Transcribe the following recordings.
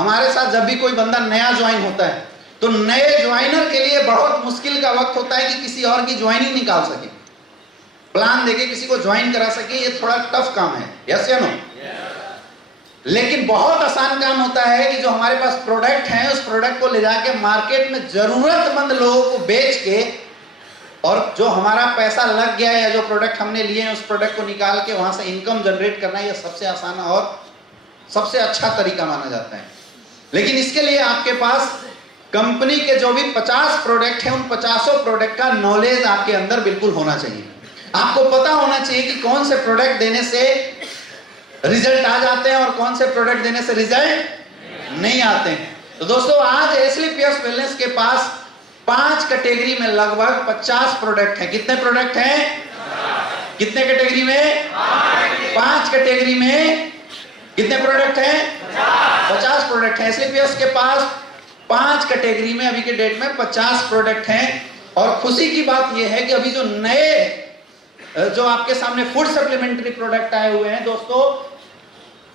हमारे साथ जब भी कोई बंदा नया ज्वाइन होता है तो नए ज्वाइनर के लिए बहुत मुश्किल का वक्त होता है कि किसी और की ज्वाइनिंग निकाल सके, प्लान देके किसी को ज्वाइन करा सके। ये थोड़ा टफ काम है, यस या नो? लेकिन बहुत आसान काम होता है कि जो हमारे पास प्रोडक्ट है उस प्रोडक्ट को ले जाके मार्केट में जरूरतमंद लोगों को बेच के, और जो हमारा पैसा लग गया है या जो प्रोडक्ट हमने लिए हैं उस प्रोडक्ट को निकाल के वहां से इनकम जनरेट करना, यह सबसे आसान और सबसे अच्छा तरीका माना जाता है। लेकिन इसके लिए आपके पास कंपनी के जो भी 50 प्रोडक्ट हैं उन 50 प्रोडक्ट का नॉलेज आपके अंदर बिल्कुल होना चाहिए। आपको पता होना चाहिए कि कौन से प्रोडक्ट देने से रिजल्ट आ जाते हैं और कौन से प्रोडक्ट देने से रिजल्ट नहीं आते हैं। तो दोस्तों आज एसलीपीएस वेलनेस के पास 5 कैटेगरी में लगभग 50 प्रोडक्ट हैं। कितने प्रोडक्ट हैं? कितने कैटेगरी में? 5 कैटेगरी में कितने प्रोडक्ट हैं? 50 प्रोडक्ट हैं। एसलीपीएस के पास 5 कैटेगरी में अभी के डेट में 50 प्रोडक्ट हैं। और खुशी की बात यह है कि अभी जो नए जो आपके सामने फूड सप्लीमेंट्री प्रोडक्ट आए हुए हैं दोस्तों,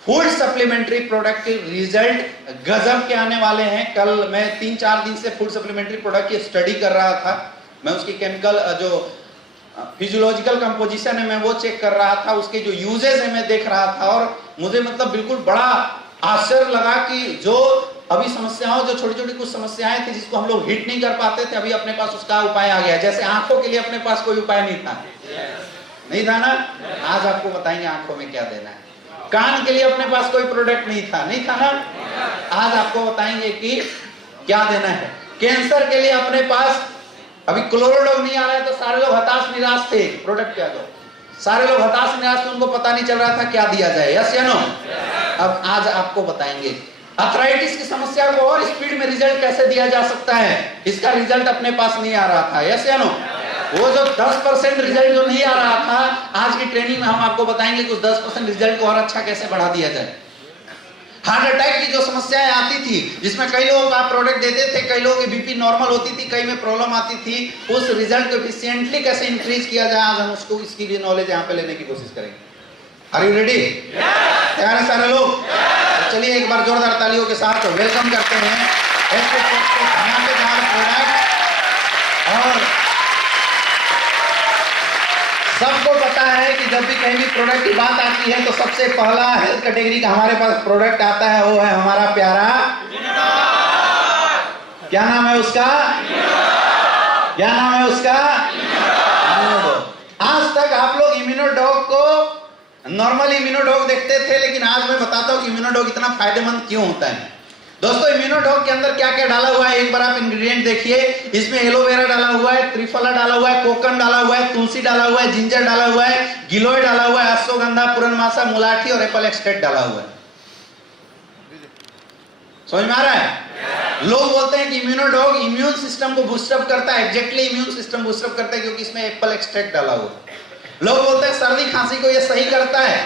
फूड सप्लीमेंट्री प्रोडक्ट के रिजल्ट गजब के आने वाले हैं। कल मैं 3-4 दिन से फूड सप्लीमेंट्री प्रोडक्ट की स्टडी कर रहा था। मैं उसकी केमिकल जो फिजियोलॉजिकल कंपोजिशन है मैं वो चेक कर रहा था, उसके जो यूजेस है मैं देख रहा था, और मुझे मतलब बिल्कुल बड़ा आश्चर्य लगा कि जो अभी समस्याओं, जो छोटी छोटी कुछ समस्याएं थी जिसको हम लोग हिट नहीं कर पाते थे, अभी अपने पास उसका उपाय आ गया। जैसे आंखों के लिए अपने पास कोई उपाय नहीं था, नहीं था ना? आज आपको बताएंगे आंखों में क्या देना है। कान के लिए अपने पास कोई प्रोडक्ट नहीं था ना? आज आपको बताएंगे कि क्या देना है। कैंसर के लिए अपने पास अभी क्लोरोडॉग नहीं आ रहा है तो सारे लोग हताश निराश थे। प्रोडक्ट क्या दो, सारे लोग हताश निराश थे, उनको पता नहीं चल रहा था क्या दिया जाए, यस या नो? अब आज आपको बताएंगे अर्थराइटिस की समस्या को और स्पीड में रिजल्ट कैसे दिया जा सकता है। इसका रिजल्ट अपने पास नहीं आ रहा था, यस या नो? वो जो 10% रिजल्ट जो नहीं आ रहा था, आज की ट्रेनिंग में हम आपको बताएंगे कि उस 10% रिजल्ट को और अच्छा कैसे बढ़ा दिया जाए। हार्ट अटैक की जो समस्याएं आती थी, जिसमें कई लोगों का प्रोडक्ट देते थे, कई लोगों की बीपी नॉर्मल होती थी, कई में प्रॉब्लम आती थी, उस रिजल्ट को एफिशिएंटली कैसे इंक्रीज किया जाए, आज हम उसको इसकी भी नॉलेज यहाँ पे लेने की कोशिश करेंगे। Are you ready? तैयार है सारे लोग? तो चलिए एक बार जोरदार तालियों के साथ वेलकम करते हैं प्रोडक्ट। और सबको पता है कि जब भी कहीं भी प्रोडक्ट की बात आती है तो सबसे पहला हेल्थ कैटेगरी का हमारे पास प्रोडक्ट आता है, वो है हमारा प्यारा, क्या नाम है उसका? क्या नाम है उसका? आज तक आप लोग इम्यूनोडॉग को नॉर्मली इम्यूनोडॉग देखते थे, लेकिन आज मैं बताता हूं कि इम्यूनोडॉग इतना फायदेमंद क्यों होता है। दोस्तों इम्यूनोडॉग के अंदर क्या क्या डाला हुआ है, एक बार आप इंग्रेडिएंट देखिए। इसमें एलोवेरा डाला हुआ है, त्रिफला डाला हुआ है, कोकम डाला हुआ है, तुलसी डाला हुआ है, जिंजर डाला हुआ है, गिलोय डाला हुआ है, अश्वगंधा, पुरनमासा, मुलाठी और एप्पल एक्सट्रैक्ट डाला हुआ है। समझ में आ रहा है? लोग बोलते हैं कि इम्यूनोडॉग इम्यून सिस्टम को बूस्टअप करता है। एग्जैक्टली इम्यून सिस्टम बूस्टअप करता है क्योंकि इसमें एप्पल एक्सट्रैक्ट डाला हुआ है। लोग बोलते हैं सर्दी खांसी को ये सही करता है,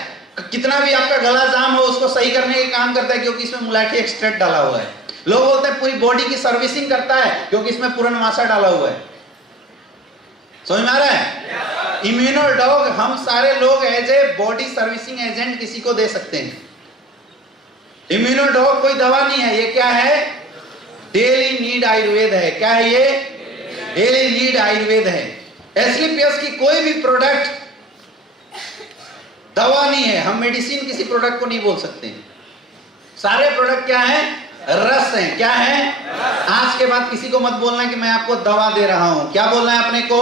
कितना भी आपका गला जाम हो उसको सही करने के काम करता है क्योंकि इसमें मुलाठी एक्सट्रैक्ट डाला हुआ है। लोग बोलते हैं पूरी बॉडी की सर्विसिंग करता है क्योंकि इसमें पुरनमासा डाला हुआ है। समझ में आ रहा है? इम्यूनोडॉग हम सारे लोग as a body servicing agent किसी को दे सकते हैं। इम्यूनोडॉग कोई दवा नहीं है, ये क्या है? डेली नीड आयुर्वेद है। क्या है ये? डेली नीड आयुर्वेद है। एसलीपीएस की कोई भी प्रोडक्ट दवा नहीं है, हम मेडिसिन किसी प्रोडक्ट को नहीं बोल सकते। सारे प्रोडक्ट क्या है? रस है। क्या है? आज के बाद किसी को मत बोलना कि मैं आपको दवा दे रहा हूं। क्या बोलना है अपने को?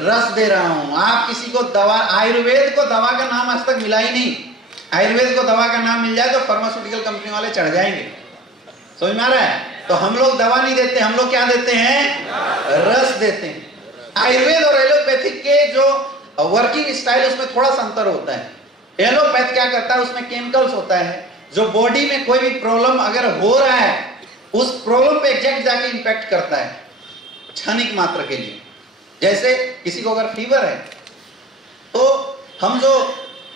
रस दे रहा हूं। आप किसी को दवा, आयुर्वेद को दवा का नाम आज तक मिला ही नहीं। आयुर्वेद को दवा का नाम मिल जाए तो फार्मास्यूटिकल कंपनी वाले चढ़ जाएंगे। समझ में आ रहा है? तो हम लोग दवा नहीं देते, हम लोग क्या देते हैं? रस देते हैं। आयुर्वेद और एलोपैथिक के जो वर्किंग स्टाइल उसमें थोड़ा सा अंतर होता है। एलोपैथ क्या करता है, उसमें केमिकल्स होता है जो बॉडी में कोई भी प्रॉब्लम अगर हो रहा है उस प्रॉब्लम पे एग्जैक्ट जाके इंपैक्ट करता है क्षणिक मात्र के लिए। जैसे किसी को अगर फीवर है तो हम जो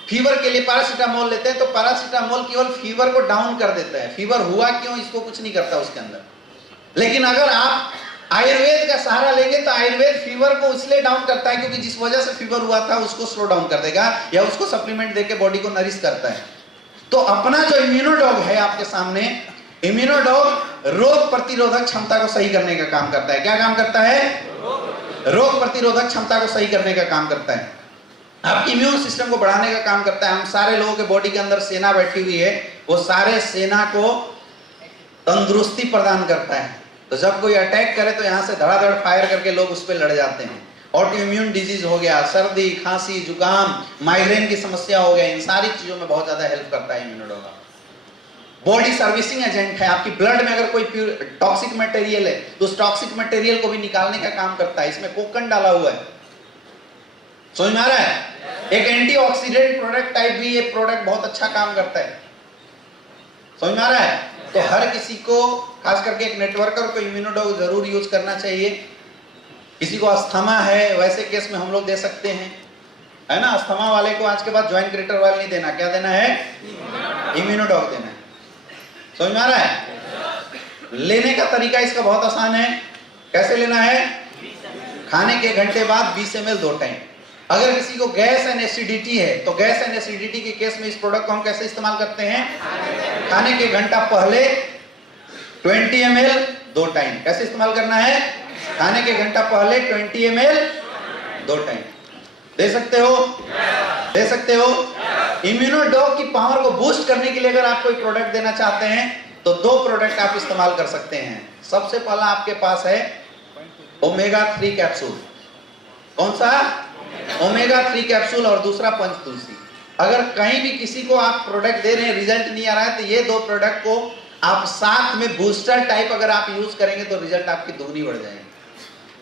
फीवर के लिए पैरासीटामोल लेते हैं तो पैरासीटामोल केवल फीवर को डाउन कर देता है, फीवर हुआ क्यों इसको कुछ नहीं करता उसके अंदर। लेकिन अगर आप आयुर्वेद का सहारा लेंगे तो आयुर्वेद फीवर को इसलिए डाउन करता है क्योंकि जिस वजह से फीवर हुआ था उसको स्लो डाउन कर देगा या उसको सप्लीमेंट देके बॉडी को नरिश करता है। तो अपना जो इम्यूनोडॉग है आपके सामने, इम्यूनोडॉग रोग प्रतिरोधक क्षमता को सही करने का काम करता है। क्या काम करता है? रोग प्रतिरोधक क्षमता को सही करने का काम करता है, आपकी इम्यून सिस्टम को बढ़ाने का काम करता है। हम सारे लोगों के बॉडी के अंदर सेना बैठी हुई है, वो सारे सेना को तंदुरुस्ती प्रदान करता है। तो जब कोई अटैक करे तो यहाँ से धड़ाधड़ फायर करके लोग उस पर लड़ जाते हैं। ऑटो इम्यून डिजीज हो गया, सर्दी, खांसी, जुकाम, माइग्रेन की समस्या हो गया, इन सारी चीजों में बहुत ज्यादा हेल्प करता है इम्यूनोडॉग। बॉडी सर्विसिंग एजेंट है। आपकी ब्लड में अगर कोई टॉक्सिक मटेरियल है तो उस टॉक्सिक मटेरियल को भी निकालने का काम करता है। इसमें कोकन डाला हुआ है, समझ में आ रहा है? एक एंटीऑक्सीडेंट प्रोडक्ट टाइप भी ये प्रोडक्ट बहुत अच्छा काम करता है, समझ में आ रहा है? तो हर किसी को, खास करके एक नेटवर्कर को इम्यूनोडॉग जरूर यूज करना चाहिए। किसी को अस्थमा है, वैसे केस में हम लोग दे सकते हैं, है ना? अस्थमा वाले को आज के बाद ज्वाइन क्रिएटर वाले नहीं देना, क्या देना है? इम्यूनोडॉग देना है, समझ में आ रहा है? लेने का तरीका इसका बहुत आसान है। कैसे लेना है? खाने के घंटे बाद 20 ml 2 टाइम। अगर किसी को गैस एंड एसिडिटी है तो गैस एंड एसिडिटी के केस में इस प्रोडक्ट को हम कैसे इस्तेमाल करते हैं? खाने के घंटा पहले 20 ml 2 टाइम। कैसे इस्तेमाल करना है? खाने के घंटा पहले 20 ml 2 टाइम। दे सकते हो? दे सकते हो? इम्यूनोडॉग की पावर को बूस्ट करने के लिए अगर आप कोई प्रोडक्ट देना चाहते हैं तो 2 प्रोडक्ट आप इस्तेमाल कर सकते हैं। सबसे पहला आपके पास है ओमेगा 3 कैप्सूल। कौन सा? Omega 3 capsule. और दूसरा पंच तुलसी। अगर कहीं भी किसी को आप प्रोडक्ट दे रहे हैं, रिजल्ट नहीं आ रहा है, तो ये 2 प्रोडक्ट को आप साथ में बूस्टर टाइप अगर आप यूज करेंगे तो रिजल्ट आपकी दुगनी बढ़ जाएगी।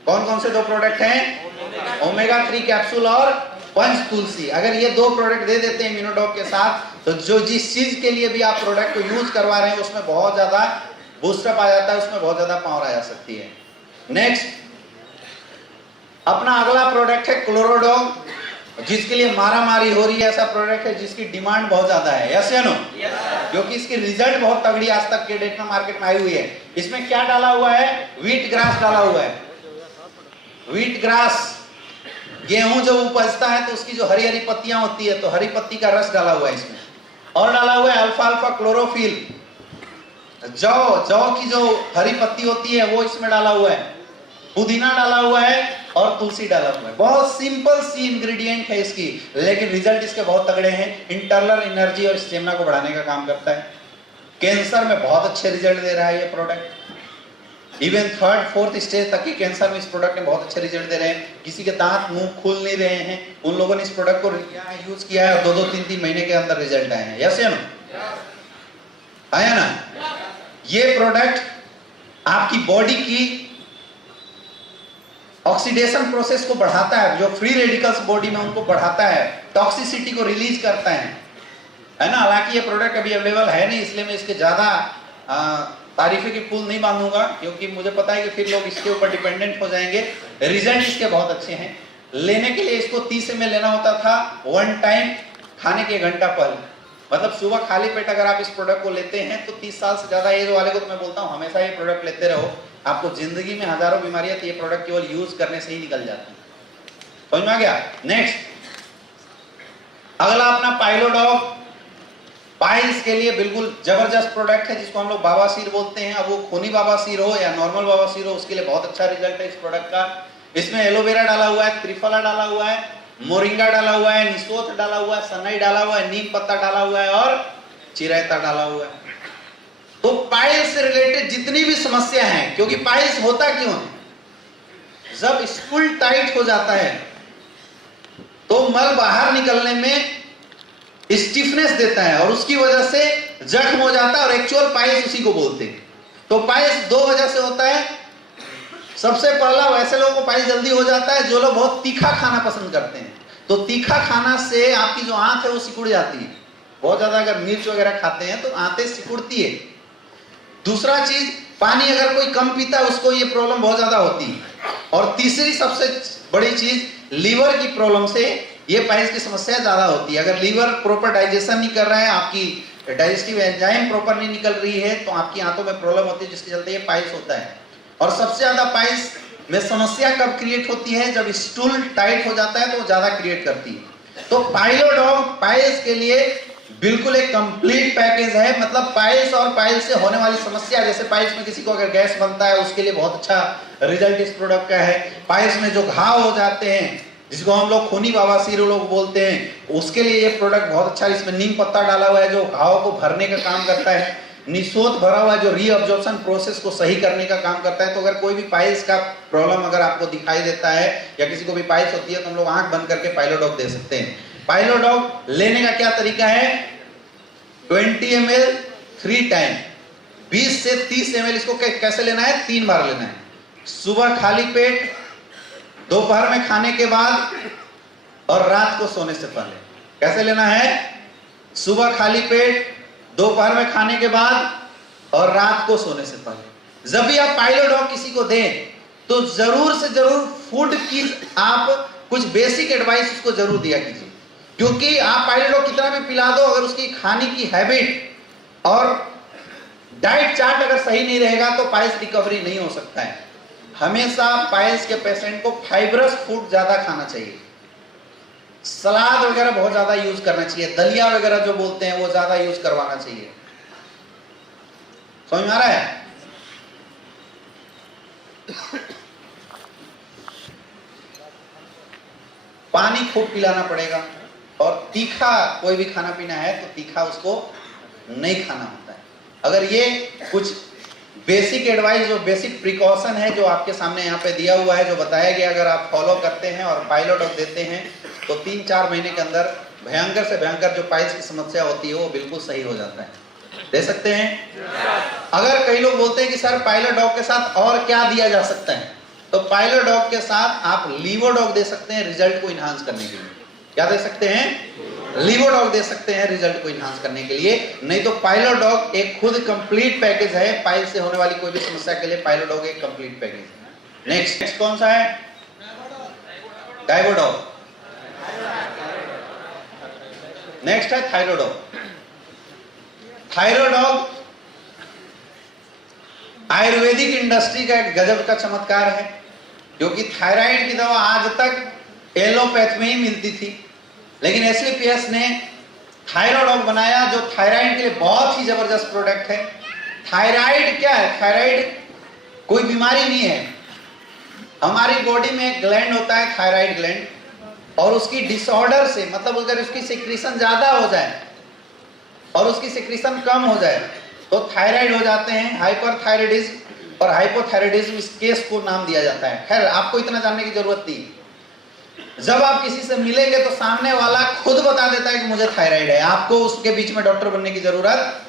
कौन कौन से 2 प्रोडक्ट हैं? ओमेगा 3 कैप्सूल और पंच तुलसी। अगर ये 2 प्रोडक्ट दे देते हैं इम्यूनोडॉग के साथ, तो जो जिस चीज के लिए भी आप प्रोडक्ट को यूज करवा रहे हैं उसमें बहुत ज्यादा बूस्टअप आ जाता है, उसमें बहुत ज्यादा पावर आ जा सकती है। नेक्स्ट, अपना अगला प्रोडक्ट है क्लोरोडॉग, जिसके लिए मारामारी हो रही है। ऐसा प्रोडक्ट है जिसकी डिमांड बहुत ज्यादा है, यस या नो? क्योंकि इसकी रिजल्ट बहुत तगड़ी आज तक के डेट में मार्केट में आई हुई है। इसमें क्या डाला हुआ है? व्हीट ग्रास डाला हुआ है। व्हीट ग्रास, गेहूं जब उपजता है तो उसकी जो हरी हरी पत्तियां होती है, तो हरी पत्ती का रस डाला हुआ है इसमें। और डाला हुआ है अल्फा अल्फा क्लोरोफिल, जौ की जो हरी पत्ती होती है वो इसमें डाला हुआ है। पुदीना डाला हुआ है और तुलसी डाला हुआ है। बहुत सिंपल सी इंग्रेडिएंट है इसकी, लेकिन रिजल्ट इसके बहुत तगड़े हैं। इंटरनल एनर्जी और स्टेमिना को बढ़ाने का काम करता है। कैंसर में बहुत अच्छे रिजल्ट दे रहा है ये product. Even 3rd 4th stage तक की कैंसर में इस प्रोडक्ट ने बहुत अच्छे रिजल्ट दे रहे हैं। किसी के दांत मुंह खुल नहीं रहे हैं, उन लोगों ने इस प्रोडक्ट को यूज किया है और 2-2 3-3 महीने के अंदर रिजल्ट आए हैं, यस या नो? आया ना? ये प्रोडक्ट आपकी बॉडी की ऑक्सीडेशन प्रोसेस को बढ़ाता है, जो फ्री रेडिकल्स बॉडी में उनको बढ़ाता है, टॉक्सिसिटी को रिलीज करता है ना? हालांकि ये प्रोडक्ट अभी अवेलेबल है नहीं, इसलिए मैं इसके ज्यादा तारीफे की पुल नहीं बांधूंगा, क्योंकि मुझे पता है कि फिर लोग इसके ऊपर डिपेंडेंट हो जाएंगे। रिजल्ट इसके बहुत अच्छे हैं। लेने के लिए इसको 30 ml लेना होता था 1 टाइम खाने के घंटा पहले। मतलब सुबह खाली पेट अगर आप इस प्रोडक्ट को लेते हैं तो 30 साल से ज्यादा एज वाले को तो मैं बोलता हूँ हमेशा ये प्रोडक्ट लेते रहो। आपको जिंदगी में हजारों बीमारियां, तो ये प्रोडक्ट केवल यूज करने से ही निकल जाती है। समझ में आ गया? नेक्स्ट, अगला अपना पाइलोडॉग। पाइल्स के लिए बिल्कुल जबरदस्त प्रोडक्ट है, जिसको हम लोग बाबासीर बोलते हैं। अब वो खूनी बाबासीर हो या नॉर्मल बाबासीर हो, उसके लिए बहुत अच्छा रिजल्ट है इस प्रोडक्ट का। इसमें एलोवेरा डाला हुआ है, त्रिफला डाला हुआ है, मोरिंगा डाला हुआ है, निसोथ डाला हुआ है, सनई डाला हुआ है, नीम पत्ता डाला हुआ है और चिरैता डाला हुआ है। तो पाइल्स से रिलेटेड जितनी भी समस्या है, क्योंकि पाइल्स होता क्यों है? जब स्टूल टाइट हो जाता है तो मल बाहर निकलने में स्टिफनेस देता है और उसकी वजह से जख्म हो जाता है, और एक्चुअल पाइल्स उसी को बोलते हैं। तो पाइल्स 2 वजह से होता है। सबसे पहला, वैसे लोगों को पाइल्स जल्दी हो जाता है जो लोग बहुत तीखा खाना पसंद करते हैं। तो तीखा खाना से आपकी जो आंत है वो सिकुड़ जाती है। बहुत ज्यादा अगर मिर्च वगैरह खाते हैं तो आंतें सिकुड़ती है। दूसरा चीज, पानी अगर कोई कम पीता है उसको ये प्रॉब्लम बहुत ज्यादा होती है। और तीसरी सबसे बड़ी चीज, लीवर की प्रॉब्लम से ये पाइल्स की समस्या ज्यादा होती है। अगर लीवर प्रॉपर डाइजेशन नहीं कर रहा है, आपकी डाइजेस्टिव एंजाइम प्रॉपर नहीं निकल रही है, तो आपकी आंतों में प्रॉब्लम होती है, जिसके चलते ये पाइल्स होता है। और सबसे ज्यादा पाइल्स में समस्या कब क्रिएट होती है? जब स्टूल टाइट हो जाता है तो वो ज्यादा क्रिएट करती है। तो पाइलोडॉग पाइल्स के लिए बिल्कुल एक कंप्लीट पैकेज है। मतलब पाइल्स और पाइल्स से होने वाली समस्या, जैसे पाइल्स में किसी को अगर गैस बनता है उसके लिए बहुत अच्छा रिजल्ट इस प्रोडक्ट का है। पाइल्स में जो घाव हो जाते हैं जिसको हम लोग खूनी बवासीर लोग बोलते हैं, उसके लिए ये प्रोडक्ट बहुत अच्छा है। इसमें नीम पत्ता डाला हुआ है जो घाव को भरने का काम करता है। निसोत भरा हुआ जो रीअब्जॉर्प्शन प्रोसेस को सही करने का काम करता है। तो अगर कोई भी पाइल्स का प्रॉब्लम अगर आपको दिखाई देता है या किसी को भी पाइल्स होती है तो हम लोग आंख बंद करके पाइलोडॉग दे सकते हैं। पाइलोडॉग लेने का क्या तरीका है? 20 ml 3 टाइम, 20 से 30 ml इसको कैसे लेना है? 3 बार लेना है। सुबह खाली पेट, दोपहर में खाने के बाद और रात को सोने से पहले। कैसे लेना है? सुबह खाली पेट, दोपहर में खाने के बाद और रात को सोने से पहले। जब भी आप पाइलोडॉग किसी को दें तो जरूर से जरूर फूड की आप कुछ बेसिक एडवाइस उसको जरूर दिया कीजिए, क्योंकि आप पाइलोडॉग कितना भी पिला दो, अगर उसकी खाने की हैबिट और डाइट चार्ट अगर सही नहीं रहेगा तो पाइल्स रिकवरी नहीं हो सकता है। हमेशा पाइल्स के पेशेंट को फाइब्रस फूड ज्यादा खाना चाहिए, सलाद वगैरह बहुत ज्यादा यूज करना चाहिए, दलिया वगैरह जो बोलते हैं वो ज्यादा यूज करवाना चाहिए। समझ में आ रहा है? पानी खूब पिलाना पड़ेगा और तीखा कोई भी खाना पीना है तो तीखा उसको नहीं खाना होता है। अगर ये कुछ बेसिक एडवाइस, जो बेसिक प्रिकॉशन है जो आपके सामने यहाँ पे दिया हुआ है, जो बताया गया, अगर आप फॉलो करते हैं और पाइलोडॉग देते हैं तो 3-4 महीने के अंदर भयंकर से भयंकर जो पाइल्स की समस्या होती है वो बिल्कुल सही हो जाता है। दे सकते हैं। अगर कई लोग बोलते हैं कि सर पाइलोडॉग के साथ और क्या दिया जा सकता है, तो पाइलोडॉग के साथ आप लीवोडॉग दे सकते हैं रिजल्ट को इनहांस करने के लिए। क्या दे सकते हैं? लीवोडॉग दे सकते हैं रिजल्ट को इनहांस करने के लिए। नहीं तो पाइलोडॉग एक खुद कंप्लीट पैकेज है। पाइल से होने वाली कोई भी समस्या के लिए पाइलोडॉग एक कंप्लीट पैकेज है। नेक्स्ट कौन सा है? डाइवोडॉग। नेक्स्ट है थायरोडॉग। थायरोडॉग आयुर्वेदिक इंडस्ट्री का एक गजब का चमत्कार है, क्योंकि थायराइड की दवा आज तक एलोपैथ में ही मिलती थी, लेकिन एसलीपीएस ने थायरोडॉग बनाया जो थायराइड के लिए बहुत ही जबरदस्त प्रोडक्ट है। थायराइड क्या है? थायराइड कोई बीमारी नहीं है। हमारी बॉडी में एक ग्लैंड होता है थायराइड ग्लैंड, और उसकी डिसऑर्डर से, मतलब अगर उसकी सिक्रीशन ज्यादा हो जाए और उसकी सिक्रीशन कम हो जाए तो थायराइड हो जाते हैं। हाइपरथायराइडिज्म और हाइपोथायराइडिज्म इस केस को नाम दिया जाता है। खैर आपको इतना जानने की जरूरत नहीं। जब आप किसी से मिलेंगे तो सामने वाला खुद बता देता है कि मुझे थायराइड है, आपको उसके बीच में डॉक्टर बनने की जरूरत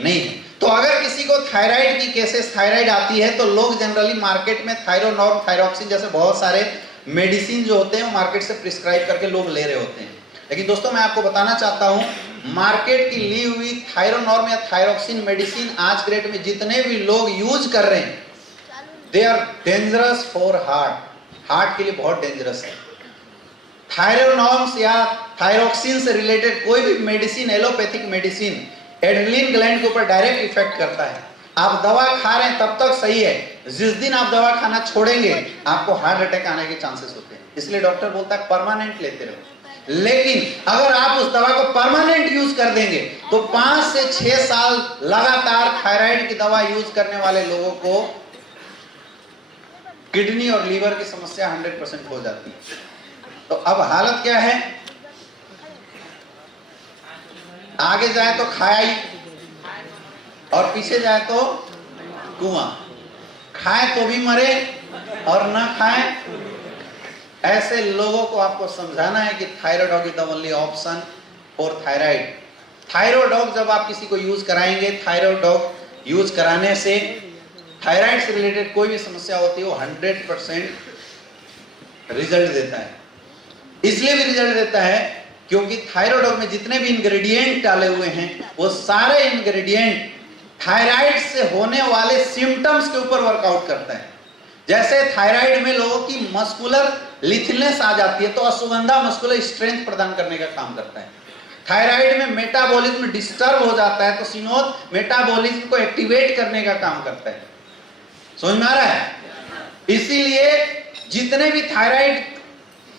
नहीं है। तो अगर किसी को थायराइड की केसेस, थायराइड आती है तो लोग जनरली मार्केट में थायरोनॉर्म, थायरोक्सिन जैसे बहुत सारे मेडिसिन जो होते हैं वो मार्केट से प्रिस्क्राइब करके लोग ले रहे होते हैं। लेकिन दोस्तों मैं आपको बताना चाहता हूं, मार्केट की ली हुई थायरोनॉर्म या थायरोक्सिन मेडिसिन आज के डेट में जितने भी लोग यूज कर रहे हैं, they are dangerous for heart के लिए बहुत डेंजरस है। थायरोनॉर्म्स या थायरोक्सिन से रिलेटेड कोई भी medicine, allopathic medicine adrenaline gland के ऊपर डायरेक्ट इफेक्ट करता है। आप दवा खा रहे हैं तब तक सही है, जिस दिन आप दवा खाना छोड़ेंगे आपको हार्ट अटैक आने के चांसेस होते हैं। इसलिए डॉक्टर बोलता है परमानेंट लेते रहो। लेकिन अगर आप उस दवा को परमानेंट यूज कर देंगे तो 5 से 6 साल लगातार थायराइड की दवा यूज करने वाले लोगों को किडनी और लीवर की समस्या 100% हो जाती है। तो अब हालत क्या है? आगे जाए तो खाई और पीछे जाए तो कुआं। खाए तो भी मरे और ना खाए। ऐसे लोगों को आपको समझाना है कि Thyrodog is the only option for thyroid. Thyrodog जब आप किसी को यूज कराएंगे, थायरोडॉग यूज कराने से थायराइड से रिलेटेड कोई भी समस्या होती है वो 100% रिजल्ट देता है। इसलिए भी रिजल्ट देता है क्योंकि थायरोडॉग में जितने भी इंग्रेडिएंट डाले हुए हैं वो सारे इंग्रेडिएंट थायराइड से होने वाले सिम्टम्स के ऊपर वर्कआउट करता है। जैसे थायराइड में लोगों की मस्कुलर लिथनेस आ जाती है तो अश्वगंधा मस्कुलर स्ट्रेंथ प्रदान करने का काम करता है। थायराइड में मेटाबॉलिज्म डिस्टर्ब हो जाता है तो सिनोद मेटाबॉलिज्म को एक्टिवेट करने का काम करता है। समझ में आ रहा है? इसीलिए जितने भी थायराइड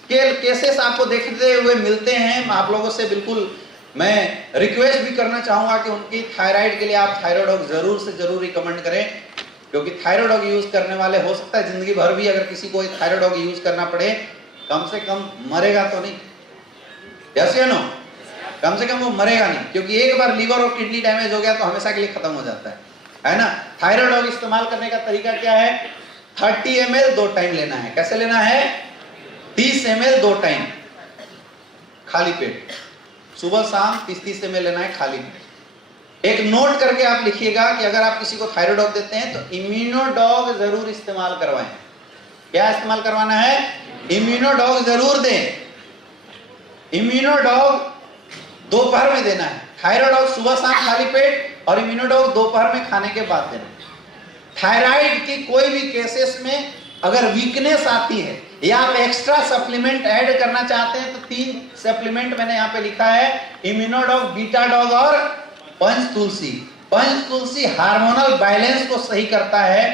के केसेस आपको देखते हुए मिलते हैं, आप लोगों से बिल्कुल मैं रिक्वेस्ट भी करना चाहूंगा कि उनकी थायराइड के लिए आप थायराइड जरूर से जरूर रिकमेंड करें, क्योंकि थायराइड यूज करने वाले हो सकता है जिंदगी भर भी अगर किसी को थायराइड यूज करना पड़े, कम से कम मरेगा तो नहीं, यस या नो, कम से कम वो मरेगा नहीं, क्योंकि एक बार लीवर और किडनी डैमेज हो गया तो हमेशा के लिए खत्म हो जाता है ना। थायराइड इस्तेमाल करने का तरीका क्या है? 30 ml 2 टाइम लेना है। कैसे लेना है? 30 ml 2 टाइम खाली पेट, सुबह शाम 30 ml लेना है खाली पेट। एक नोट करके आप लिखिएगा कि अगर आप किसी को थायराइड देते हैं तो इम्यूनोडॉग जरूर इस्तेमाल करवाएं। क्या इस्तेमाल करवाना है? इम्यूनोडॉग जरूर दें। इम्यूनोडॉग दोपहर में देना है। थायराइड सुबह शाम खाली पेट और इम्यूनोडॉग दोपहर में खाने के बाद देना है। थायराइड की कोई भी केसेस में अगर वीकनेस आती है या आप एक्स्ट्रा सप्लीमेंट ऐड करना चाहते हैं तो 3 सप्लीमेंट मैंने यहाँ पे लिखा है, इम्यूनोडॉग, बीटाडॉग और पंचतुलसी। पंचतुलसी हार्मोनल बैलेंस को सही करता है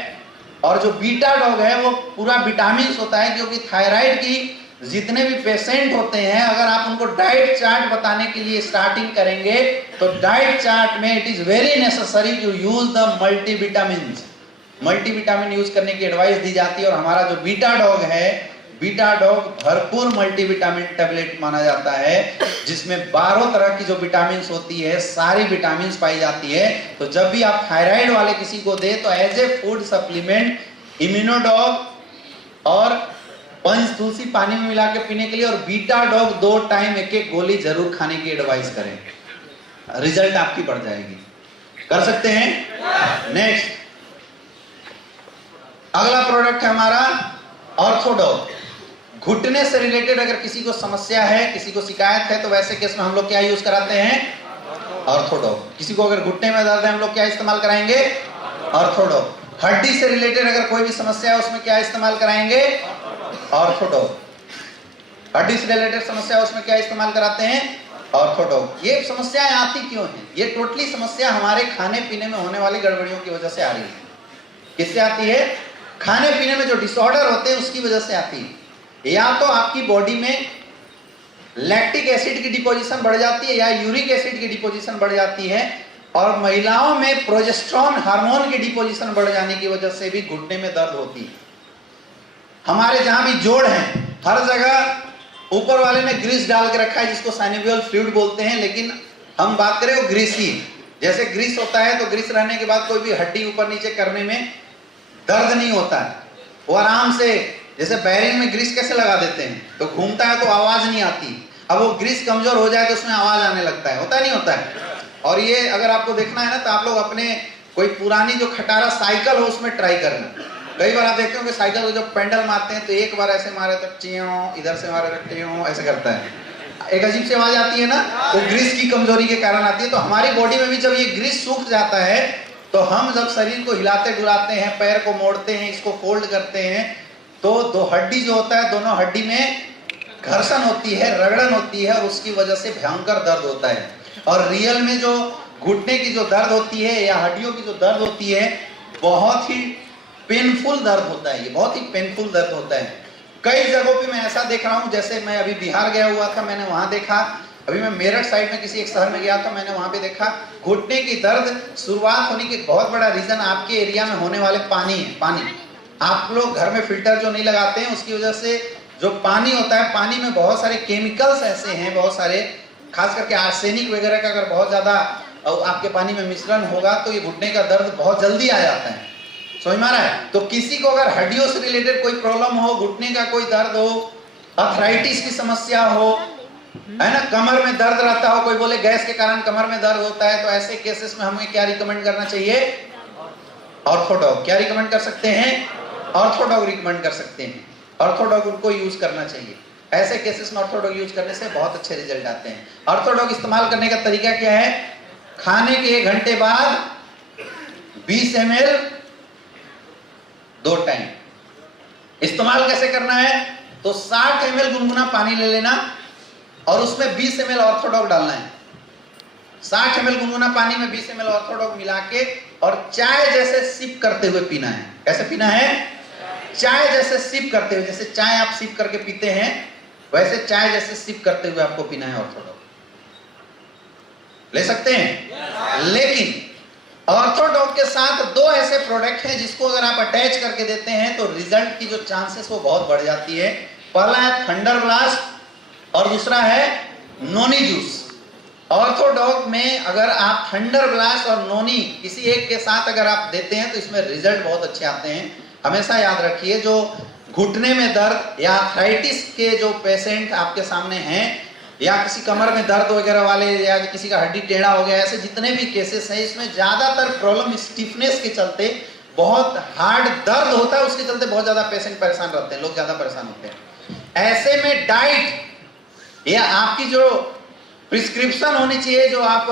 और जो बीटाडॉग है वो पूरा विटामिन होता है, क्योंकि थायराइड की जितने भी पेशेंट होते हैं अगर आप उनको डाइट चार्ट बताने के लिए स्टार्टिंग करेंगे तो डाइट चार्ट में it is very necessary to use the multivitamin. Multivitamin use करने की एडवाइस दी जाती है और हमारा जो बीटाडॉग है, बीटाडॉग भरपूर मल्टीविटामिन टैबलेट माना जाता है, जिसमें 12 तरह की जो विटामिन होती है, सारी विटामिन पाई जाती है। तो जब भी आप थायराइड वाले किसी को दे तो एज ए फूड सप्लीमेंट इम्यूनोडॉग और पंचतुलसी पानी में मिला के पीने के लिए और बीटाडॉग 2 टाइम 1-1 गोली जरूर खाने की एडवाइस करें, रिजल्ट आपकी बढ़ जाएगी। कर सकते हैं? नेक्स्ट अगला प्रोडक्ट है हमारा ऑर्थोडॉग। घुटने से रिलेटेड अगर किसी को समस्या है, किसी को शिकायत है, तो वैसे केस में हम लोग क्या यूज कराते हैं? ऑर्थोडॉग। किसी को अगर घुटने में दर्द है हम लोग क्या इस्तेमाल कराएंगे? ऑर्थोडॉग। हड्डी से रिलेटेड अगर कोई भी समस्या है उसमें क्या इस्तेमाल कराएंगे? ऑर्थोडॉग। हड्डी से रिलेटेड समस्या है उसमें क्या इस्तेमाल कराते हैं? ऑर्थोडॉग। ये समस्याएं आती क्यों हैं? ये टोटली समस्या हमारे खाने पीने में होने वाली गड़बड़ियों की वजह से आ रही है। किससे आती है? खाने पीने में जो डिसऑर्डर होते हैं उसकी वजह से आती है। या तो आपकी बॉडी में लैक्टिक एसिड की डिपोजिशन बढ़ जाती है या यूरिक एसिड की डिपोजिशन बढ़ जाती है, और महिलाओं में प्रोजेस्टेरोन हार्मोन की डिपोजिशन बढ़ जाने की वजह से भी घुटने में दर्द होती है। हमारे जहां भी जोड़ हैं हर जगह ऊपर वाले ने ग्रीस डाल के रखा है जिसको साइनोवियल फ्लूइड बोलते हैं, लेकिन हम बात करें वो ग्रीस ही, जैसे ग्रीस होता है तो ग्रीस रहने के बाद कोई भी हड्डी ऊपर नीचे करने में दर्द नहीं होता है, वो आराम से, जैसे बैरिंग में ग्रीस कैसे लगा देते हैं तो घूमता है तो आवाज नहीं आती। अब वो ग्रीस कमजोर हो जाए तो उसमें आवाज आने लगता है, होता नहीं होता है। और ये अगर आपको देखना है ना तो आप लोग अपने कोई पुरानी जो खटारा साइकिल हो उसमें ट्राई करना। कई बार आप देखते हो कि साइकिल को जब पेंडल मारते हैं तो एक बार ऐसे मारे तो टियों, इधर से मारे तो टियों, ऐसे करता है, एक अजीब सी आवाज आती है ना, वो ग्रीस की कमजोरी के कारण आती है। तो हमारी बॉडी में भी जब ये ग्रीस सूख जाता है तो हम जब शरीर को हिलाते डुलाते हैं, पैर को मोड़ते हैं, इसको फोल्ड करते हैं, तो दो हड्डी जो होता है दोनों हड्डी में घर्षण होती है, रगड़न होती है और उसकी वजह से भयंकर दर्द होता है। और रियल में जो घुटने की जो दर्द होती है या हड्डियों की जो दर्द होती है बहुत ही पेनफुल दर्द होता है, ये बहुत ही पेनफुल दर्द होता है। कई जगहों पे मैं ऐसा देख रहा हूँ, जैसे मैं अभी बिहार गया हुआ था, मैंने वहां देखा, अभी मैं मेरठ साइड में किसी एक शहर में गया था, मैंने वहां पे देखा घुटने की दर्द शुरुआत होने की बहुत बड़ा रीजन आपके एरिया में होने वाले पानी है। पानी, आप लोग घर में फिल्टर जो नहीं लगाते हैं उसकी वजह से जो पानी होता है, पानी में बहुत सारे केमिकल्स ऐसे हैं, बहुत सारे, खास करके आर्सेनिक वगैरह का अगर बहुत ज्यादा आपके पानी में मिश्रण होगा तो ये घुटने का दर्द बहुत जल्दी आ जाता है। समझ में आ रहा है? तो किसी को अगर हड्डियों से रिलेटेड कोई प्रॉब्लम हो, घुटने का कोई दर्द हो, अर्थराइटिस की समस्या हो, है ना, कमर में दर्द रहता हो, कोई बोले गैस के कारण कमर में दर्द होता है, तो ऐसे केसेस में हमें क्या रिकमेंड करना चाहिए? ऑर्थोडॉग। क्या रिकमेंड कर सकते हैं? ऑर्थोडॉग रिकमेंड कर सकते हैं। ऑर्थोडॉग उनको यूज करना चाहिए। ऐसे केसेस में ऑर्थोडॉग यूज करने से बहुत अच्छे रिजल्ट आते हैं। ऑर्थोडॉग इस्तेमाल करने का तरीका क्या है? खाने के 1 घंटे बाद 20 ml 2 टाइम। इस्तेमाल कैसे करना है? तो 60 ml गुनगुना पानी ले लेना और उसमें 20 ml ऑर्थोडॉग डालना है। 60 ml गुनगुना पानी में 20 ml ऑर्थोडॉग मिला के और चाय जैसे सिप करते हुए पीना है। कैसे पीना है? चाय जैसे सिप करते हुए, जैसे चाय आप सिप करके पीते हैं वैसे चाय जैसे सिप करते हुए आपको पीना है ऑर्थोडॉग। ले सकते हैं। लेकिन ऑर्थोडॉक के साथ दो ऐसे प्रोडक्ट हैं जिसको अगर आप अटैच करके देते हैं तो रिजल्ट की जो चांसेस वो बहुत बढ़ जाती है। पहला है थंडर ब्लास्ट और दूसरा है नोनी जूस। ऑर्थोडॉक में अगर आप थंडर ब्लास्ट और नोनी किसी एक के साथ अगर आप देते हैं तो इसमें रिजल्ट बहुत अच्छे आते हैं। हमेशा याद रखिए, जो घुटने में दर्द या आर्थराइटिस के जो पेशेंट आपके सामने हैं या किसी कमर में दर्द वगैरह वाले या किसी का हड्डी टेढ़ा हो गया, ऐसे जितने भी केसेस हैं इसमें ज्यादातर प्रॉब्लम स्टिफनेस के चलते, बहुत हार्ड दर्द होता है उसके चलते बहुत ज्यादा पेशेंट परेशान रहते हैं, लोग ज्यादा परेशान होते हैं। ऐसे में डाइट या आपकी जो प्रिस्क्रिप्शन होनी चाहिए, जो आप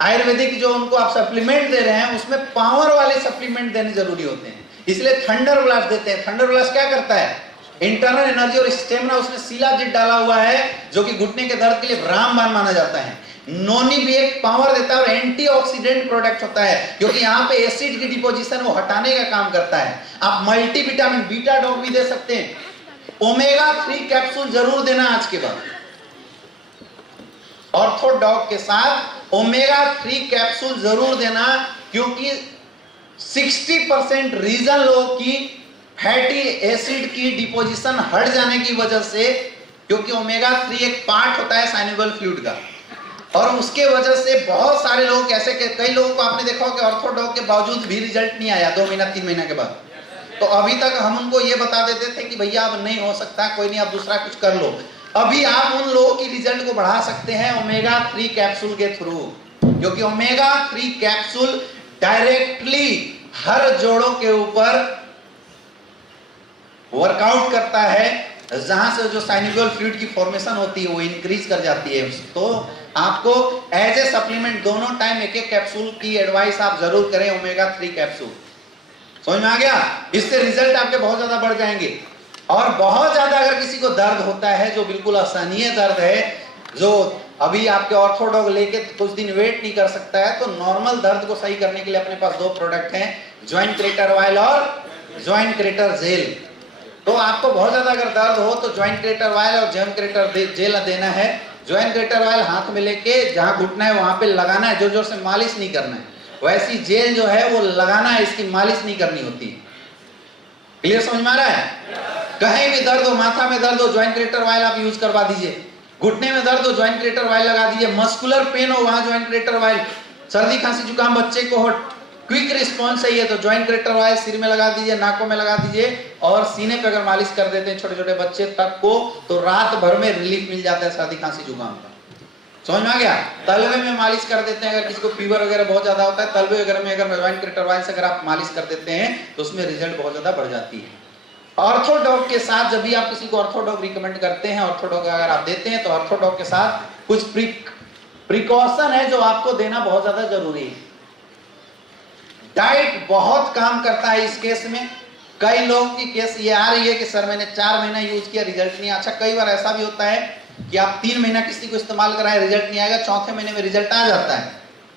आयुर्वेदिक जो उनको आप सप्लीमेंट दे रहे हैं उसमें पावर वाले सप्लीमेंट देने जरूरी होते हैं, इसलिए थंडर ब्लास्ट देते हैं। थंडर ब्लास्ट क्या करता है, इंटरनल एनर्जी और स्टेमिना, उसमें शिलाजीत डाला हुआ है जो कि घुटने के दर्द के लिए रामबाण माना जाता है। नोनी भी एक पावर देता है और एंटीऑक्सीडेंट प्रोडक्ट होता है क्योंकि यहाँ पे एसिड की डिपोजिशन वो हटाने का काम करता है। आप मल्टीविटामिन बीटा डॉग भी दे सकते हैं। ओमेगा 3 कैप्सूल जरूर देना आज के बाद। ऑर्थोडॉक के साथ ओमेगा 3 कैप्सूल जरूर देना क्योंकि 60% रीजन लोगों की फैटी एसिड की डिपोजिशन हट जाने की वजह से, क्योंकि ओमेगा 3 एक पार्ट होता है साइनेबल फ्लूइड का, और उसके वजह से बहुत सारे लोग ऐसे कई लोगों को आपने देखा हो कि ऑर्थोडॉक के बावजूद भी रिजल्ट नहीं आया 2 महीना 3 महीना के बाद, तो अभी तक हम उनको ये बता देते थे कि भैया अब नहीं हो सकता, कोई नहीं, आप दूसरा कुछ कर लो। अभी आप उन लोगों की रिजल्ट को बढ़ा सकते हैं ओमेगा 3 कैप्सूल के थ्रू, क्योंकि ओमेगा 3 कैप्सूल डायरेक्टली हर जोड़ों के ऊपर वर्कआउट करता है, जहां से जो साइनेबल फ्लूइड की फॉर्मेशन होती है वो इंक्रीज कर जाती है। तो आपको एज ए सप्लीमेंट दोनों टाइम एक एक कैप्सूल की एडवाइस आप जरूर करें, ओमेगा 3 कैप्सूल। समझ में आ गया? इससे रिजल्ट आपके बहुत ज्यादा बढ़ जाएंगे। और बहुत ज्यादा अगर किसी को दर्द होता है जो बिल्कुल असहनीय दर्द है, जो अभी आपके ऑर्थोडॉक लेके कुछ दिन वेट नहीं कर सकता है, तो नॉर्मल दर्द को सही करने के लिए अपने पास 2 प्रोडक्ट हैं, जॉइंट क्रेटर ऑयल और जॉइंट क्रेटर जेल। तो आपको बहुत ज्यादा अगर दर्द हो तो जॉइंट क्रेटर ऑयल और जॉइंट क्रेटर जेल देना है। जॉइंट क्रेटर ऑयल हाथ में लेके जहां घुटना है वहां पे लगाना है, जोर जोर से मालिश नहीं करना है। वैसी जेल जो है वो लगाना है, इसकी मालिश नहीं करनी होती। क्लियर समझ में आ रहा है? कहीं भी दर्द हो, माथा में दर्द हो, जॉइंट क्रेटर ऑयल आप यूज करवा दीजिए। घुटने में दर्द हो, जॉइंट क्रेटर ऑयल लगा दीजिए। मस्कुलर पेन हो, वहां जॉइंट क्रेटर ऑयल। सर्दी खांसी जुकाम बच्चे को हो, क्विक रिस्पॉन्स चाहिए तो जॉइंट क्रेटर ऑयल सिर में लगा दीजिए, नाकों में लगा दीजिए, और सीने पे अगर मालिश कर देते हैं छोटे छोटे बच्चे तक को, तो रात भर में रिलीफ मिल जाता है सर्दी खांसी जुकाम का। समझ में आ गया? तलवे में मालिश कर देते हैं, अगर किसी को फीवर वगैरह बहुत ज्यादा होता है, तलवे वगैरह में अगर जॉइंट क्रेटर ऑयल से अगर आप मालिश कर देते हैं तो उसमें रिजल्ट बहुत ज्यादा बढ़ जाती है। ऑर्थोडॉक के साथ जब भी आप किसी को ऑर्थोडॉक रिकमेंड करते हैं, ऑर्थोडॉक अगर आप देते हैं तो ऑर्थोडॉक के साथ कुछ प्रिकॉशन है जो आपको देना बहुत ज्यादा जरूरी है। डाइट बहुत काम करता है इस केस में। कई लोगों की केस ये आ रही है कि सर मैंने 4 महीना यूज किया, रिजल्ट नहीं। अच्छा, कई बार ऐसा भी होता है कि आप 3 महीना किसी को इस्तेमाल कराएं, रिजल्ट नहीं आएगा, चौथे महीने में रिजल्ट आ जाता है।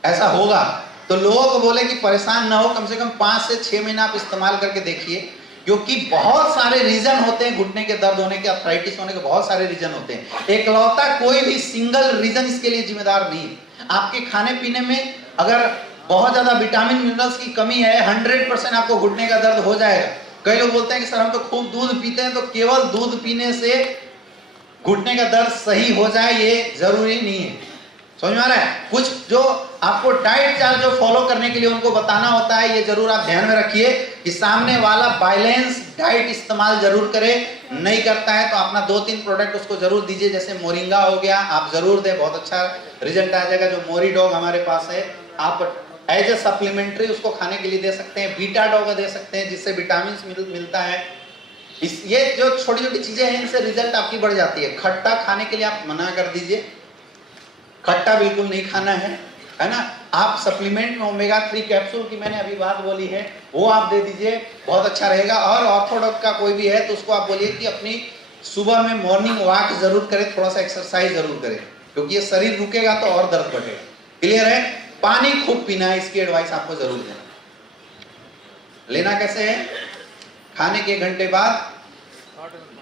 ऐसा होगा तो लोगों को बोले कि परेशान ना हो, कम से कम 5 से 6 महीना आप इस्तेमाल करके देखिए, क्योंकि बहुत सारे रीजन होते हैं घुटने के दर्द होने के, अर्थराइटिस होने के बहुत सारे रीजन होते हैं। एकलौता कोई भी सिंगल रीजन इसके लिए जिम्मेदार नहीं है। आपके खाने पीने में अगर बहुत ज्यादा विटामिन मिनरल्स की कमी है, 100% आपको घुटने का दर्द हो जाएगा। कई लोग बोलते हैं कि सर हम तो खूब दूध पीते हैं, तो केवल दूध पीने से घुटने का दर्द सही हो जाए ये जरूरी नहीं है। समझ में आ रहा है? कुछ जो आपको डाइट चार्ट जो फॉलो करने के लिए उनको बताना होता है, ये जरूर आप ध्यान में रखिए कि सामने वाला बैलेंस डाइट इस्तेमाल जरूर करे। नहीं करता है तो अपना 2-3 प्रोडक्ट उसको जरूर दीजिए, जैसे मोरिंगा हो गया, आप जरूर दें, बहुत अच्छा रिजल्ट आ जाएगा। जो मोरी डॉग हमारे पास है, आप एज ए सप्लीमेंट्री उसको खाने के लिए दे सकते हैं। बीटा डॉग दे सकते हैं जिससे विटामिन मिलता है। ये जो छोटी छोटी चीजें हैं इनसे रिजल्ट आपकी बढ़ जाती है। खट्टा खाने के लिए आप मना कर दीजिए, खट्टा बिल्कुल नहीं खाना है ना। आप सप्लीमेंट में ओमेगा 3 कैप्सूल की मैंने अभी बात बोली है, वो आप दे दीजिए, बहुत अच्छा रहेगा। और ऑर्थोडॉक का कोई भी है तो उसको आप बोलिए कि अपनी सुबह में मॉर्निंग वॉक जरूर करें, थोड़ा सा एक्सरसाइज जरूर करें, क्योंकि ये शरीर रुकेगा तो और दर्द बढ़ेगा। क्लियर है? पानी खूब पीना है, इसकी एडवाइस आपको जरूर देना। लेना कैसे है? खाने के 1 घंटे बाद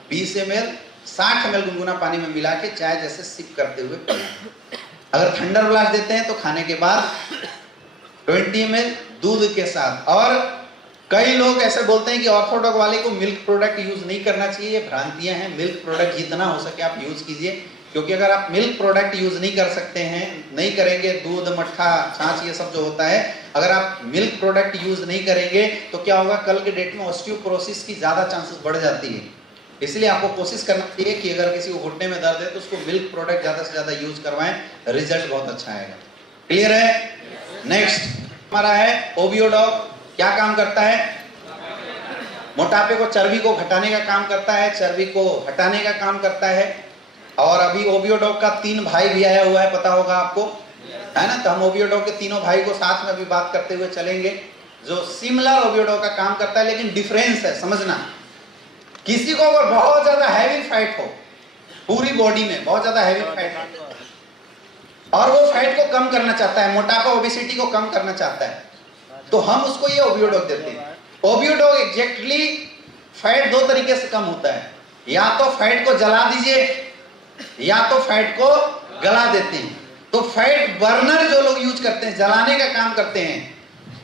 20 ml 60 ml गुनगुना पानी में मिला के चाय जैसे सिप करते हुए पीना। अगर थंडर ब्लास्ट देते हैं तो खाने के बाद 20 ml दूध के साथ। और कई लोग ऐसे बोलते हैं कि ऑर्थोडॉक वाले को मिल्क प्रोडक्ट यूज नहीं करना चाहिए, ये भ्रांतियां हैं। मिल्क प्रोडक्ट जितना हो सके आप यूज कीजिए, क्योंकि अगर आप मिल्क प्रोडक्ट यूज नहीं कर सकते हैं, नहीं करेंगे, दूध, मट्ठा, छाछ ये सब जो होता है, अगर आप मिल्क प्रोडक्ट यूज नहीं करेंगे तो क्या होगा, कल के डेट में ऑस्टियोपोरोसिस की ज्यादा चांसेस बढ़ जाती है। इसलिए आपको कोशिश करना चाहिए कि अगर किसी को घुटने में दर्द है तो उसको मिल्क प्रोडक्ट ज्यादा से ज्यादा यूज करवाएं, रिजल्ट बहुत अच्छा आएगा। क्लियर है? नेक्स्ट हमारा है ओबियोडॉग। क्या काम करता है? मोटापे को, चर्बी को घटाने का काम करता है, चर्बी को हटाने का काम करता है। और अभी ओबियोडॉग का 3 भाई भी आया हुआ है, पता होगा आपको, है ना? तो हम ओबियोडॉग के तीनों भाई को साथ में भी बात करते हुए चलेंगे, जो सिमिलर ओबियोडॉग का काम करता है, लेकिन डिफरेंस है, समझना। किसी को अगर बहुत ज्यादा हैवी फैट हो, पूरी बॉडी में बहुत ज्यादा हैवी फैट हो और वो फैट को कम करना चाहता है, मोटापा, ओबेसिटी को कम करना चाहता है, तो हम उसको ये ओबियोडॉग देते हैं। ओबियोडॉग एग्जैक्टली फैट 2 तरीके से कम होता है, या तो फैट को जला दीजिए या तो फैट को गला देते हैं। तो फैट बर्नर जो लोग यूज करते हैं, जलाने का काम करते हैं,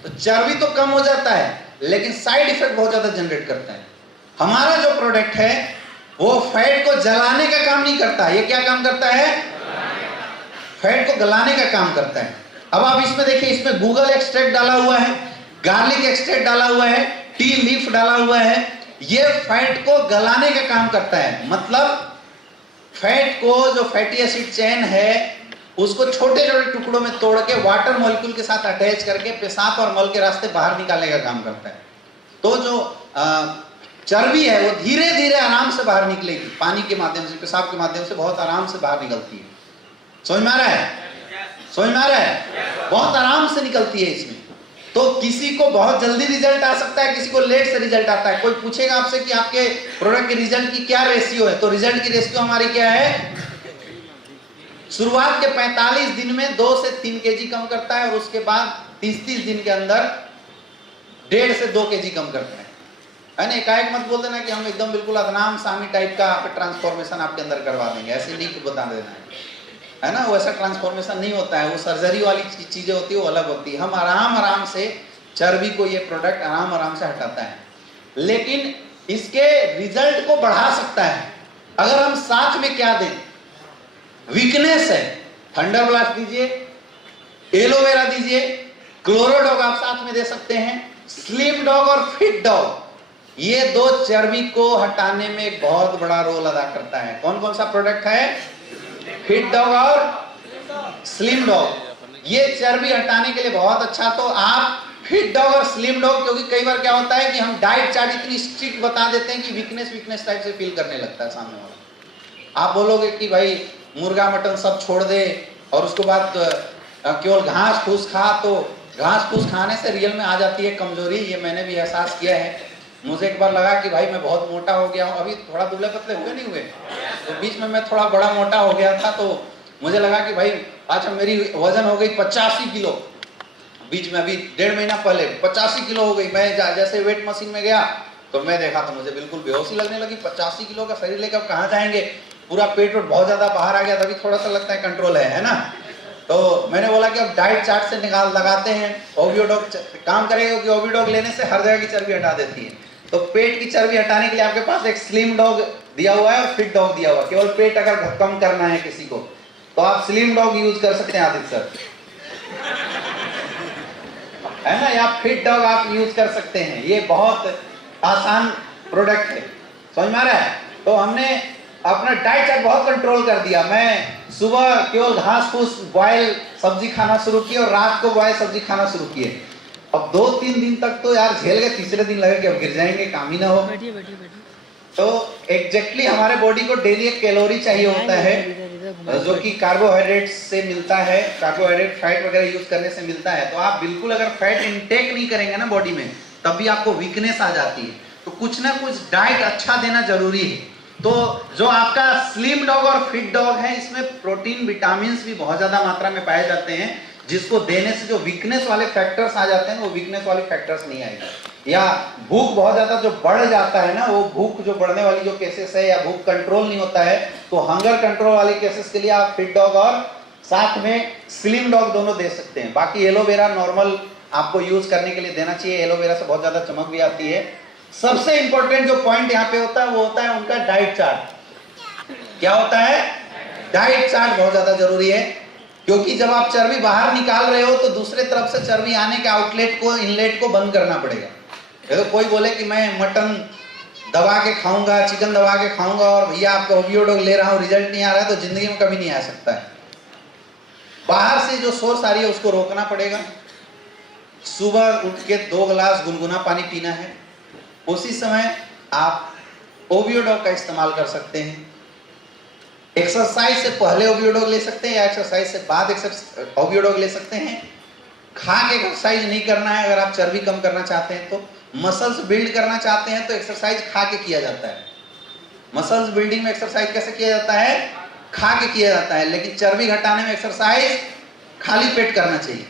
तो चर्बी तो कम हो जाता है लेकिन साइड इफेक्ट बहुत ज्यादा जनरेट करता है। हमारा जो प्रोडक्ट है वो फैट को जलाने का काम नहीं करता, ये क्या काम करता है? फैट को गलाने का काम करता है। अब आप इसमें देखिए, इसमें गूगल एक्सट्रैक्ट डाला हुआ है, गार्लिक एक्सट्रैक्ट डाला हुआ है, टी लीफ डाला हुआ है। ये फैट को गलाने का काम करता है, मतलब फैट को, जो फैटी एसिड चेन है, उसको छोटे छोटे टुकड़ों में तोड़ के वाटर मॉलिक्यूल के साथ अटैच करके पेशाब और मल के रास्ते बाहर निकालने का काम करता है। तो जो चर्बी है वो धीरे धीरे आराम से बाहर निकलेगी, पानी के माध्यम से, पेशाब के माध्यम से बहुत आराम से बाहर निकलती है। समझ में आ रहा है? समझ में आ रहा है? बहुत आराम से निकलती है इसमें। तो किसी को बहुत जल्दी रिजल्ट आ सकता है, किसी को लेट से रिजल्ट आता है। कोई पूछेगा आपसे कि आपके प्रोडक्ट के रिजल्ट की क्या रेशियो है, तो रिजल्ट की रेशियो हमारी क्या है? शुरुआत के 45 दिन में 2 से 3 केजी कम करता है और उसके बाद 30 दिन के अंदर 1.5 से 2 केजी कम करता है ना? एकाएक मत बोल देना कि हम एकदम बिल्कुल अदनाम सामी टाइप का ट्रांसफॉर्मेशन आपके अंदर करवा देंगे, ऐसे नहीं बता देना है ना? वैसा ट्रांसफॉर्मेशन नहीं होता है, वो सर्जरी वाली चीजें होती है, वो अलग होती है। हम आराम आराम से चर्बी को ये प्रोडक्ट आराम आराम से हटाता है, लेकिन इसके रिजल्ट को बढ़ा सकता है अगर हम साथ में क्या दें। वीकनेस है, थंडर ब्लास्ट दीजिए, एलोवेरा दीजिए, क्लोरोडॉग आप साथ में दे सकते हैं, स्लिम डॉग और फिट डॉग, ये 2 चर्बी को हटाने में एक बहुत बड़ा रोल अदा करता है। कौन कौन सा प्रोडक्ट है? फिट डॉग और स्लिम डॉग। ये चर्बी हटाने के लिए बहुत अच्छा। तो आप फिट डॉग और स्लिम डॉग, क्योंकि कई बार क्या होता है कि हम डाइट चार्ट इतनी स्ट्रिक्ट बता देते हैं कि वीकनेस टाइप से फील करने लगता है सामने वाला। आप बोलोगे कि भाई मुर्गा मटन सब छोड़ दे और उसके बाद केवल घास फूस खा, तो घास फूस खाने से रियल में आ जाती है कमजोरी। ये मैंने भी एहसास किया है। मुझे एक बार लगा कि भाई मैं बहुत मोटा हो गया हूँ, अभी थोड़ा दुबले पतले हुए नहीं हुए, तो बीच में मैं थोड़ा बड़ा मोटा हो गया था, तो मुझे लगा कि भाई अच्छा मेरी वजन हो गई 85 किलो। बीच में अभी 1.5 महीना पहले 85 किलो हो गई। मैं जैसे वेट मशीन में गया तो मैं देखा तो मुझे बिल्कुल बेहोशी लगने लगी। 85 किलो का शरीर लेकर कहाँ जाएंगे? पूरा पेट बहुत ज्यादा बाहर आ गया, तभी थोड़ा सा लगता है कंट्रोल है ना? तो मैंने बोला कि अब डाइट चार्ट से लगाते हैं, ओबियोडॉग काम करेगा, क्योंकि ओबियोडॉग लेने से हर जगह की चर्बी हटा देती है। तो पेट की चर्बी हटाने के लिए आपके पास एक स्लिम डॉग दिया हुआ है और फिट डॉग दिया हुआ है। केवल पेट अगर कम करना है किसी को तो आप स्लिम डॉग यूज कर सकते हैं आदित्य सर, है ना? या फिट डॉग आप यूज कर सकते हैं। ये बहुत आसान प्रोडक्ट है, समझ में आ रहा है? तो हमने अपना डाइट चार्ट बहुत कंट्रोल कर दिया। मैं सुबह केवल घास फूस बॉयल सब्जी खाना शुरू किए और रात को बॉयल सब्जी खाना शुरू किए। अब 2-3 दिन तक तो यार झेल गए, तीसरे दिन लगे कि अब गिर जाएंगे, काम ही ना हो। तो एग्जैक्टली हमारे बॉडी को डेली एक कैलोरी चाहिए होता है जो कि कार्बोहाइड्रेट से मिलता है, कार्बोहाइड्रेट फैट वगैरह यूज करने से मिलता है। तो आप बिल्कुल अगर फैट इनटेक नहीं करेंगे ना बॉडी में, तब भी आपको वीकनेस आ जाती है। तो कुछ ना कुछ डाइट अच्छा देना जरूरी है। तो जो आपका स्लिम डॉग और फिट डॉग है, इसमें प्रोटीन विटामिन भी बहुत ज्यादा मात्रा में पाए जाते हैं, जिसको देने से जो वीकनेस वाले फैक्टर्स आ जाते हैं वो वीकनेस वाले फैक्टर्स नहीं आएंगे। या भूख बहुत ज्यादा जो बढ़ जाता है ना, वो भूख जो बढ़ने वाली जो केसेस है, या भूख कंट्रोल नहीं होता है, तो हंगर कंट्रोल वाले केसेस के लिए आप फिट डॉग और साथ में स्लिम डॉग दोनों दे सकते हैं। बाकी एलोवेरा नॉर्मल आपको यूज करने के लिए देना चाहिए, एलोवेरा से बहुत ज्यादा चमक भी आती है। सबसे इंपॉर्टेंट जो पॉइंट यहाँ पे होता है वो होता है उनका डाइट चार्ट। क्या होता है? डाइट चार्ट बहुत ज्यादा जरूरी है, क्योंकि जब आप चर्बी बाहर निकाल रहे हो तो दूसरे तरफ से चर्बी आने के आउटलेट को, इनलेट को बंद करना पड़ेगा। तो कोई बोले कि मैं मटन दबा के खाऊंगा, चिकन दबा के खाऊंगा और भैया आपका ओवियोडॉग ले रहा हूं, रिजल्ट नहीं आ रहा है, तो जिंदगी में कभी नहीं आ सकता है। बाहर से जो सोर्स आ रही है उसको रोकना पड़ेगा। सुबह उठ के 2 गिलास गुनगुना पानी पीना है। उसी समय आप ओवियोडॉग का इस्तेमाल कर सकते हैं। एक्सरसाइज से पहले ओवियोडॉग ले सकते हैं या एक्सरसाइज से बाद ओवियोडॉग ले सकते हैं। खा के एक्सरसाइज नहीं करना है। अगर आप चर्बी कम करना चाहते हैं, तो मसल्स बिल्ड करना चाहते हैं, तो एक्सरसाइज खा के किया जाता है। मसल्स बिल्डिंग में एक्सरसाइज कैसे किया जाता है? खा के किया जाता है। लेकिन चर्बी घटाने में एक्सरसाइज खाली पेट करना चाहिए।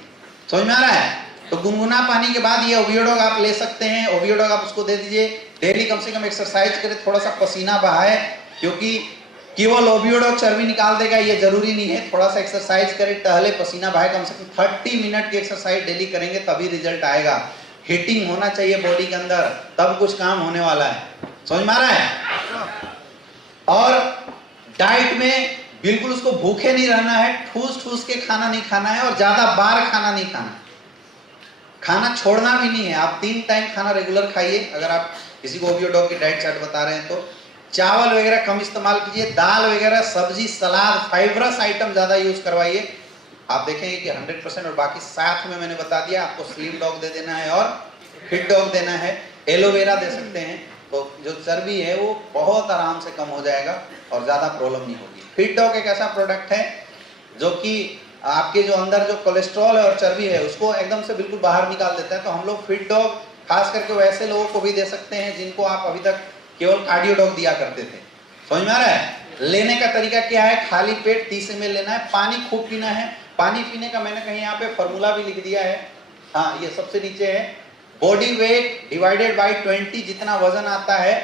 समझ में आ रहा है? तो गुनगुना पानी के बाद ये ओवियोडॉग आप ले सकते हैं। ओवियोडॉग आप उसको दे दीजिए। डेली कम से कम एक्सरसाइज करें, थोड़ा सा पसीना बहाए, क्योंकि केवल ओवियोडॉग चर्बी निकाल देगा ये जरूरी नहीं है। थोड़ा सा एक्सरसाइज करें, टहले, पसीना बहाए। कम से कम 30 मिनट की एक्सरसाइज डेली करेंगे तभी रिजल्ट आएगा। हीटिंग होना चाहिए बॉडी के अंदर, तब कुछ काम होने वाला है। समझ में आ रहा है? और डाइट में बिल्कुल उसको भूखे नहीं रहना है, ठूस ठूस के खाना नहीं खाना है और ज्यादा बार खाना नहीं खाना। खाना छोड़ना भी नहीं है। आप 3 टाइम खाना रेगुलर खाइए। अगर आप किसी को ओवियोडॉग की डाइट चार्ट बता रहे हैं तो चावल वगैरह कम इस्तेमाल कीजिए। दाल वगैरह, सब्जी, सलाद, फाइबरस आइटम ज्यादा यूज करवाइए। आप देखेंगे कि 100%। और बाकी साथ में मैंने बता दिया, आपको स्लिम डॉग दे देना है और फिट डॉग देना है। एलोवेरा दे सकते हैं, तो जो चर्बी है वो बहुत आराम से कम हो जाएगा और ज्यादा प्रॉब्लम नहीं होगी। फिट डॉग एक ऐसा प्रोडक्ट है जो कि आपके जो अंदर जो कोलेस्ट्रॉल है और चर्बी है उसको एकदम से बिल्कुल बाहर निकाल देता है। तो हम लोग फिट डॉग खास करके वैसे लोगों को भी दे सकते हैं जिनको आप अभी तक केवल कार्डियो डॉग दिया करते थे। समझ में आ रहा है? लेने का तरीका क्या है? खाली पेट 30 ml लेना है। पानी खूब पीना है। पानी पीने का मैंने कहीं यहाँ पे फॉर्मूला भी लिख दिया है। हाँ, ये सबसे नीचे है। बॉडी वेट डिवाइडेड बाई 20, जितना वजन आता है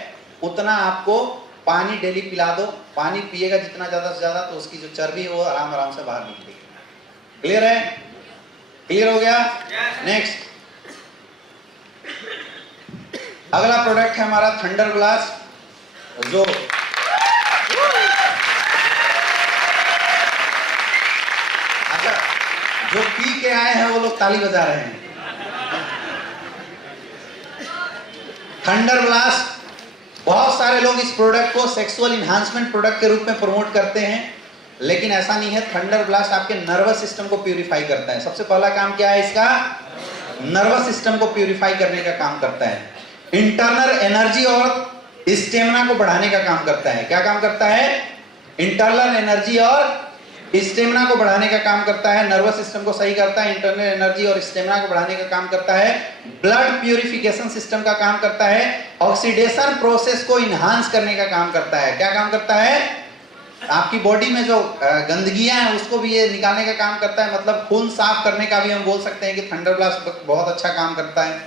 उतना आपको पानी डेली पिला दो। पानी पिएगा जितना ज्यादा से ज्यादा, तो उसकी जो चर्बी है वो आराम आराम से बाहर निकलेगी। क्लियर है? क्लियर हो गया? नेक्स्ट, अगला प्रोडक्ट है हमारा थंडर ब्लास्ट। जो अच्छा, जो पी के आए हैं वो लोग ताली बजा रहे हैं। थंडर ब्लास्ट, बहुत सारे लोग इस प्रोडक्ट को सेक्सुअल इन्हांसमेंट प्रोडक्ट के रूप में प्रमोट करते हैं, लेकिन ऐसा नहीं है। थंडर ब्लास्ट आपके नर्वस सिस्टम को प्यूरिफाई करता है। सबसे पहला काम क्या है इसका? नर्वस सिस्टम को प्यूरिफाई करने का काम करता है। इंटरनल एनर्जी और स्टेमिना को बढ़ाने का काम करता है। क्या काम करता है? इंटरनल एनर्जी और स्टेमिना को बढ़ाने का काम करता है। नर्वस सिस्टम को सही करता है, इंटरनल एनर्जी और स्टेमिना को बढ़ाने का काम करता है। ब्लड प्यूरिफिकेशन सिस्टम का काम करता है। ऑक्सीडेशन प्रोसेस को इनहांस करने का काम करता है। क्या काम करता है? आपकी बॉडी में जो गंदगियां हैं उसको भी ये निकालने का काम करता है। मतलब खून साफ करने का भी हम बोल सकते हैं कि थंडर ब्लास्ट बहुत अच्छा काम करता है।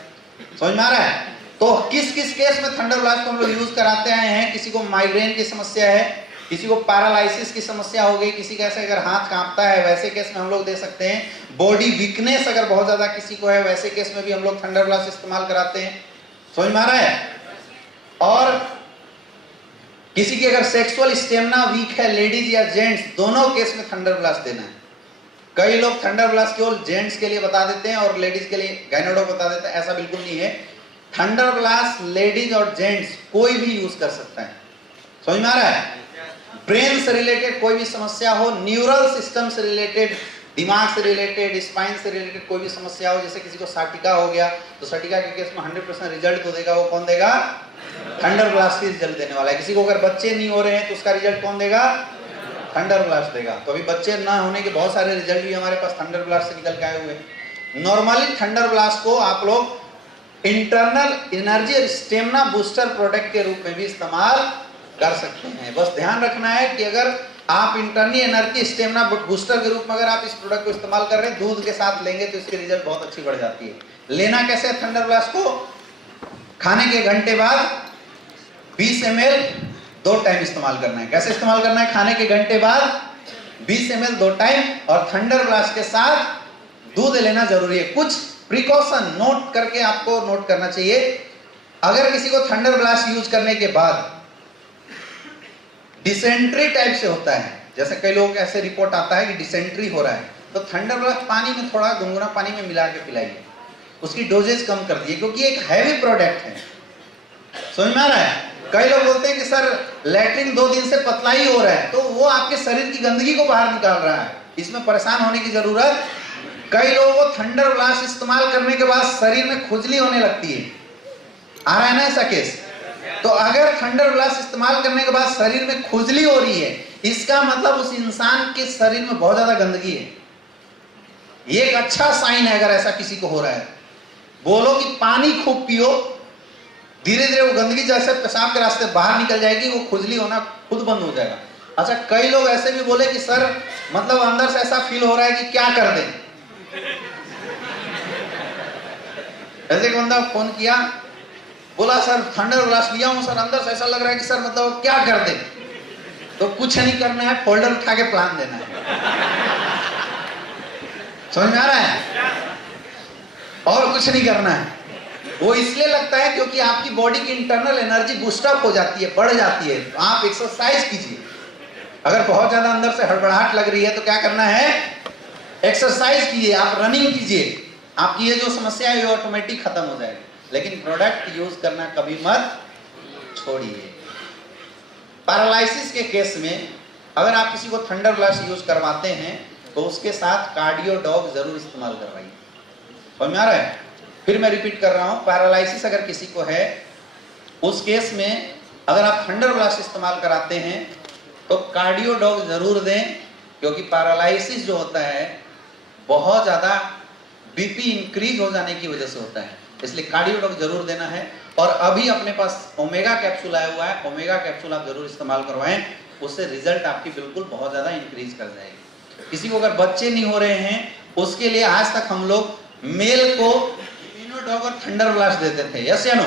समझ में आ रहा है? तो किस किस केस में थंडर ब्लास्ट को हम लोग यूज कराते आए हैं? किसी को माइग्रेन की समस्या है, किसी को पैरालिसिस की समस्या हो गई, किसी का ऐसे अगर हाथ कांपता है वैसे केस में हम लोग दे सकते हैं। बॉडी वीकनेस अगर बहुत ज्यादा किसी को है वैसे केस में भी हम लोग थंडर ब्लास्ट इस्तेमाल कराते हैं। समझ में आ रहा है? और किसी की अगर सेक्सुअल स्टेमिना वीक है, लेडीज या जेंट्स, दोनों केस में थंडर ब्लास्ट देना है। कई लोग थंडर ब्लास्ट केवल जेंट्स के लिए बता देते हैं और लेडीज के लिए गायनेडो बता देते हैं। ऐसा बिल्कुल नहीं है। थंडर ब्लास्ट लेडीज और जेंट्स कोई भी यूज कर सकता है। समझ में आ रहा है? ब्रेन से रिलेटेड कोई भी समस्या हो, न्यूरल सिस्टम से रिलेटेड, दिमाग से रिलेटेड, स्पाइन से रिलेटेड कोई भी समस्या हो, जैसे किसी को साटिका हो गया तो साटिका के केस में 100% रिजल्ट तो देगा वो कौन देगा? थंडर ब्लास्ट ही रिजल्ट देने वाला है। किसी को अगर बच्चे नहीं हो रहे हैं तो उसका रिजल्ट कौन देगा? थंडर ब्लास्ट देगा। तो अभी बच्चे ना होने के बहुत सारे रिजल्ट भी हमारे पास थंडर ब्लास्ट से निकल के आए हुए। नॉर्मली थंडर ब्लास्ट को आप लोग इंटरनल एनर्जी और स्टेमिना बूस्टर प्रोडक्ट के रूप में भी इस्तेमाल कर सकते हैं। बस ध्यान रखना है कि अगर आप इंटरनल एनर्जी स्टेमिना बूस्टर के रूप में अगर आप इस प्रोडक्ट को इस्तेमाल कर रहे हैं, दूध के साथ लेंगे तो इसकी रिजल्ट बहुत अच्छी बढ़ जाती है। लेना कैसे है थंडर ब्लास्ट को? खाने के घंटे बाद 20 ml 2 टाइम इस्तेमाल करना है। कैसे इस्तेमाल करना है? खाने के घंटे बाद 20 ml 2 टाइम और थंडर ब्लास्ट के साथ दूध लेना जरूरी है। कुछ प्रिकॉशन नोट करके आपको नोट करना चाहिए। अगर किसी को थंडर ब्लास्ट यूज करने के बाद डिसेंट्री टाइप से होता है, जैसे कई लोग ऐसे रिपोर्ट आता है कि डिसेंट्री हो रहा है, तो थंडर ब्लास्ट पानी में थोड़ा गुनगुना पानी में मिला के पिलाइए, उसकी डोजेज कम कर दिए, क्योंकि एक हैवी प्रोडक्ट है। समझ में आ रहा है? कई लोग बोलते हैं कि सर लैट्रिन 2 दिन से पतला ही हो रहा है, तो वो आपके शरीर की गंदगी को बाहर निकाल रहा है, इसमें परेशान होने की जरूरत। कई लोगों को थंडर ब्लास्ट इस्तेमाल करने के बाद शरीर में खुजली होने लगती है, आ रहा है ना ऐसा केस? तो अगर थंडर ब्लास्ट इस्तेमाल करने के बाद शरीर में खुजली हो रही है, इसका मतलब उस इंसान के शरीर में बहुत ज्यादा गंदगी है। ये एक अच्छा साइन है अगर ऐसा किसी को हो रहा है। बोलो कि पानी खूब पियो, धीरे धीरे वो गंदगी जैसे पेशाब के रास्ते बाहर निकल जाएगी, वो खुजली होना खुद बंद हो जाएगा। अच्छा, कई लोग ऐसे भी बोले कि सर मतलब अंदर से ऐसा फील हो रहा है कि क्या कर दें। ऐसे एक बंदा फोन किया, बोला सर थंडर ब्लास्ट लिया हूं सर, अंदर से ऐसा लग रहा है कि सर मतलब क्या कर दें। तो कुछ नहीं करना है, फोल्डर उठा के प्लान देना है। समझ में आ रहा है? और कुछ नहीं करना है। वो इसलिए लगता है क्योंकि आपकी बॉडी की इंटरनल एनर्जी बूस्टअप हो जाती है, बढ़ जाती है। तो आप एक्सरसाइज कीजिए। अगर बहुत ज्यादा अंदर से हड़बड़ाहट लग रही है तो क्या करना है? एक्सरसाइज कीजिए, आप रनिंग कीजिए, आपकी ये जो समस्या है ये ऑटोमेटिक खत्म हो जाएगी। लेकिन प्रोडक्ट यूज करना कभी मत छोड़िए। पैरालिसिस के केस में अगर आप किसी को थंडर ब्लास्ट यूज करवाते हैं तो उसके साथ कार्डियो डॉग जरूर इस्तेमाल करवाइए। समझ में आ रहा है? फिर मैं रिपीट कर रहा हूं, पैरालिसिस अगर किसी को है उस केस में अगर आप थंडर ब्लास्ट इस्तेमाल कराते हैं तो कार्डियो डॉग जरूर दें, क्योंकि पैरालिसिस जो होता है बहुत ज्यादा बीपी इंक्रीज हो जाने की वजह से होता है, इसलिए कार्डियो डॉग जरूर देना है। और अभी अपने पास ओमेगा कैप्सूल आया हुआ है, ओमेगा कैप्सूल आप जरूर इस्तेमाल करवाएं, उससे रिजल्ट आपकी बिल्कुल बहुत ज्यादा इंक्रीज कर जाएगी। किसी को अगर बच्चे नहीं हो रहे हैं उसके लिए आज तक हम लोग मेल को इम्यूनोडॉग और थंडर ब्लास्ट देते थे, यस या नो,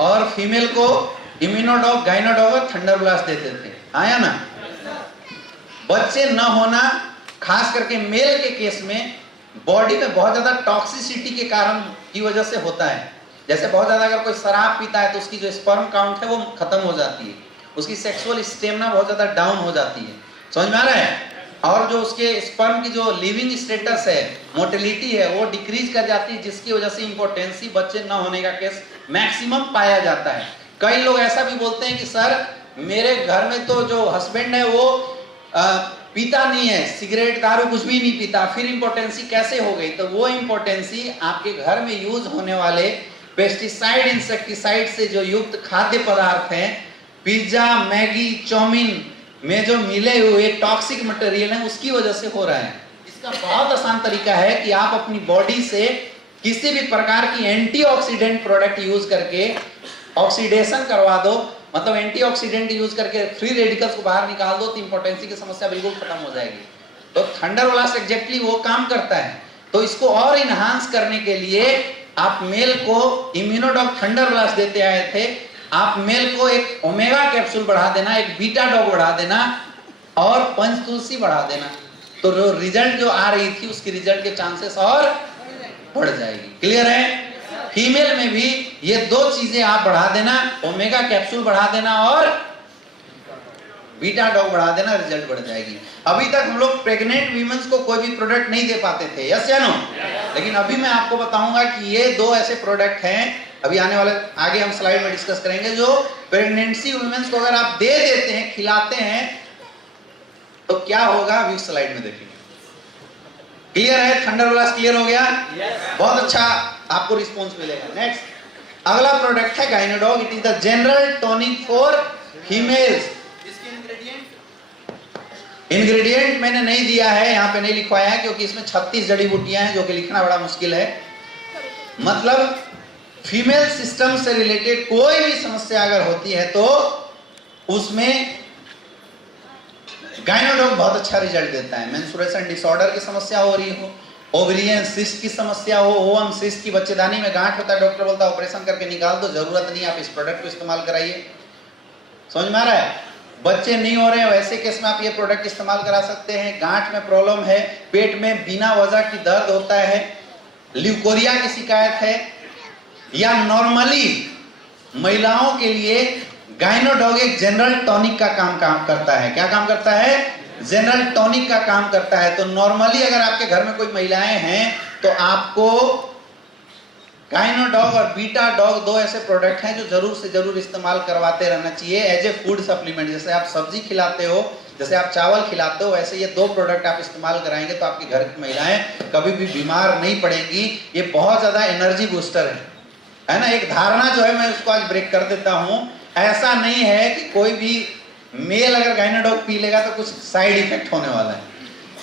और फीमेल को इम्यूनोडॉग, गाइनोडॉग और थंडर ब्लास्ट देते थे, आया ना? बच्चे न होना खास करके मेल के केस में बॉडी में बहुत ज्यादा टॉक्सिसिटी के कारण की वजह से होता है। जैसे बहुत ज्यादा अगर कोई शराब पीता है तो उसकी जो स्पर्म काउंट है वो खत्म हो जाती है, उसकी सेक्सुअल स्टेमिना बहुत ज्यादा डाउन हो जाती है। समझ में आ रहा है? और जो उसके स्पर्म की जो लिविंग स्टेटस है, मोटिलिटी है, वो डिक्रीज कर जाती है, जिसकी वजह से इंपोर्टेंसी, बच्चे न होने का केस मैक्सिमम पाया जाता है। कई लोग ऐसा भी बोलते हैं कि सर मेरे घर में तो जो हस्बैंड है वो पीता नहीं है, सिगरेट दारू कुछ भी नहीं पीता, फिर इंपोर्टेंसी कैसे हो गई? तो वो इंपोर्टेंसी आपके घर में यूज होने वाले पेस्टिसाइड, इंसेक्टिसाइड से जो युक्त खाद्य पदार्थ हैं, पिज्जा, मैगी, चाउमीन में जो मिले हुए टॉक्सिक मटेरियल है, उसकी वजह से हो रहा है। इसका बहुत आसान तरीका है कि आप अपनी बॉडी से किसी भी प्रकार की एंटीऑक्सीडेंट प्रोडक्ट यूज करके ऑक्सीडेशन करवा दो, मतलब एंटीऑक्सीडेंट यूज करके फ्री रेडिकल्स को बाहर निकाल दो, तो इंपोर्टेंसी की समस्या बिल्कुल खत्म हो जाएगी। तो थंडर ब्लास्ट एग्जैक्टली वो काम करता है। तो इसको और इनहांस करने के लिए आप मेल को इम्यूनोडॉग थंडर ब्लास्ट देते आए थे, आप मेल को एक ओमेगा कैप्सूल बढ़ा देना, एक बीटा डॉग बढ़ा देना और पंचतुलसी बढ़ा देना, तो जो रिजल्ट जो आ रही थी उसकी रिजल्ट के चांसेस और बढ़ जाएगी। क्लियर है? फीमेल में भी ये 2 चीजें आप बढ़ा देना, ओमेगा कैप्सूल बढ़ा देना और बीटा डॉग बढ़ा देना, रिजल्ट बढ़ जाएगी। अभी तक हम लोग प्रेग्नेंट वीमेंस को कोई भी प्रोडक्ट नहीं दे पाते थे, यस या नो? लेकिन अभी मैं आपको बताऊंगा कि ये 2 ऐसे प्रोडक्ट हैं, अभी आने वाले आगे हम स्लाइड में डिस्कस करेंगे, जो प्रेगनेंसी वुमेन्स को अगर आप दे देते हैं, खिलाते हैं, तो क्या होगा अभी स्लाइड में देखेंगे। क्लियर है? थंडर ब्लास्ट क्लियर हो गया? बहुत अच्छा आपको रिस्पॉन्स मिलेगा। नेक्स्ट अगला प्रोडक्ट है Gynodog. It is the general tonic for females. Ingredient मैंने नहीं दिया है, यहाँ पे नहीं लिखवाया है, क्योंकि इसमें 36 जड़ी बूटियां हैं जो कि लिखना बड़ा मुश्किल है। मतलब फीमेल सिस्टम से रिलेटेड कोई भी समस्या अगर होती है तो उसमें गाइनोडॉग बहुत अच्छा रिजल्ट देता है। मेंस्ट्रुएशन डिसऑर्डर की समस्या हो रही हो, ओवरियन सिस्ट की समस्या हो, ओवम सिस्ट की बच्चेदानी में गांठ होता है, डॉक्टर बोलता है ऑपरेशन करके निकाल दो, जरूरत नहीं, आप इस प्रोडक्ट को इस्तेमाल कराइए। समझ में आ रहा है? बच्चे नहीं हो रहे हैं, वैसे केस में आप ये प्रोडक्ट इस्तेमाल करा सकते हैं। गांठ में प्रॉब्लम है, पेट में बिना वजह की दर्द होता है, ल्यूकोरिया की शिकायत है, या नॉर्मली महिलाओं के लिए गाइनोडॉग एक जनरल टॉनिक का काम करता है। क्या काम करता है? जनरल टॉनिक का काम करता है। तो नॉर्मली अगर आपके घर में कोई महिलाएं हैं तो आपको गाइनोडॉग और बीटा डॉग, दो ऐसे प्रोडक्ट हैं जो जरूर से जरूर इस्तेमाल करवाते रहना चाहिए एज ए फूड सप्लीमेंट। जैसे आप सब्जी खिलाते हो, जैसे आप चावल खिलाते हो, वैसे ये दो प्रोडक्ट आप इस्तेमाल कराएंगे तो आपके घर की महिलाएं कभी भी बीमार नहीं पड़ेंगी। ये बहुत ज्यादा एनर्जी बूस्टर है ना। एक धारणा जो है मैं उसको आज ब्रेक कर देता हूं। ऐसा नहीं है कि कोई भी मेल अगर गाइनोडॉग पी लेगा तो कुछ साइड इफेक्ट होने वाला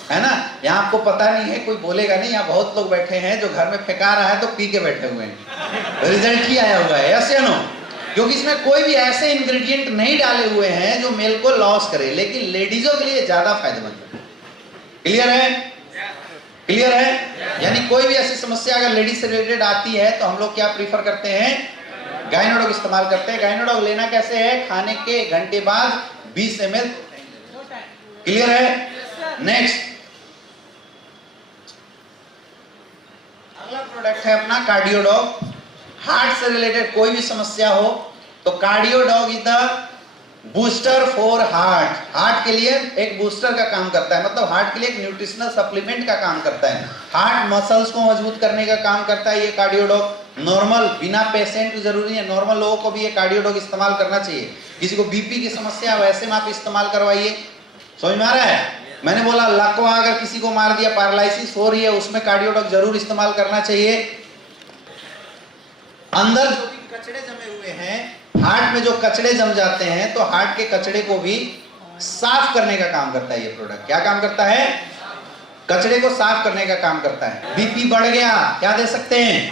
है ना। यहाँ आपको पता नहीं है, कोई बोलेगा नहीं। यहाँ बहुत लोग बैठे हैं जो घर में फेंका रहा है तो पी के बैठे हुए हैं, रिजल्ट ही आया हुआ है, यस या नो? क्योंकि इसमें कोई भी ऐसे इंग्रेडिएंट नहीं डाले हुए हैं जो मेल को लॉस करे, लेकिन लेडीजों के लिए ज्यादा फायदेमंद है। क्लियर है? क्लियर है? यानी कोई भी ऐसी समस्या अगर लेडीज से रिलेटेड आती है तो हम लोग क्या प्रीफर करते हैं? गाइनोडॉग इस्तेमाल करते हैं। गाइनोडॉग लेना कैसे है? खाने के घंटे बाद 20 ml। क्लियर है? नेक्स्ट अगला प्रोडक्ट है अपना कार्डियोडॉग। हार्ट से रिलेटेड कोई भी समस्या हो तो Cardiodog is the booster for heart. Heart के लिए एक बूस्टर का काम करता है, मतलब हार्ट के लिए एक न्यूट्रिशनल सप्लीमेंट का काम करता है। हार्ट मसल्स को मजबूत करने का काम करता है ये कार्डियोडॉग। नॉर्मल बिना पेशेंट की जरूरी है, नॉर्मल लोगों को भी ये कार्डियोडॉग इस्तेमाल करना चाहिए। किसी को बीपी की समस्या वैसे में आप इस्तेमाल करवाइए। समझ में आ रहा है? मैंने बोला लकवा अगर किसी को मार दिया, पैरालिसिस हो रही है, उसमें कार्डियोडॉग जरूर इस्तेमाल करना चाहिए। अंदर जो भी कचड़े जमे हुए हैं, हार्ट में जो कचड़े जम जाते हैं तो हार्ट के कचड़े को भी साफ करने का काम करता है ये प्रोडक्ट। क्या काम करता है? कचड़े को साफ करने का काम करता है। बीपी बढ़ गया, क्या दे सकते हैं?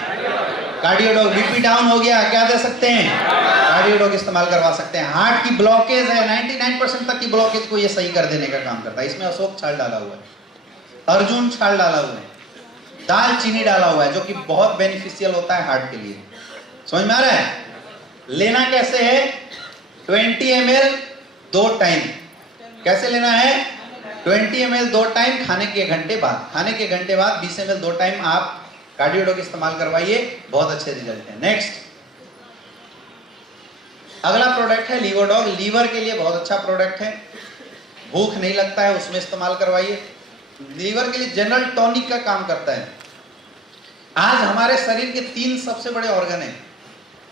कार्डियोडॉग। बीपी डाउन हो गया, क्या दे सकते हैं? कार्डियोडॉग इस्तेमाल करवा सकते हैं। हार्ट की ब्लॉकेज है, 99% तक की ब्लॉकेज को ये सही कर देने का काम करता है। इसमें अशोक छाल डाला हुआ है, अर्जुन छाल डाला हुआ है, दालचीनी डाला हुआ है, जो कि बहुत बेनिफिशियल होता है हार्ट के लिए। समझ में आ रहा है? लेना कैसे है? 20 ml 2 टाइम। कैसे लेना है? 20 ml 2 टाइम खाने के घंटे बाद। खाने के घंटे बाद 20 ml 2 टाइम आप कार्डियोडॉग इस्तेमाल करवाइए, बहुत अच्छे रिजल्ट है। नेक्स्ट अगला प्रोडक्ट है लीवोडॉग। लीवर के लिए बहुत अच्छा प्रोडक्ट है, भूख नहीं लगता है उसमें इस्तेमाल करवाइए। लीवर के लिए जनरल टॉनिक का काम करता है। आज हमारे शरीर के 3 सबसे बड़े ऑर्गन हैं,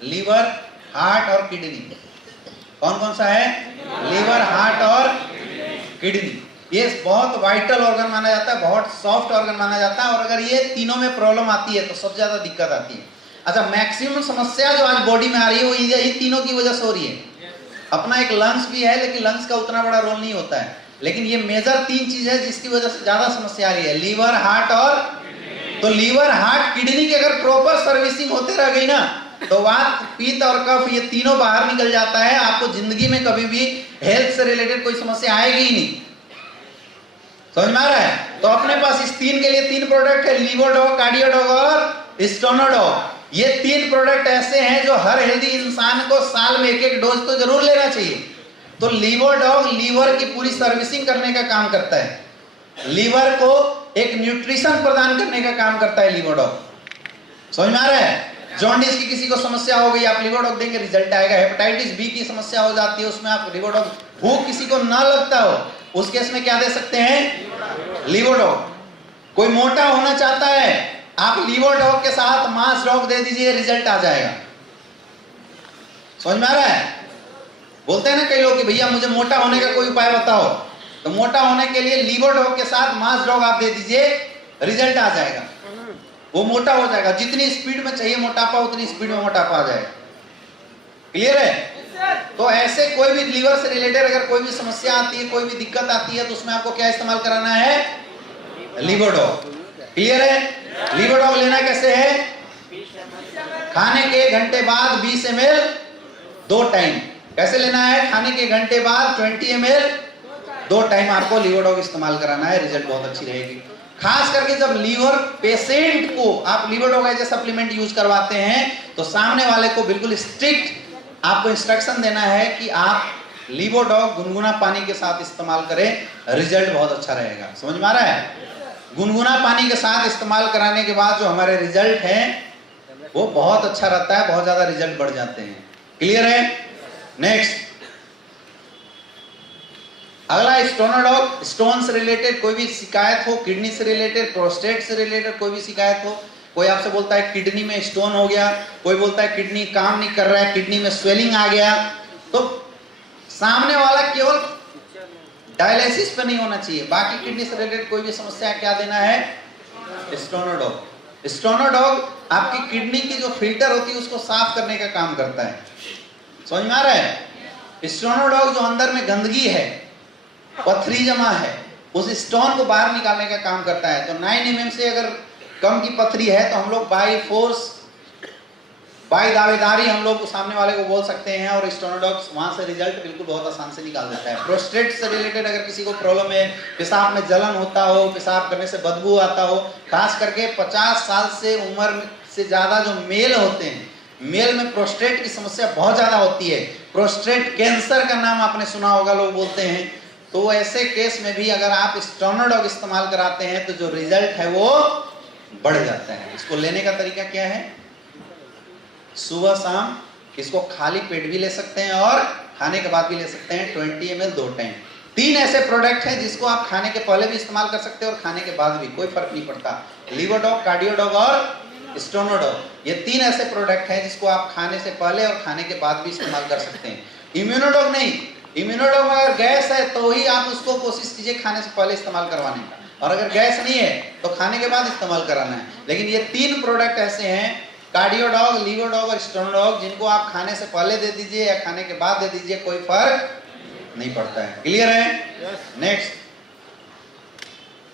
लीवर, हार्ट और किडनी। कौन कौन सा है? लीवर, हार्ट और किडनी। ये बहुत वाइटल ऑर्गन माना जाता है, बहुत सॉफ्ट ऑर्गन माना जाता है। और अगर ये तीनों में प्रॉब्लम आती है तो सबसे ज्यादा दिक्कत आती है। अच्छा, मैक्सिमम समस्या जो आज बॉडी में आ रही है वो ये तीनों की वजह से हो रही है। अपना एक लंग्स भी है, लेकिन लंग्स का उतना बड़ा रोल नहीं होता है, लेकिन ये मेजर 3 चीज है जिसकी वजह से ज्यादा समस्या आ रही है, लीवर, हार्ट और। तो लीवर, हार्ट, किडनी की अगर प्रॉपर सर्विसिंग होते रह गई ना तो वात, पित्त और कफ ये तीनों बाहर निकल जाता है। आपको जिंदगी में कभी भी हेल्थ से रिलेटेड कोई समस्या आएगी ही नहीं। समझ में आ रहा है? तो अपने पास इस 3 के लिए 3 प्रोडक्ट है, लीवोडॉग, कार्डियोडॉग और स्टोनोडॉग। ये 3 प्रोडक्ट ऐसे हैं जो हर हेल्दी इंसान को साल में 1-1 डोज तो जरूर लेना चाहिए। तो लीवोडॉग लीवर की पूरी सर्विसिंग करने का काम करता है, लीवर को एक न्यूट्रिशन प्रदान करने का काम करता है लीवोडॉग। समझ में आ रहा है? जॉन्डिस की किसी को समस्या हो गई, आप लीवोडॉग देंगे, रिजल्ट आएगा। हेपेटाइटिस बी की समस्या हो जाती है, उसमें आप लीवोडॉग। भूख किसी को ना लगता हो उस केस में क्या दे सकते हैं? लीवोडॉग। कोई मोटा होना चाहता है, आप लीवोडॉग के साथ मास डॉग दे दीजिए, रिजल्ट आ जाएगा। समझ में आ रहा है? बोलते हैं ना कई लोग कि भैया मुझे मोटा होने का कोई उपाय बताओ, तो मोटा होने के लिए लीवोडॉग के साथ मास डॉग आप दे दीजिए, रिजल्ट आ जाएगा, वो मोटा हो जाएगा। जितनी स्पीड में चाहिए मोटापा उतनी स्पीड में मोटापा आ जाएगा। क्लियर है? तो ऐसे कोई भी लीवर से रिलेटेड अगर कोई भी समस्या आती है, कोई भी दिक्कत आती है, तो उसमें आपको क्या इस्तेमाल कराना है? लीवोडॉग। क्लियर है? लीवोडॉग लेना कैसे है? खाने के घंटे बाद 20 ml 2 टाइम। कैसे लेना है? खाने के घंटे बाद 20 ml 2 टाइम आपको लीवोडॉग इस्तेमाल कराना है, रिजल्ट बहुत अच्छी रहेगी। खास करके जब लीवर पेशेंट को आप लीवोडॉग एज ए सप्लीमेंट यूज करवाते हैं तो सामने वाले को बिल्कुल स्ट्रिक्ट आपको इंस्ट्रक्शन देना है कि आप लीवोडॉग गुनगुना पानी के साथ इस्तेमाल करें, रिजल्ट बहुत अच्छा रहेगा। समझ में आ रहा है? गुनगुना पानी के साथ इस्तेमाल कराने के बाद जो हमारे रिजल्ट हैं वो बहुत अच्छा रहता है, बहुत ज्यादा रिजल्ट बढ़ जाते हैं। क्लियर है? नेक्स्ट, अगला स्टोनोडॉग, स्टोन से रिलेटेड कोई भी शिकायत हो, किडनी से रिलेटेड, प्रोस्टेट से रिलेटेड कोई भी शिकायत हो, कोई आपसे बोलता है किडनी में स्टोन हो गया, कोई बोलता है किडनी काम नहीं कर रहा है, किडनी में स्वेलिंग आ गया, तो सामने वाला केवल डायलिसिस पे नहीं होना चाहिए, बाकी किडनी से रिलेटेड कोई भी समस्या क्या देना है? स्टोनोडॉग। स्टोनोडॉग आपकी किडनी की जो फिल्टर होती है उसको साफ करने का काम करता है। समझ में आ रहा है? स्टोनोडॉग जो अंदर में गंदगी है, पथरी जमा है, उस स्टोन को बाहर निकालने का काम करता है। तो 9 mm से अगर कम की पथरी है तो हम लोग बाई फोर्स, बाई दावेदारी हम लोग सामने वाले को बोल सकते हैं और स्टोनोडॉग वहां से रिजल्ट बिल्कुल बहुत आसान से निकाल देता है। प्रोस्टेट से रिलेटेड अगर किसी को प्रॉब्लम है, पेशाब में जलन होता हो, पेशाब करने से बदबू आता हो, खास करके 50 साल से उम्र से ज्यादा जो मेल होते हैं, मेल में प्रोस्टेट की समस्या बहुत ज्यादा होती है। प्रोस्टेट कैंसर का नाम आपने सुना होगा, लोग बोलते हैं। तो ऐसे केस में भी अगर आप स्टोनोडॉग इस्तेमाल कराते हैं तो जो रिजल्ट है वो बढ़ जाता है। इसको लेने का तरीका क्या है? सुबह शाम इसको खाली पेट भी ले सकते हैं और खाने के बाद भी ले सकते हैं, 20 ml 2 टाइम। 3 ऐसे प्रोडक्ट हैं जिसको आप खाने के पहले भी इस्तेमाल कर सकते हैं और खाने के बाद भी, कोई फर्क नहीं पड़ता। लीवोडॉग, कार्डियोडॉग और स्टोनोडॉग, ये 3 ऐसे प्रोडक्ट हैं जिसको आप खाने से पहले और खाने के बाद भी इस्तेमाल कर सकते हैं। इम्यूनोडॉग नहीं, इम्यूनोडॉग में अगर गैस है तो ही आप उसको कोशिश कीजिए खाने से पहले इस्तेमाल करवाने का, और अगर गैस नहीं है तो खाने के बाद इस्तेमाल कराना है। लेकिन ये 3 प्रोडक्ट ऐसे हैं, कार्डियोडॉग, लीवोडॉग और स्टोनोडॉग, जिनको आप खाने से पहले दे दीजिए या खाने के बाद दे दीजिए, कोई फर्क नहीं पड़ता है। क्लियर है? नेक्स्ट,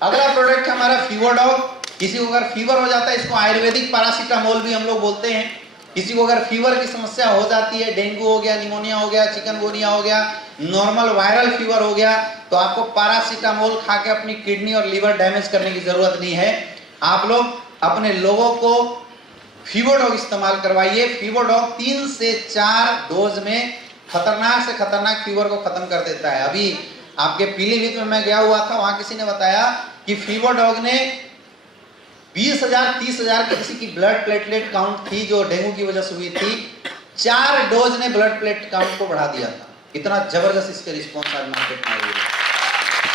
अगला प्रोडक्ट है हमारा फीवरडॉग। किसी को अगर फीवर हो जाता है, इसको आयुर्वेदिक पैरासीटामोल भी हम लोग बोलते हैं। किसी को अगर फीवर की समस्या हो जाती है, डेंगू हो गया, निमोनिया हो गया, चिकनगुनिया हो गया, नॉर्मल वायरल फीवर हो गया, तो आपको पैरासीटामोल खा के अपनी किडनी और लीवर डैमेज करने की जरूरत नहीं है। आप लोग अपने लोगों को फीवरडॉग इस्तेमाल करवाइए। फीवरडॉग 3 से 4 डोज में खतरनाक से खतरनाक फीवर को खत्म कर देता है। अभी आपके पीलीभीत में मैं गया हुआ था, वहां किसी ने बताया कि फीवरडॉग ने 20,000 30,000 की किसी की ब्लड प्लेटलेट काउंट थी जो डेंगू की वजह से हुई थी, 4 डोज ने ब्लड प्लेट काउंट को बढ़ा दिया था। इतना जबरदस्त इसके रिस्पॉन्स आज मार्केट में आई है।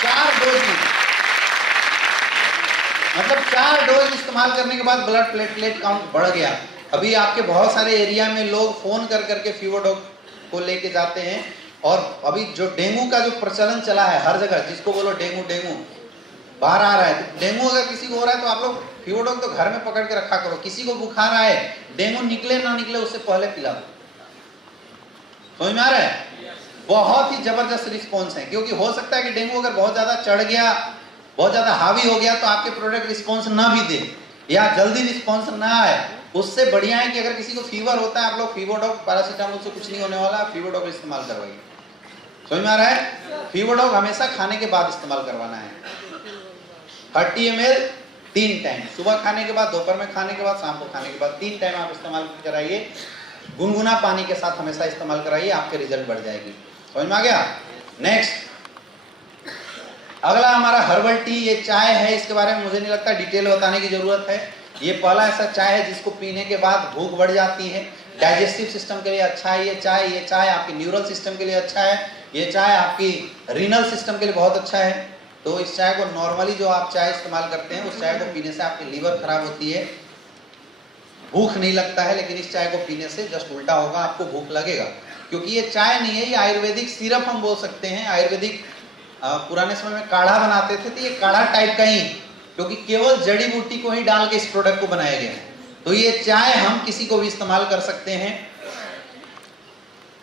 4 डोज में, मतलब 4 डोज इस्तेमाल करने के बाद ब्लड प्लेटलेट काउंट बढ़ गया। अभी आपके बहुत सारे एरिया में लोग फोन कर करके फीवरडॉग को लेके जाते हैं, और अभी जो डेंगू का जो प्रचलन चला है हर जगह, जिसको बोलो डेंगू डेंगू बाहर आ रहा है, तो डेंगू अगर किसी को हो रहा है तो आप लोग फीवरडॉग तो घर में पकड़ के रखा करो। किसी को बुखार आए, डेंगू निकले ना निकले, उससे पहले पिला दो। समझ में आ रहा है? बहुत ही जबरदस्त रिस्पॉन्स है, क्योंकि हो सकता है कि डेंगू अगर बहुत ज्यादा चढ़ गया, बहुत ज्यादा हावी हो गया, तो आपके प्रोडक्ट रिस्पॉन्स ना भी दे या जल्दी रिस्पॉन्स ना आए। उससे बढ़िया है कि अगर किसी को फीवर होता है, आप लोग फीवरडॉग, पैरासीटामोल से कुछ नहीं होने वाला, फीवरडॉग इस्तेमाल करवाइए। समझ में आ रहा है? फीवरडॉग हमेशा खाने के बाद इस्तेमाल करवाना है। 30 ml 3 टाइम, सुबह खाने के बाद, दोपहर में खाने के बाद, शाम को खाने के बाद, 3 टाइम आप इस्तेमाल कराइए। गुनगुना पानी के साथ हमेशा इस्तेमाल कराइए, आपके रिजल्ट बढ़ जाएगी। समझ में आ गया? नेक्स्ट, अगला हमारा हर्बल टी। ये चाय है, इसके बारे में मुझे नहीं लगता डिटेल बताने की जरूरत है। ये पहला ऐसा चाय है जिसको पीने के बाद भूख बढ़ जाती है। डाइजेस्टिव सिस्टम के लिए अच्छा है ये चाय। ये चाय आपके न्यूरल सिस्टम के लिए अच्छा है। ये चाय आपकी रीनल सिस्टम के लिए बहुत अच्छा है। तो इस चाय को नॉर्मली जो आप चाय इस्तेमाल करते हैं, उस चाय को पीने से आपकी लीवर खराब होती है, भूख नहीं लगता है। लेकिन इस चाय को पीने से जस्ट उल्टा होगा, आपको भूख लगेगा, क्योंकि ये चाय नहीं है, ये आयुर्वेदिक सिरप हम बोल सकते हैं। आयुर्वेदिक पुराने समय में काढ़ा बनाते थे, तो ये काढ़ा टाइप का ही, क्योंकि केवल जड़ी बूटी को ही डाल के इस प्रोडक्ट को बनाया गया है। तो ये चाय हम किसी को भी इस्तेमाल कर सकते हैं।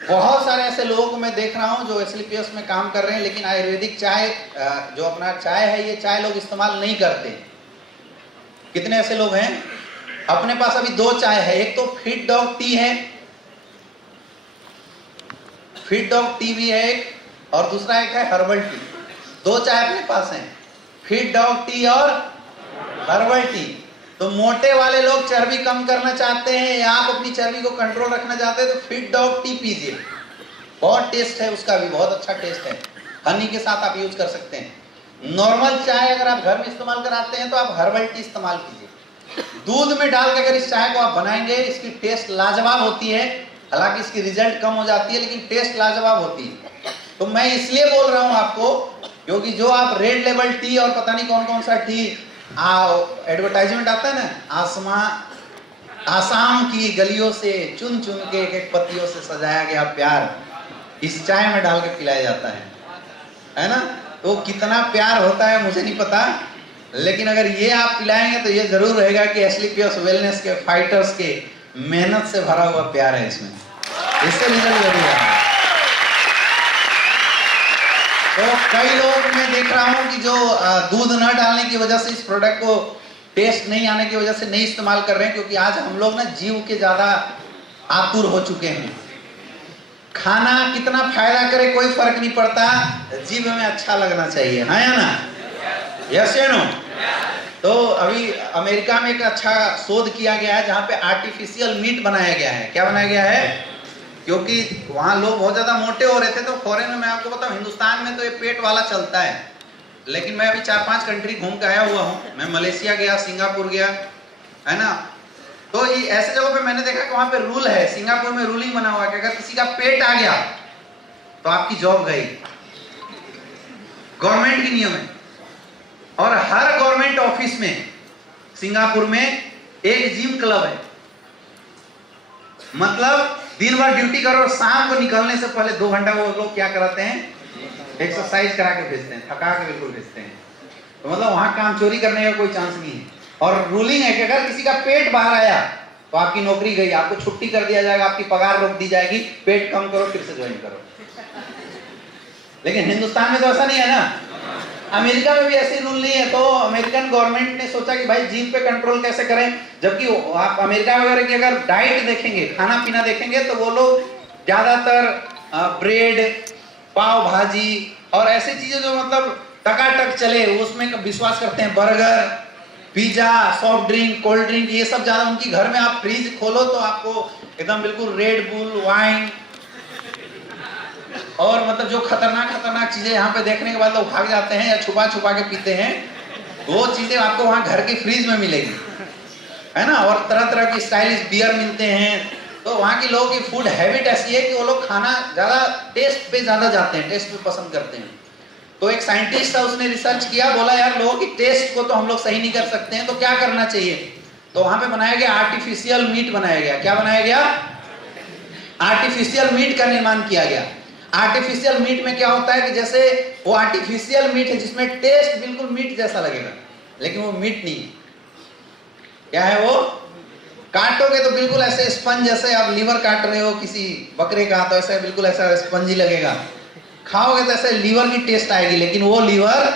बहुत सारे ऐसे लोगों को मैं देख रहा हूं जो एसलीपीएस में काम कर रहे हैं, लेकिन आयुर्वेदिक चाय जो अपना चाय है, ये चाय लोग इस्तेमाल नहीं करते। कितने ऐसे लोग हैं? अपने पास अभी 2 चाय है। एक तो फिट डॉग टी है, फिट डॉग टी भी है एक, और दूसरा एक है हर्बल टी। 2 चाय अपने पास हैं, फिट डॉग टी और हर्बल टी। तो मोटे वाले लोग चर्बी कम करना चाहते हैं या आप अपनी चर्बी को कंट्रोल रखना चाहते हैं, तो फिट डॉग टी पीजिए। बहुत टेस्ट है उसका भी, बहुत अच्छा टेस्ट है। हनी के साथ आप यूज कर सकते हैं। नॉर्मल चाय अगर आप घर में इस्तेमाल कराते हैं तो आप हर्बल टी इस्तेमाल कीजिए। दूध में डाल के अगर इस चाय को आप बनाएंगे, इसकी टेस्ट लाजवाब होती है। हालांकि इसकी रिजल्ट कम हो जाती है, लेकिन टेस्ट लाजवाब होती है। तो मैं इसलिए बोल रहा हूं आपको, क्योंकि जो आप रेड लेबल टी और पता नहीं कौन कौन सा टी एडवर्टाइजमेंट आता है ना, आसाम की गलियों से चुन चुन के एक एक पत्तियों से सजाया गया प्यार इस चाय में डाल के पिलाया जाता है ना। तो कितना प्यार होता है मुझे नहीं पता, लेकिन अगर ये आप पिलाएंगे तो ये जरूर रहेगा कि एस्क्लेपियस वेलनेस के फाइटर्स के मेहनत से भरा हुआ प्यार है इसमें, इससे रिजल्ट जरूर है। तो कई लोग मैं देख रहा हूं कि जो दूध न डालने की वजह से इस प्रोडक्ट को टेस्ट नहीं आने की वजह से नहीं इस्तेमाल कर रहे हैं, क्योंकि आज हम लोग ना जीव के ज्यादा आतुर हो चुके हैं। खाना कितना फायदा करे कोई फर्क नहीं पड़ता, जीव में अच्छा लगना चाहिए, हाँ या ना? यस या नो? तो अभी अमेरिका में एक अच्छा शोध किया गया है जहां पे आर्टिफिशियल मीट बनाया गया है। क्या बनाया गया है? क्योंकि वहां लोग बहुत ज्यादा मोटे हो रहे थे, तो फॉरेन में मैं आपको बताऊं, हिंदुस्तान में तो ये पेट वाला चलता है, लेकिन मैं अभी 4-5 कंट्री घूम के आया हुआ हूँ। मैं मलेशिया गया, सिंगापुर गया, है ना। तो ये ऐसे जगहों पे मैंने देखा कि वहां पे रूल है, सिंगापुर में रूलिंग बना हुआ है कि अगर किसी का पेट आ गया तो आपकी जॉब गई, गवर्नमेंट की नियम है। और हर गवर्नमेंट ऑफिस में सिंगापुर में एक जिम क्लब है। मतलब दिन भर ड्यूटी करो और शाम को निकलने से पहले 2 घंटा वो लोग क्या कराते हैं? एक्सरसाइज करा के भेजते हैं, थका के बिल्कुल भेजते हैं। तो मतलब वहां काम चोरी करने का कोई चांस नहीं है। और रूलिंग है कि अगर किसी का पेट बाहर आया तो आपकी नौकरी गई, आपको छुट्टी कर दिया जाएगा, आपकी पगार रोक दी जाएगी, पेट कम करो फिर से ज्वाइन करो। लेकिन हिंदुस्तान में तो ऐसा नहीं है ना, अमेरिका में भी ऐसे रूल नहीं है। तो अमेरिकन गवर्नमेंट ने सोचा कि भाई जीभ पे कंट्रोल कैसे करें, जबकि आप अमेरिका वगैरह की अगर डाइट देखेंगे, खाना पीना देखेंगे, तो वो लोग ज्यादातर ब्रेड, पाव भाजी और ऐसी चीजें जो मतलब टकाटक चले उसमें विश्वास करते हैं। Burger, pizza, soft drink, cold drink, ये सब ज्यादा उनकी घर में आप फ्रिज खोलो तो आपको एकदम बिल्कुल रेड बुल, वाइन और मतलब जो खतरनाक चीजें यहाँ पे देखने के बाद लोग भाग जाते हैं या छुपा छुपा के पीते हैं, वो चीजें आपको वहां घर के फ्रिज में मिलेगी, है ना। और तरह तरह की स्टाइलिश बियर मिलते हैं। तो वहाँ के लोगों की फूड हैबिट ऐसी है कि वो लोग खाना ज्यादा टेस्ट पे ज्यादा जाते हैं, टेस्ट पे पसंद करते हैं। तो एक साइंटिस्ट था, उसने रिसर्च किया, बोला यार लोगों की टेस्ट को तो हम लोग सही नहीं कर सकते हैं, तो क्या करना चाहिए? तो वहां पे बनाया गया आर्टिफिशियल मीट बनाया गया। क्या बनाया गया? आर्टिफिशियल मीट का निर्माण किया गया। आर्टिफिशियल मीट में क्या होता है कि जैसे वो आर्टिफिशियल मीट है जिसमें टेस्ट बिल्कुल मीट जैसा लगेगा, लेकिन वो मीट नहीं है। क्या है वो? काटोगे तो बिल्कुल ऐसे स्पंज, जैसे आप लीवर काट रहे हो किसी बकरे का, तो ऐसा बिल्कुल ऐसा स्पंजी लगेगा। खाओगे तो ऐसे लीवर की टेस्ट आएगी, लेकिन वो लीवर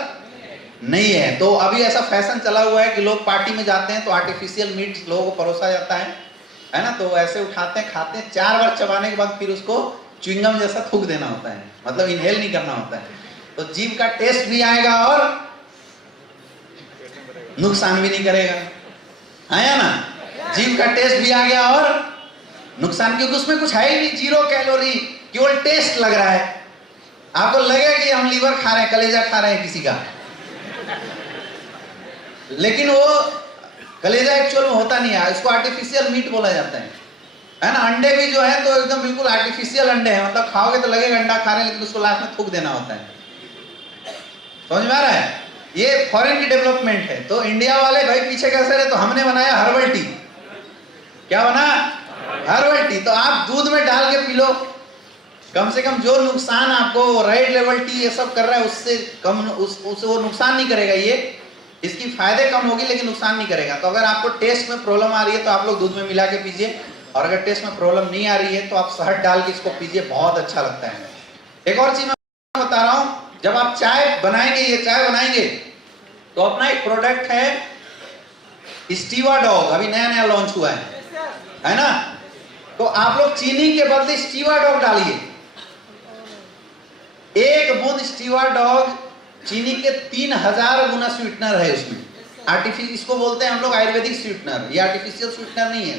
नहीं है। तो अभी ऐसा फैशन चला हुआ है कि लोग पार्टी में जाते हैं तो आर्टिफिशियल मीट लोगों को परोसा जाता है ना। तो ऐसे उठाते हैं, खाते हैं, 4 बार चबाने के बाद फिर उसको च्युइंगम जैसा थूक देना होता है, मतलब इनहेल नहीं करना होता है। तो जीभ का टेस्ट भी आएगा और नुकसान भी नहीं करेगा, है या ना। जीभ का टेस्ट भी आ गया और नुकसान, क्योंकि उसमें कुछ है ही नहीं, 0 कैलोरी, केवल टेस्ट लग रहा है। आपको लगेगा कि हम लीवर खा रहे हैं, कलेजा खा रहे हैं किसी का, लेकिन वो कलेजा एक्चुअल में होता नहीं है। इसको आर्टिफिशियल मीट बोला जाता है ना। अंडे भी जो है तो एकदम बिल्कुल आर्टिफिशियल अंडे हैं, मतलब खाओगे तो लगेगा अंडा खा रहे हैं, लेकिन उसको लास्ट में थूक देना होता है। समझ में आ रहा है? ये फॉरेन की डेवलपमेंट है। तो इंडिया वाले भाई पीछे कैसे रहे? तो हमने बनाया हर्बल टी। क्या बना? Herbal tea. तो आप दूध में डाल के पी लो, कम से कम जो नुकसान आपको रेड लेवल टी ये सब कर रहा है उससे कम, उससे वो नुकसान नहीं करेगा। ये इसकी फायदे कम होगी लेकिन नुकसान नहीं करेगा। तो अगर आपको टेस्ट में प्रॉब्लम आ रही है तो आप लोग दूध में मिला के पीजिए, और अगर टेस्ट में प्रॉब्लम नहीं आ रही है तो आप शहद डाल के इसको पीजिए, बहुत अच्छा लगता है। एक और चीज मैं बता रहा हूं, जब आप चाय बनाएंगे, ये चाय बनाएंगे तो अपना एक प्रोडक्ट है स्टीवा डॉग, अभी नया नया लॉन्च हुआ है ना। तो आप लोग चीनी के बदले स्टीवा डॉग डालिए। 1 बूंद स्टीवा डॉग चीनी के 3000 गुना स्वीटनर है उसमें। आर्टिफिशियल, इसको बोलते हैं हम लोग आयुर्वेदिक स्वीटनर। ये आर्टिफिशियल स्वीटनर नहीं है,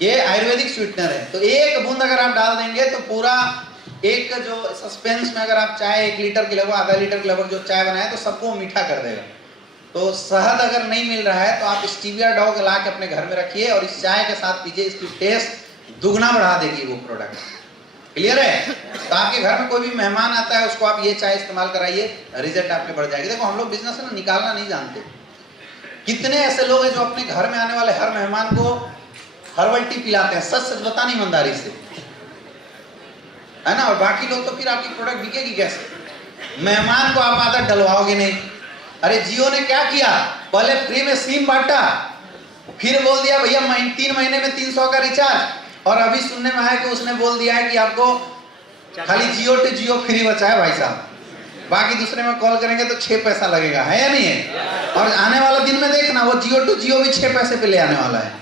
ये आयुर्वेदिक स्वीटनर है। तो 1 बूंद अगर आप डाल देंगे तो पूरा एक जो सस्पेंस में अगर आप चाय 1 लीटर के लगभग, आधा लीटर के लगभग जो चाय बनाए तो सबको मीठा कर देगा। तो शहद अगर नहीं मिल रहा है तो आप स्टीविया डॉग ला के अपने घर में रखिए और इस चाय के साथ पीजिए, इसकी टेस्ट दुगना बढ़ा देगी वो प्रोडक्ट। क्लियर है? तो आपके घर में कोई भी मेहमान आता है उसको आप ये चाय इस्तेमाल कराइए, रिजल्ट आपके बढ़ जाएगी। देखो हम लोग बिजनेस है ना निकालना नहीं जानते। कितने ऐसे लोग हैं जो अपने घर में आने वाले हर मेहमान को हर्बल टी पिलाते हैं, सच सच बताना ईमानदारी से, है ना? और बाकी लोग तो फिर आपकी प्रोडक्ट बिकेगी कैसे? मेहमान को आप आदत डलवाओगे नहीं। अरे जियो ने क्या किया, पहले फ्री में सिम बांटा, फिर बोल दिया भैया 3 महीने में 300 का रिचार्ज, और अभी सुनने में आया कि उसने बोल दिया है कि आपको खाली जियो टू जियो फ्री बचा है भाई साहब, बाकी दूसरे में कॉल करेंगे तो 6 पैसा लगेगा, है या नहीं है? और आने वाला दिन में देखना वो जियो टू जियो भी 6 पैसे पे ले आने वाला है।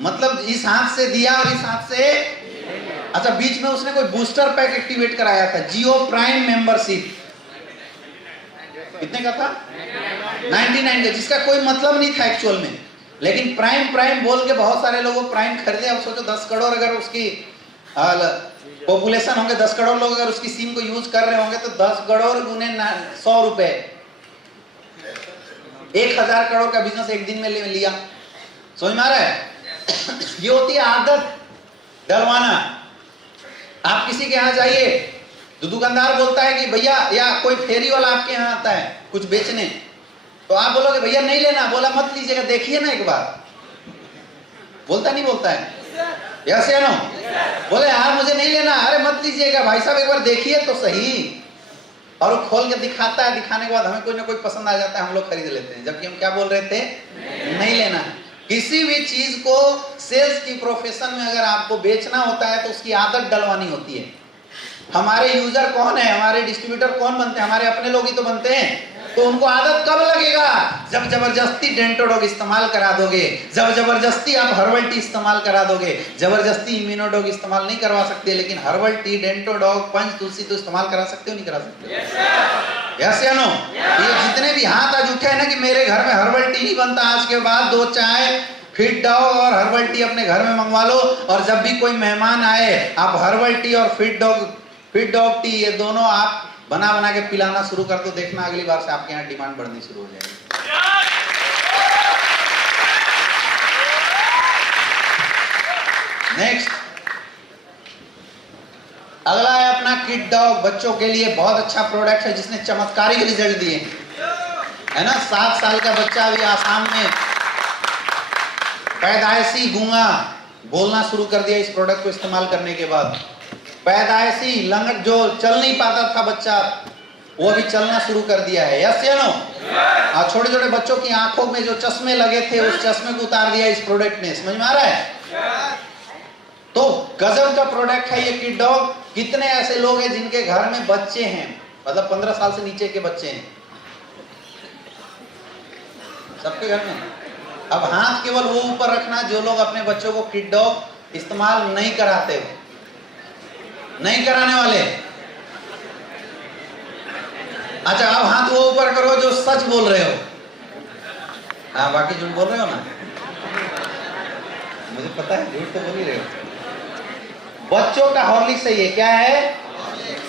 मतलब इस हाथ से दिया और इस हाथ से। अच्छा, बीच में उसने कोई बूस्टर पैक एक्टिवेट कराया था, जियो प्राइम मेंबरशिप, कितने का था? 99 का, जिसका कोई मतलब नहीं था एक्चुअल में, लेकिन प्राइम बोल के बहुत सारे लोगों प्राइम खरीदे। अब सोचो 10 करोड़ अगर उसकी पॉपुलेशन होंगे, 10 करोड़ लोग अगर उसकी सिम को यूज कर रहे होंगे तो 10 करोड़ गुने 100 रुपए, 1000 करोड़ का बिजनेस एक दिन में लिया। समझ में आ रहा है? ये होती है आदत डलवाना। आप किसी के यहाँ जाइए तो दुकानदार बोलता है कि भैया, या कोई फेरी वाला आपके यहाँ आता है कुछ बेचने, तो आप बोलोगे भैया नहीं लेना, बोला मत लीजिएगा, देखिए ना एक बार, बोलता नहीं बोलता है? यस या नो? बोले यार मुझे नहीं लेना, अरे मत लीजिएगा भाई साहब, एक बार देखिए तो सही। और वो खोल के दिखाता है, दिखाने के बाद हमें कोई ना कोई पसंद आ जाता है, हम लोग खरीद लेते हैं, जबकि हम क्या बोल रहे थे? नहीं लेना। किसी भी चीज को सेल्स की प्रोफेशन में अगर आपको बेचना होता है तो उसकी आदत डलवानी होती है। हमारे यूजर कौन है, हमारे डिस्ट्रीब्यूटर कौन बनते हैं? हमारे अपने लोग ही तो बनते हैं। तो उनको आदत कब लगेगा? जब जबरदस्ती डेंटोडॉग इस्तेमाल करा दोगे, जब जबरदस्ती आप हर्बल टी इस्तेमाल करा दोगे। जबरदस्ती इम्यूनोडॉग इस्तेमाल नहीं करवा सकते, लेकिन हर्बल टी, डेंटोडॉग, पंच तुलसी तो इस्तेमाल करा सकते हो, नहीं करा सकते? यस या नो? ये जितने भी हाथ आज उठे हैं ना कि मेरे घर में हर्बल टी नहीं बनता, आज के बाद 2 चाय फिट डॉग और हर्बल टी अपने घर में मंगवा लो, और जब भी कोई मेहमान आए आप हर्बल टी और फिट डॉग टी ये दोनों आप बना के पिलाना शुरू कर दो, देखना अगली बार से आपके यहाँ डिमांड बढ़नी शुरू हो जाएगी। नेक्स्ट, अगला है अपना किड डॉग, बच्चों के लिए बहुत अच्छा प्रोडक्ट है जिसने चमत्कारिक रिजल्ट दिए, है ना? 7 साल का बच्चा अभी आसाम में पैदाइशी गूंगा बोलना शुरू कर दिया इस प्रोडक्ट को इस्तेमाल करने के बाद। पैदाइशी लंगट जो चल नहीं पाता था बच्चा, वो भी चलना शुरू कर दिया है। यस या नो? और छोटे छोटे बच्चों की आंखों में जो चश्मे लगे थे उस चश्मे को उतार दिया इस प्रोडक्ट ने। समझ में आ रहा है? तो गजब का प्रोडक्ट है ये किड डॉग। कितने ऐसे लोग हैं जिनके घर में बच्चे हैं, मतलब 15 साल से नीचे के बच्चे हैं? सबके घर में। अब हाथ केवल वो ऊपर रखना जो लोग अपने बच्चों को किड डॉग इस्तेमाल नहीं कराते हो, नहीं कराने वाले। अच्छा, अब हाथ वो ऊपर करो जो सच बोल रहे हो। हाँ, बाकी झूठ बोल रहे हो ना? मुझे पता है झूठ तो बोल ही रहे हो। बच्चों का हॉर्लिक्स है ये। क्या है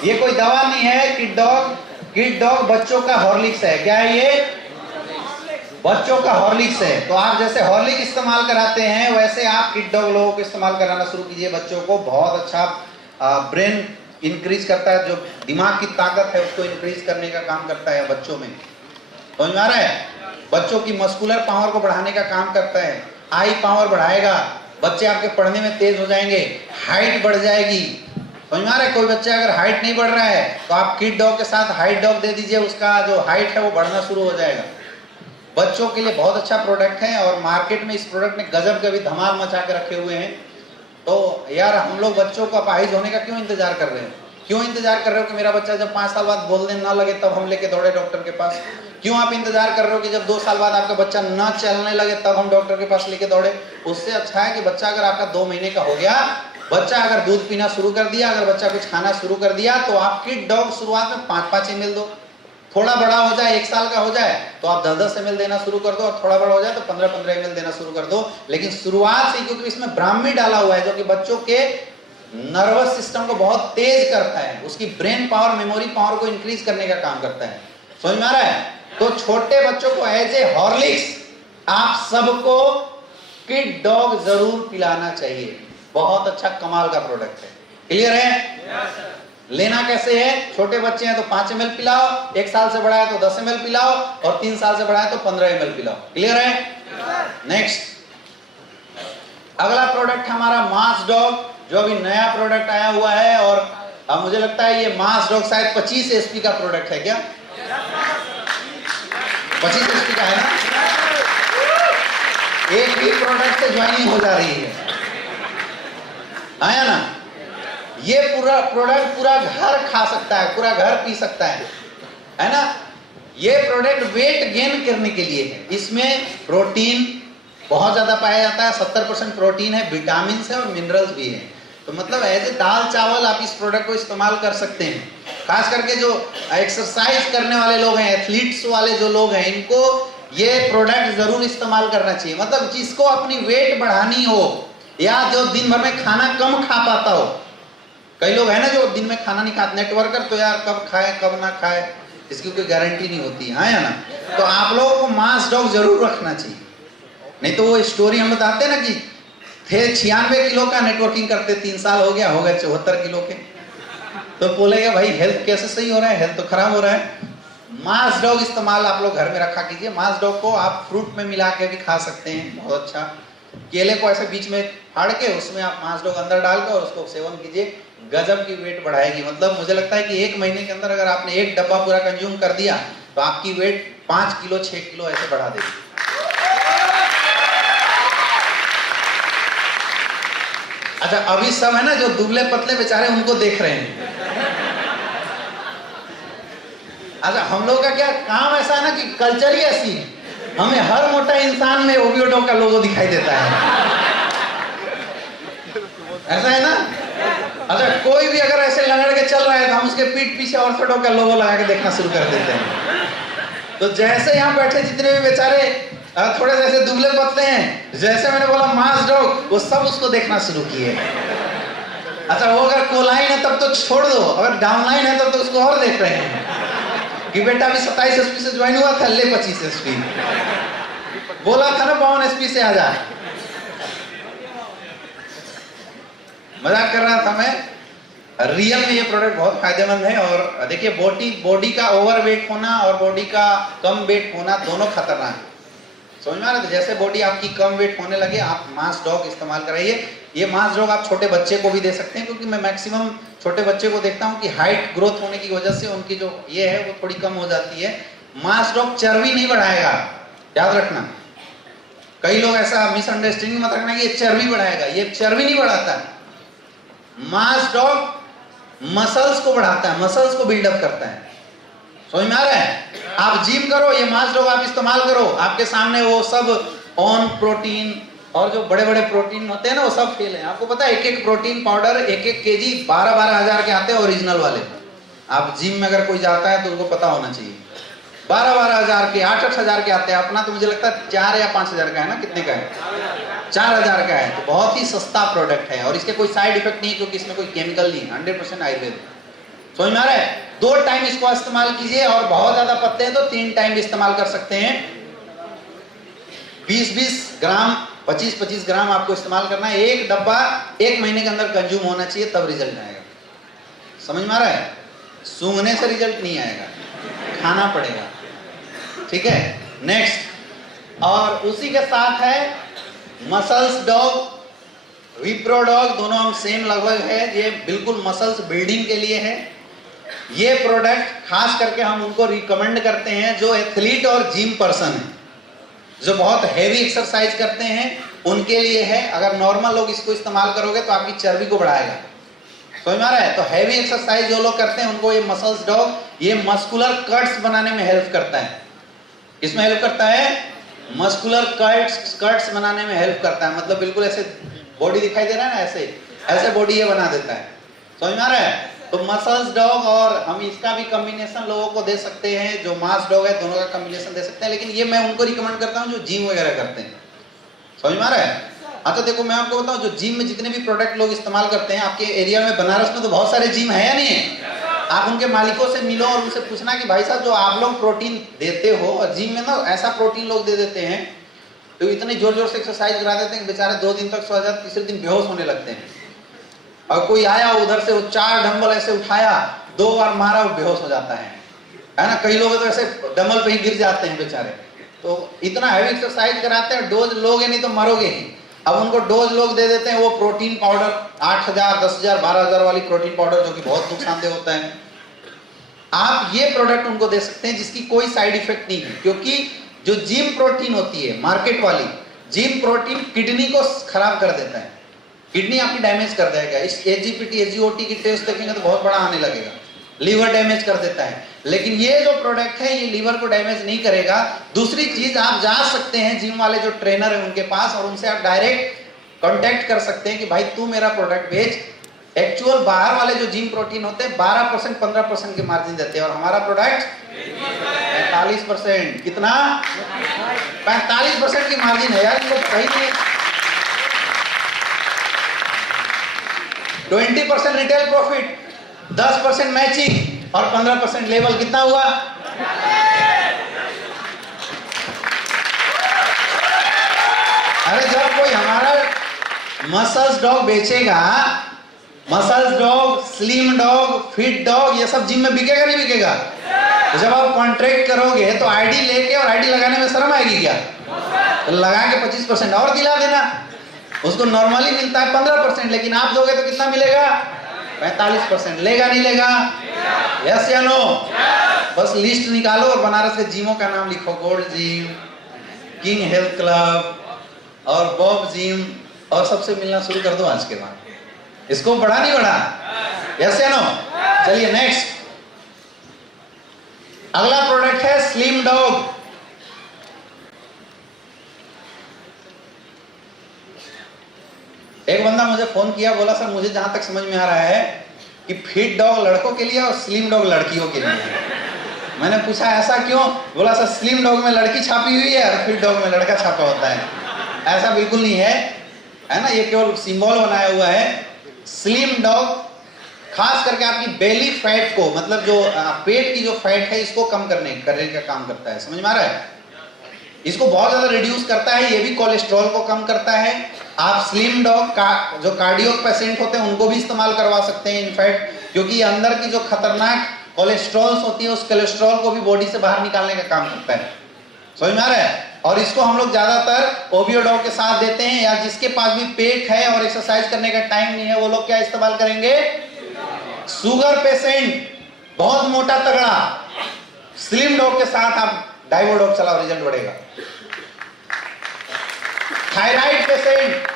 ये? कोई दवा नहीं है। किड डॉग बच्चों का हॉर्लिक्स है। क्या है ये? बच्चों का हॉर्लिक्स है। तो आप जैसे हॉर्लिक्स इस्तेमाल कराते हैं वैसे आप किड डॉग लोगों को इस्तेमाल कराना शुरू कीजिए। बच्चों को बहुत अच्छा ब्रेन इंक्रीज करता है, जो दिमाग की ताकत है उसको इंक्रीज करने का काम करता है बच्चों में। समझ में आ रहा है? बच्चों की मस्कुलर पावर को बढ़ाने का काम करता है। आई पावर बढ़ाएगा, बच्चे आपके पढ़ने में तेज हो जाएंगे, हाइट बढ़ जाएगी। समझ में आ रहा है? कोई बच्चा अगर हाइट नहीं बढ़ रहा है तो आप किड डॉग के साथ हाइट डॉग दे दीजिए, उसका जो हाइट है वो बढ़ना शुरू हो जाएगा। बच्चों के लिए बहुत अच्छा प्रोडक्ट है और मार्केट में इस प्रोडक्ट ने गजब का भी धमाल मचा के रखे हुए हैं। तो यार हम लोग बच्चों को अपाहिज होने का क्यों इंतजार कर रहे हैं? क्यों इंतजार कर रहे हो कि मेरा बच्चा जब 5 साल बाद बोलने ना लगे तब हम लेके दौड़े डॉक्टर के पास? क्यों आप इंतजार कर रहे हो कि जब 2 साल बाद आपका बच्चा ना चलने लगे तब हम डॉक्टर के पास लेके दौड़े? उससे अच्छा है कि बच्चा अगर आपका 2 महीने का हो गया, बच्चा अगर दूध पीना शुरू कर दिया, अगर बच्चा कुछ खाना शुरू कर दिया, तो आप किड डॉग शुरुआत में 5-5 ml दो। थोड़ा बड़ा हो जाए, 1 साल का हो जाए तो आप 10-10 ml देना शुरू कर दो, और थोड़ा बड़ा हो जाए तो 15-15 ml देना शुरू कर दो। लेकिन शुरुआत से, क्योंकि इसमें ब्राह्मी डाला हुआ है जो कि बच्चों के नर्वस सिस्टम को बहुत तेज करता है, उसकी ब्रेन पावर, मेमोरी पावर को इंक्रीज करने का काम करता है। समझ में आ रहा है? तो छोटे बच्चों को एज ए हॉर्लिक्स आप सबको किड डॉग जरूर पिलाना चाहिए। बहुत अच्छा कमाल का प्रोडक्ट है। क्लियर है? लेना कैसे है? छोटे बच्चे हैं तो 5 ml पिलाओ, 1 साल से बड़ा है तो 10 ml पिलाओ, और 3 साल से बड़ा है तो 15 ml पिलाओ। क्लियर है? नेक्स्ट, अगला प्रोडक्ट हमारा मास डॉग, जो अभी नया प्रोडक्ट आया हुआ है, और अब मुझे लगता है ये मास डॉग शायद 25 SP का प्रोडक्ट है। क्या 25 SP का है ना? एक ही प्रोडक्ट से ज्वाइनिंग हो जा रही है, आया ना? ये पूरा प्रोडक्ट पूरा घर खा सकता है, पूरा घर पी सकता है ना? ये प्रोडक्ट वेट गेन करने के लिए है। इसमें प्रोटीन बहुत ज्यादा पाया जाता है, 70% प्रोटीन है, विटामिन है और मिनरल्स भी है। तो मतलब ऐसे दाल चावल आप इस प्रोडक्ट को इस्तेमाल कर सकते हैं। खास करके जो एक्सरसाइज करने वाले लोग हैं, एथलीट्स वाले जो लोग हैं, इनको ये प्रोडक्ट जरूर इस्तेमाल करना चाहिए। मतलब जिसको अपनी वेट बढ़ानी हो, या जो दिन भर में खाना कम खा पाता हो, कई लोग है ना जो दिन में खाना नहीं खाते, नेटवर्कर, तो यार कब खाए कब ना खाए इसकी कोई गारंटी नहीं होती, हाँ या ना? तो आप लोगों को मास डॉग जरूर रखना चाहिए। नहीं तो वो स्टोरी हम बताते ना कि थे 96 किलो का, नेटवर्किंग करते 3 साल हो गया, हो गए 74 किलो के, तो बोलेगा भाई हेल्थ कैसे सही हो रहा है, हेल्थ तो खराब हो रहा है। मास डॉग इस्तेमाल आप लोग घर में रखा कीजिए। मास डॉग को आप फ्रूट में मिला के भी खा सकते हैं, बहुत अच्छा। केले को ऐसे बीच में फाड़ के उसमें आप मास डॉग अंदर डाल कर और उसको सेवन कीजिए, गजब की वेट बढ़ाएगी। मतलब मुझे लगता है कि 1 महीने के अंदर अगर आपने 1 डब्बा पूरा कंज्यूम कर दिया तो आपकी वेट 5 किलो 6 किलो ऐसे बढ़ा देगी। अच्छा, अभी सब है ना जो दुबले पतले बेचारे उनको देख रहे हैं। अच्छा, हम लोग का क्या काम ऐसा है ना कि कल्चर ही ऐसी है, हमें हर मोटा इंसान में ओवियोडो का लोगो दिखाई देता है, ऐसा है ना? अच्छा, कोई भी अगर ऐसे लंगड़ के चल रहा है तो हम उसके पीठ पीछे ऑर्थोडो का लोगो लगा के देखना शुरू कर देते हैं। तो जैसे यहाँ बैठे जितने भी बेचारे थोड़े से ऐसे दुबले पतले हैं, जैसे मैंने बोला मास डॉग, वो सब उसको देखना शुरू किए। अच्छा, वो अगर कोलाइन है तब तो छोड़ दो, अगर डाउनलाइन है तब तो उसको और देख रहे हैं कि बेटा अभी 27 SP से ज्वाइन हुआ था, ले 25 SP, बोला था ना 52 SP से आ जा। मजाक कर रहा था मैं। रियल में ये प्रोडक्ट बहुत फायदेमंद है। और देखिए, बॉडी का ओवरवेट होना और बॉडी का कम वेट होना दोनों खतरनाक है। समझ में आ रहा है? जैसे बॉडी आपकी कम वेट होने लगे, आप मास डॉग इस्तेमाल कराइए। ये मास डॉग आप छोटे बच्चे को भी दे सकते हैं, क्योंकि मैं मैक्सिमम छोटे बच्चे को देखता हूँ कि हाइट ग्रोथ होने की वजह से उनकी जो ये है वो थोड़ी कम हो जाती है। मास डॉग चर्बी नहीं बढ़ाएगा, याद रखना। कई लोग ऐसा मिसअंडरस्टैंडिंग मत रखना कि ये चर्बी बढ़ाएगा, ये चर्बी नहीं बढ़ाता। मास डॉग मसल्स को बढ़ाता है, मसल्स को बिल्डअप करता है। समझ में आ रहा है? आप जिम करो, ये मास डॉग आप इस्तेमाल करो, आपके सामने वो सब ऑन प्रोटीन और जो बड़े बड़े प्रोटीन होते हैं ना, वो सब फेल है। आपको पता है एक प्रोटीन पाउडर 1 kg 12-12 हजार के आते हैं, ओरिजिनल वाले। आप जिम में अगर कोई जाता है तो उसको पता होना चाहिए, 12-12 हजार के, 8-8 हजार के आते हैं। अपना तो मुझे लगता है 4 या 5 हजार का है ना, कितने का है? 4 हजार का है। तो बहुत ही सस्ता प्रोडक्ट है और इसके कोई साइड इफेक्ट नहीं, क्योंकि इसमें कोई केमिकल नहीं, 100% आयुर्वेद। समझ में आ रहा है? 2 टाइम इसको इस्तेमाल कीजिए, और बहुत ज्यादा पतले हैं तो 3 टाइम भी इस्तेमाल कर सकते हैं। 20-20 ग्राम 25-25 ग्राम आपको इस्तेमाल करना है। 1 डब्बा 1 महीने के अंदर कंज्यूम होना चाहिए, तब रिजल्ट आएगा। समझ में आ रहा है? सूंघने से रिजल्ट नहीं आएगा, खाना पड़ेगा, ठीक है? नेक्स्ट, और उसी के साथ है मसल्स डॉग, विप्रो डॉग, दोनों हम सेम लगभग है। ये बिल्कुल मसल्स बिल्डिंग के लिए है। ये प्रोडक्ट खास करके हम उनको रिकमेंड करते हैं जो एथलीट और जिम पर्सन है, जो बहुत हैवी एक्सरसाइज करते हैं, उनके लिए है। अगर नॉर्मल लोग इसको इस्तेमाल करोगे तो आपकी चर्बी को बढ़ाएगा। समझ में आ रहा है? तो हैवी एक्सरसाइज जो लोग करते हैं उनको ये मसल्स डॉग, ये मस्कुलर कट्स बनाने में हेल्प करता है। इसमें हेल्प करता है, मस्कुलर कट्स बनाने में हेल्प करता है। मतलब बिल्कुल ऐसे बॉडी दिखाई दे रहा है ना, ऐसे बॉडी ये बना देता है। समझ में आ रहा है? तो मसल्स डॉग, और हम इसका भी कॉम्बिनेशन लोगों को दे सकते हैं, जो मास डॉग है दोनों का कॉम्बिनेशन दे सकते हैं। लेकिन ये मैं उनको रिकमेंड करता हूँ जो जिम वगैरह करते हैं। समझ में आ रहा है? अच्छा देखो मैं आपको बताऊं, जो जिम में जितने भी प्रोडक्ट लोग इस्तेमाल करते हैं, आपके एरिया में बनारस में तो बहुत सारे जिम है या नहीं है? आप उनके मालिकों से मिलो और उनसे पूछना कि भाई साहब जो आप लोग प्रोटीन देते हो, और जिम में ना ऐसा प्रोटीन लोग दे देते हैं तो इतनी जोर जोर से एक्सरसाइज करा देते हैं कि बेचारे 2 दिन तक सो जाते, तीसरे दिन बेहोश होने लगते हैं। और कोई आया उधर से, वो 4 डंबल ऐसे उठाया, 2 बार मारा, वो बेहोश हो जाता है ना। कई लोग तो ऐसे डंबल पे ही गिर जाते हैं बेचारे। तो इतना हैवी एक्सरसाइज कराते हैं, डोज लोगे नहीं तो मरोगे ही। अब उनको डोज लोग दे देते हैं वो प्रोटीन पाउडर 8,000, 10,000, 12,000 वाली प्रोटीन पाउडर, जो कि बहुत नुकसानदेह होता है। आप ये प्रोडक्ट उनको दे सकते हैं जिसकी कोई साइड इफेक्ट नहीं है, क्योंकि जो जिम प्रोटीन होती है मार्केट वाली, जिम प्रोटीन किडनी को खराब कर देता है, किडनी आपकी डैमेज कर देगा। इस एजीपीटी एजीओटी की टेस्ट देखेंगे तो बहुत बड़ा आने लगेगा, लीवर डैमेज कर देता है। लेकिन ये जो प्रोडक्ट है ये लीवर को डैमेज नहीं करेगा। दूसरी चीज, आप जा सकते हैं जिम वाले जो ट्रेनर है उनके पास, और उनसे आप डायरेक्ट कांटेक्ट कर सकते हैं कि भाई तू मेरा प्रोडक्ट बेच। एक्चुअल बाहर वाले जो जिम प्रोटीन होते हैं 12%, 15% के मार्जिन देते हैं, और हमारा प्रोडक्ट 45%। कितना? 45% की मार्जिन है यार, इनको सही नहीं। 20% रिटेल प्रॉफिट, 10% मैचिंग और 15% लेवल। कितना हुआ? अरे जब कोई हमारा मसल्स डॉग बेचेगा, muscles dog, slim dog, fit dog, ये सब जिम में बिकेगा नहीं बिकेगा? तो जब आप कॉन्ट्रैक्ट करोगे तो आईडी लेके और आईडी लगाने में शर्म आएगी क्या? तो लगा के 25% और दिला देना। उसको नॉर्मली मिलता है 15%, लेकिन आप दोगे तो कितना मिलेगा? 45%। लेगा नहीं लेगा? यस या नो? बस लिस्ट निकालो और बनारस के जिमों का नाम लिखो, gold gym, king health club और बॉब जिम, और सबसे मिलना शुरू कर दो आज के बाद। इसको बढ़ा नहीं बढ़ा? यस या नो? चलिए नेक्स्ट, अगला प्रोडक्ट है स्लिम डॉग। एक बंदा मुझे फोन किया, बोला सर मुझे जहां तक समझ में आ रहा है कि फिट डॉग लड़कों के लिए और स्लिम डॉग लड़कियों के लिए। मैंने पूछा ऐसा क्यों? बोला सर स्लिम डॉग में लड़की छापी हुई है और फिट डॉग में लड़का छापा होता है। ऐसा बिल्कुल नहीं है, है ना, ये केवल सिंबल बनाया हुआ है। स्लिम डॉग खास करके आपकी बेली फैट को, मतलब जो पेट की जो फैट है इसको कम करने का काम करता है। समझ में आ रहा है? इसको बहुत ज्यादा रिड्यूस करता है, ये भी कोलेस्ट्रॉल को कम करता है। आप स्लिम डॉग का जो कार्डियो पेशेंट होते हैं उनको भी इस्तेमाल करवा सकते हैं इनफैक्ट, क्योंकि अंदर की जो खतरनाक कोलेस्ट्रॉल होती है उस कोलेस्ट्रॉल को भी बॉडी से बाहर निकालने का काम करता है। समझ में आ रहा है? और इसको हम लोग ज्यादातर ओबियो डॉग के साथ देते हैं, या जिसके पास भी पेट है और एक्सरसाइज करने का टाइम नहीं है वो लोग क्या इस्तेमाल करेंगे? शुगर पेशेंट, बहुत मोटा तगड़ा, स्लिम डॉग के साथ आप डाइवो डॉग चलाओ, रिजल्ट बढ़ेगा। थायराइड पेशेंट,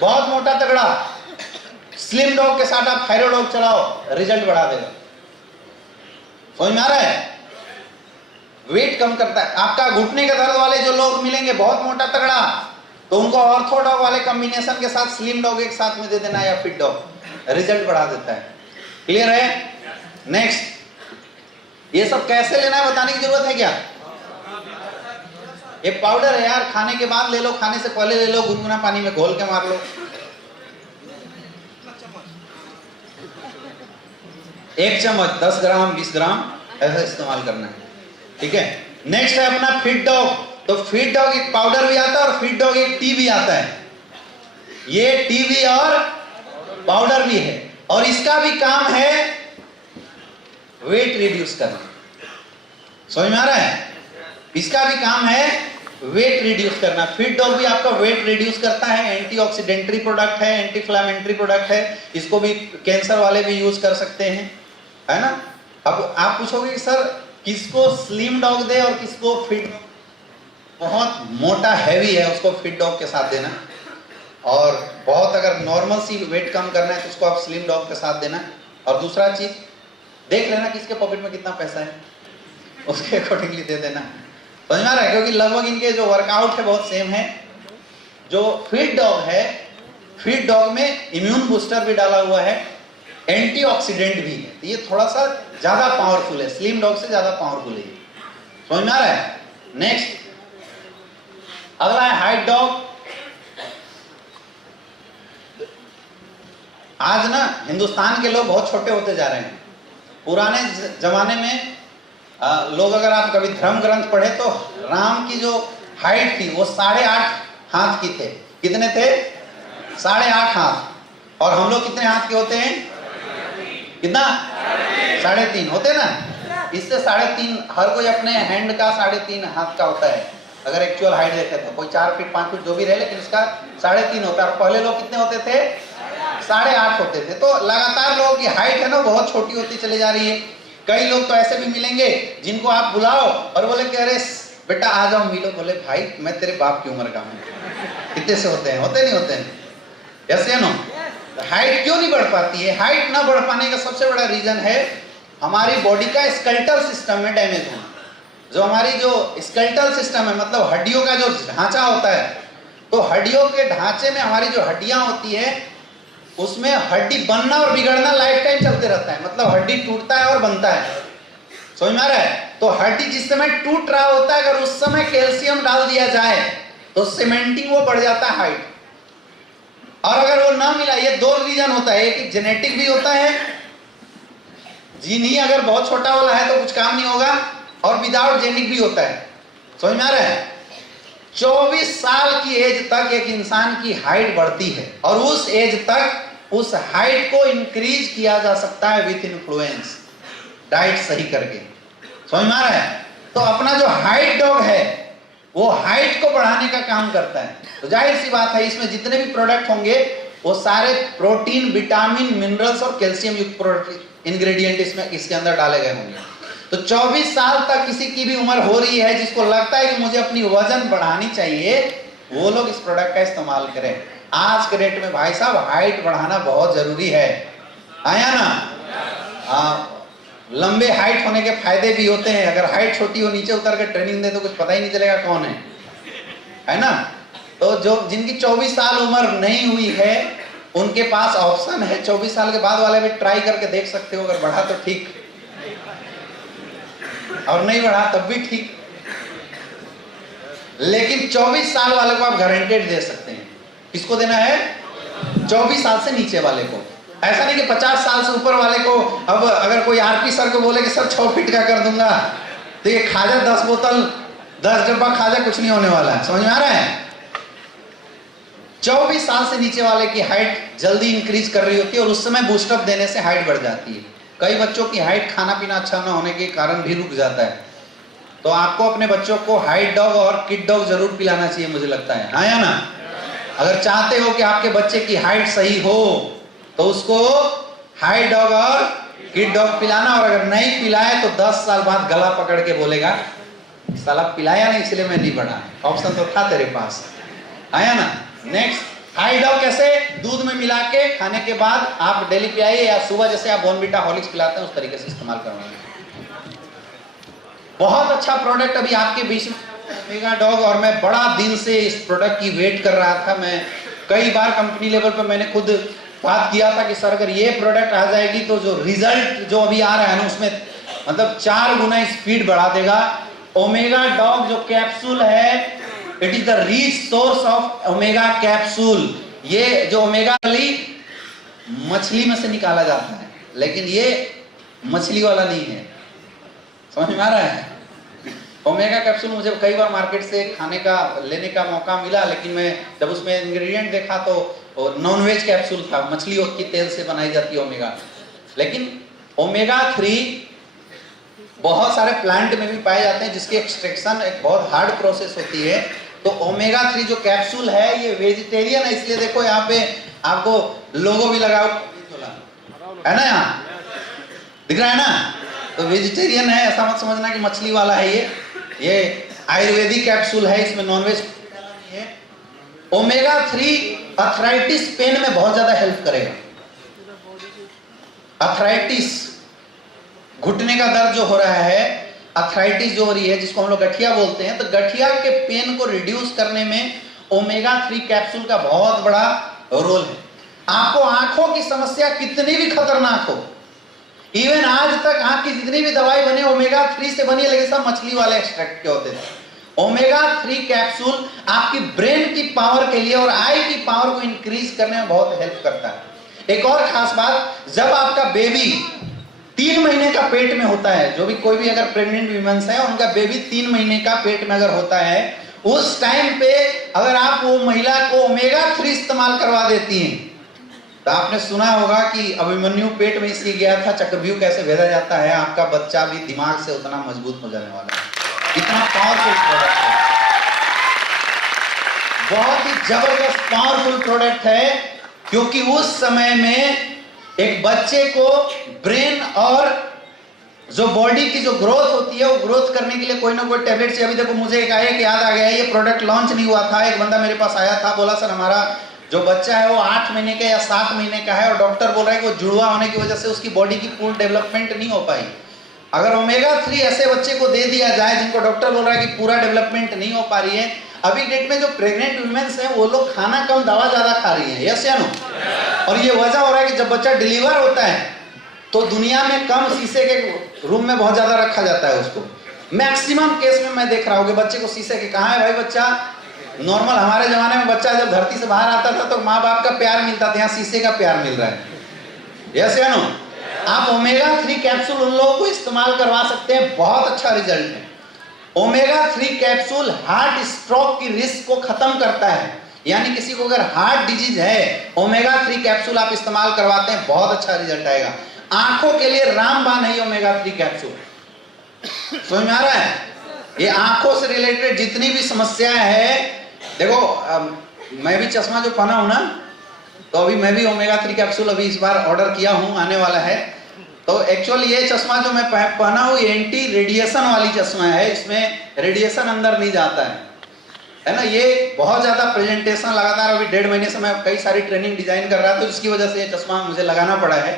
बहुत मोटा तगड़ा, स्लिम डॉग के साथ आप थायराइड डॉग चलाओ, रिजल्ट बढ़ा देगा। समझ में आ रहा है? वेट कम करता है। आपका घुटने के दर्द वाले जो लोग मिलेंगे बहुत मोटा तगड़ा, तो उनको ऑर्थो डॉग वाले कॉम्बिनेशन के साथ स्लिम डॉग एक साथ में दे देना, या फिट डॉग, रिजल्ट बढ़ा देता है। क्लियर है? नेक्स्ट, ये सब कैसे लेना है बताने की जरूरत है क्या? ये पाउडर है यार, खाने के बाद ले लो, खाने से पहले ले लो, गुनगुना पानी में घोल के मार लो। एक चम्मच 10 ग्राम 20 ग्राम ऐसा इस्तेमाल करना है। ठीक है? नेक्स्ट है अपना फिट डॉग। तो फिट डॉग एक पाउडर भी आता है और फिट डॉग एक टी भी आता है। ये टी भी और पाउडर भी है, और इसका भी काम है वेट रिड्यूस करना। समझ में आ रहा है? इसका भी काम है वेट रिड्यूस करना। फिट डॉग भी आपका वेट रिड्यूस करता है, एंटीऑक्सीडेंटरी प्रोडक्ट है, एंटी इन्फ्लेमेटरी प्रोडक्ट है। इसको भी कैंसर वाले भी यूज कर सकते हैं, है ना। अब आप पूछोगे कि सर किसको स्लिम डॉग दे और किसको फिट? बहुत मोटा हैवी है उसको फिट डॉग के साथ देना, और बहुत अगर नॉर्मल सी वेट कम करना है तो उसको आप स्लिम डॉग के साथ देना। और दूसरा चीज देख लेना किसके पॉकेट में कितना पैसा है, उसके अकॉर्डिंगली दे देना। समझ में आ रहा है? क्योंकि लगभग इनके जो वर्कआउट है बहुत सेम है। जो फिट डॉग है, फिट डॉग में इम्यून बूस्टर भी डाला हुआ है, एंटीऑक्सीडेंट भी है, तो ये थोड़ा सा ज्यादा पावरफुल है, स्लिम डॉग से ज्यादा पावरफुल है। समझ में आ रहा है? नेक्स्ट, अगला है हाइट डॉग। आज ना हिंदुस्तान के लोग बहुत छोटे होते जा रहे हैं। पुराने जमाने में लोग, अगर आप कभी धर्म ग्रंथ पढ़े तो राम की जो हाइट थी वो 8.5 हाथ की थे। कितने थे? 8.5 हाथ। और हम लोग कितने हाथ के होते हैं? कितना? 3.5 होते ना। इससे 3.5, हर कोई अपने हैंड का 3.5 हाथ का होता है। अगर एक्चुअल हाइट देखे तो कोई 4 फीट 5 फीट जो भी रहे, लेकिन इसका 3.5 होता है। और पहले लोग कितने होते थे? 8.5 होते थे। तो लगातार लोगों की हाइट है ना बहुत छोटी होती चली जा रही है। कई लोग तो ऐसे भी मिलेंगे जिनको आप बुलाओ और बोले कि अरे बेटा आ जाओ मिलो, बोले भाई मैं तेरे बाप की उम्र का हूँ। कितने से होते हैं? होते नहीं होते हैं? यस या नो? हाइट क्यों नहीं बढ़ पाती है? हाइट ना बढ़ पाने का सबसे बड़ा रीजन है हमारी बॉडी का स्केलेटल सिस्टम में डैमेज होना। जो हमारी जो स्केलेटल सिस्टम है, मतलब हड्डियों का जो ढांचा होता है, तो हड्डियों के ढांचे में हमारी जो हड्डियां होती है उसमें हड्डी बनना और बिगड़ना लाइफ टाइम चलते रहता है। मतलब हड्डी टूटता है और बनता है। समझ में आ रहा है? तो हड्डी जिस समय टूट रहा होता है, अगर उस समय कैल्शियम डाल दिया जाए तो सीमेंटिंग वो बढ़ जाता है हाइट। और अगर वो ना मिला, ये 2 रीजन होता है। एक जेनेटिक भी होता है, जीन ही अगर बहुत छोटा वाला है तो कुछ काम नहीं होगा, और विदाउट जेनेटिक भी होता है। समझ में आ रहा है? 24 साल की एज तक एक इंसान की हाइट बढ़ती है, और उस एज तक उस हाइट को इंक्रीज किया जा सकता है विथ इन्फ्लुएंस, डाइट सही करके। समझ में आ रहा है? तो अपना जो हाइट डॉग है वो हाइट को बढ़ाने का काम करता है। तो जाहिर सी बात है इसमें जितने भी प्रोडक्ट होंगे वो सारे प्रोटीन, विटामिन, मिनरल्स और कैल्शियम युक्त इंग्रेडिएंट इसमें इसके अंदर डाले गए होंगे। तो 24 साल तक किसी की भी उम्र हो रही है जिसको लगता है कि मुझे अपनी वजन बढ़ानी चाहिए, वो लोग इस प्रोडक्ट का इस्तेमाल करें। आज के डेट में भाई साहब हाइट बढ़ाना बहुत जरूरी है। आया ना? लंबे हाइट होने के फायदे भी होते हैं। अगर हाइट छोटी हो, नीचे उतर कर ट्रेनिंग दे तो कुछ पता ही नहीं चलेगा कौन है ना? तो जो जिनकी 24 साल उम्र नहीं हुई है उनके पास ऑप्शन है। 24 साल के बाद वाले भी ट्राई करके देख सकते हो। अगर बढ़ा तो ठीक, और नहीं बढ़ा तब भी ठीक। लेकिन 24 साल वाले को आप गारंटेड दे सकते हैं। किसको देना है? 24 साल से नीचे वाले को। ऐसा नहीं कि 50 साल से ऊपर वाले को। अब अगर कोई आरपी सर को बोले कि सर 6 फीट का कर दूंगा, तो ये खाजा 10 बोतल 10 डब्बा खाजा कुछ नहीं होने वाला है। समझ में आ रहा है? 24 साल से नीचे वाले की हाइट जल्दी इंक्रीज कर रही होती है, और उस समय बूस्टअप देने से हाइट बढ़ जाती है। कई बच्चों की हाइट खाना पीना अच्छा न होने के कारण भी रुक जाता है। तो आपको अपने बच्चों को हाइट डॉग और किड डॉग जरूर पिलाना चाहिए, मुझे लगता है। हाँ या ना? अगर चाहते हो कि आपके बच्चे की हाइट सही हो तो उसको हाइट डॉग और किड डॉग पिलाना। और अगर नहीं पिलाए तो 10 साल बाद गला पकड़ के बोलेगा साला पिलाया नहीं इसलिए मैं नहीं बढ़ा। ऑप्शन तो था तेरे पास। आया ना? नेक्स्ट, हाइट डॉग कैसे? दूध में मिला के खाने के बाद आप डेली पिलाइए, या सुबह जैसे आप बॉर्नविटा हॉर्लिक्स पिलाते हैं उस तरीके से इस्तेमाल करवाइए। बहुत अच्छा प्रोडक्ट अभी आपके बीच में ओमेगा डॉग, और मैं बड़ा दिन से इस प्रोडक्ट की वेट कर रहा था। मैं कई बार कंपनी लेवल पर मैंने खुद बात किया था कि सर अगर ये प्रोडक्ट आ जाएगी तो जो रिजल्ट जो अभी आ रहा है ना उसमें मतलब 4 गुना स्पीड बढ़ा देगा। ओमेगा डॉग जो कैप्सूल है, it is the rich source of omega capsule. ये जो ओमेगा मछली में से निकाला जाता है, लेकिन ये मछली वाला नहीं है। समझ में आ रहा है? ओमेगा कैप्सूल मुझे कई बार मार्केट से खाने का लेने का मौका मिला, लेकिन मैं जब उसमें इंग्रेडिएंट देखा तो नॉन वेज कैप्सूल था, मछली के तेल से बनाई जाती है ओमेगा। लेकिन ओमेगा 3 बहुत सारे प्लांट में भी पाए जाते हैं जिसकी एक्सट्रैक्शन एक बहुत हार्ड प्रोसेस होती है। तो ओमेगा 3 जो कैप्सूल है ये वेजिटेरियन है, इसलिए देखो यहाँ पे आपको लोगो भी लगाओ है ना, यहाँ दिख रहा है ना? तो वेजिटेरियन है, ऐसा मत समझना कि मछली वाला है। ये आयुर्वेदिक कैप्सूल है, इसमें नॉनवेज है। ओमेगा 3 अर्थराइटिस पेन में बहुत ज्यादा हेल्प करेगा। अर्थराइटिस, घुटने का दर्द जो हो रहा है, अर्थराइटिस जो हो रही है जिसको हम लोग गठिया बोलते हैं, तो गठिया के पेन को रिड्यूस करने में ओमेगा 3 कैप्सूल का बहुत बड़ा रोल है। आपको आंखों की समस्या कितनी भी खतरनाक हो, इवन आज तक आंख की जितनी भी दवाई बनी ओमेगा 3 से बनी है, लेकिन सब मछली वाले एक्सट्रैक्ट के होते थे। ओमेगा 3 कैप्सूल आपकी ब्रेन की पावर के लिए और आई की पावर को इंक्रीज करने में बहुत हेल्प करता है। एक और खास बात, जब आपका बेबी 3 महीने का पेट में होता है, जो भी कोई भी अगर प्रेग्नेंट वीमेंस है उनका बेबी 3 महीने का पेट में अगर होता है, उस टाइम पे अगर आप वो महिला को ओमेगा 3 इस्तेमाल करवा देती हैं, तो आपने सुना होगा कि अभिमन्यु पेट में इसलिए गया था, चक्रव्यूह कैसे भेजा जाता है, आपका बच्चा भी दिमाग से उतना मजबूत हो जाने वाला है। इतना पावरफुल प्रोडक्ट है, बहुत ही जबरदस्त पावरफुल प्रोडक्ट है, क्योंकि उस समय में एक बच्चे को ब्रेन और जो बॉडी की जो ग्रोथ होती है, वो ग्रोथ करने के लिए कोई ना कोई टैबलेट चाहिए। अभी देखो मुझे एक याद आ गया, ये प्रोडक्ट लॉन्च नहीं हुआ था, एक बंदा मेरे पास आया था, बोला सर हमारा जो बच्चा है वो 8 महीने का या 7 महीने का है और डॉक्टर बोल रहा है कि वो जुड़वा होने की वजह से उसकी बॉडी की पूर्ण डेवलपमेंट नहीं हो पाई। अगर ओमेगा 3 ऐसे बच्चे को दे दिया जाए जिनको डॉक्टर बोल रहा है कि पूरा डेवलपमेंट नहीं हो पा रही है, अभी डेट में जो प्रेग्नेंट वुमेन्स हैं वो लोग खाना कम दवा ज्यादा खा रही है, यस या नो? और ये वजह हो रहा है कि जब बच्चा डिलीवर होता है तो दुनिया में कम शीशे के रूम में बहुत ज्यादा रखा जाता है उसको। मैक्सिमम केस में मैं देख रहा हूँ कि बच्चे को शीशे के, कहाँ है भाई बच्चा? नॉर्मल हमारे जमाने में बच्चा जब धरती से बाहर आता था तो माँ बाप का प्यार मिलता था, यहाँ शीशे का प्यार मिल रहा है, यस या नो? आप ओमेगा 3 कैप्सूल उन लोगों को इस्तेमाल करवा सकते हैं, बहुत अच्छा रिजल्ट है। ओमेगा 3 कैप्सूल हार्ट स्ट्रोक की रिस्क को खत्म करता है, यानी किसी को अगर हार्ट डिजीज है, ओमेगा 3 कैप्सूल आप इस्तेमाल करवाते हैं, बहुत अच्छा रिजल्ट आएगा। आंखों के लिए रामबाण है ओमेगा 3 कैप्सूल, समझ में आ रहा है? ये आंखों से रिलेटेड जितनी भी समस्याएं है, देखो मैं भी चश्मा जो पहना हूं ना, तो अभी मैं भी ओमेगा 3 कैप्सूल अभी इस बार ऑर्डर किया हूं, आने वाला है। तो एक्चुअली ये चश्मा जो मैं पहना हूं एंटी रेडिएशन वाली चश्मा है, इसमें रेडिएशन अंदर नहीं जाता है ना। ये बहुत ज्यादा प्रेजेंटेशन लगातार अभी 1.5 महीने से मैं कई सारी ट्रेनिंग डिजाइन कर रहा था, तो इसकी वजह से ये चश्मा मुझे लगाना पड़ा है,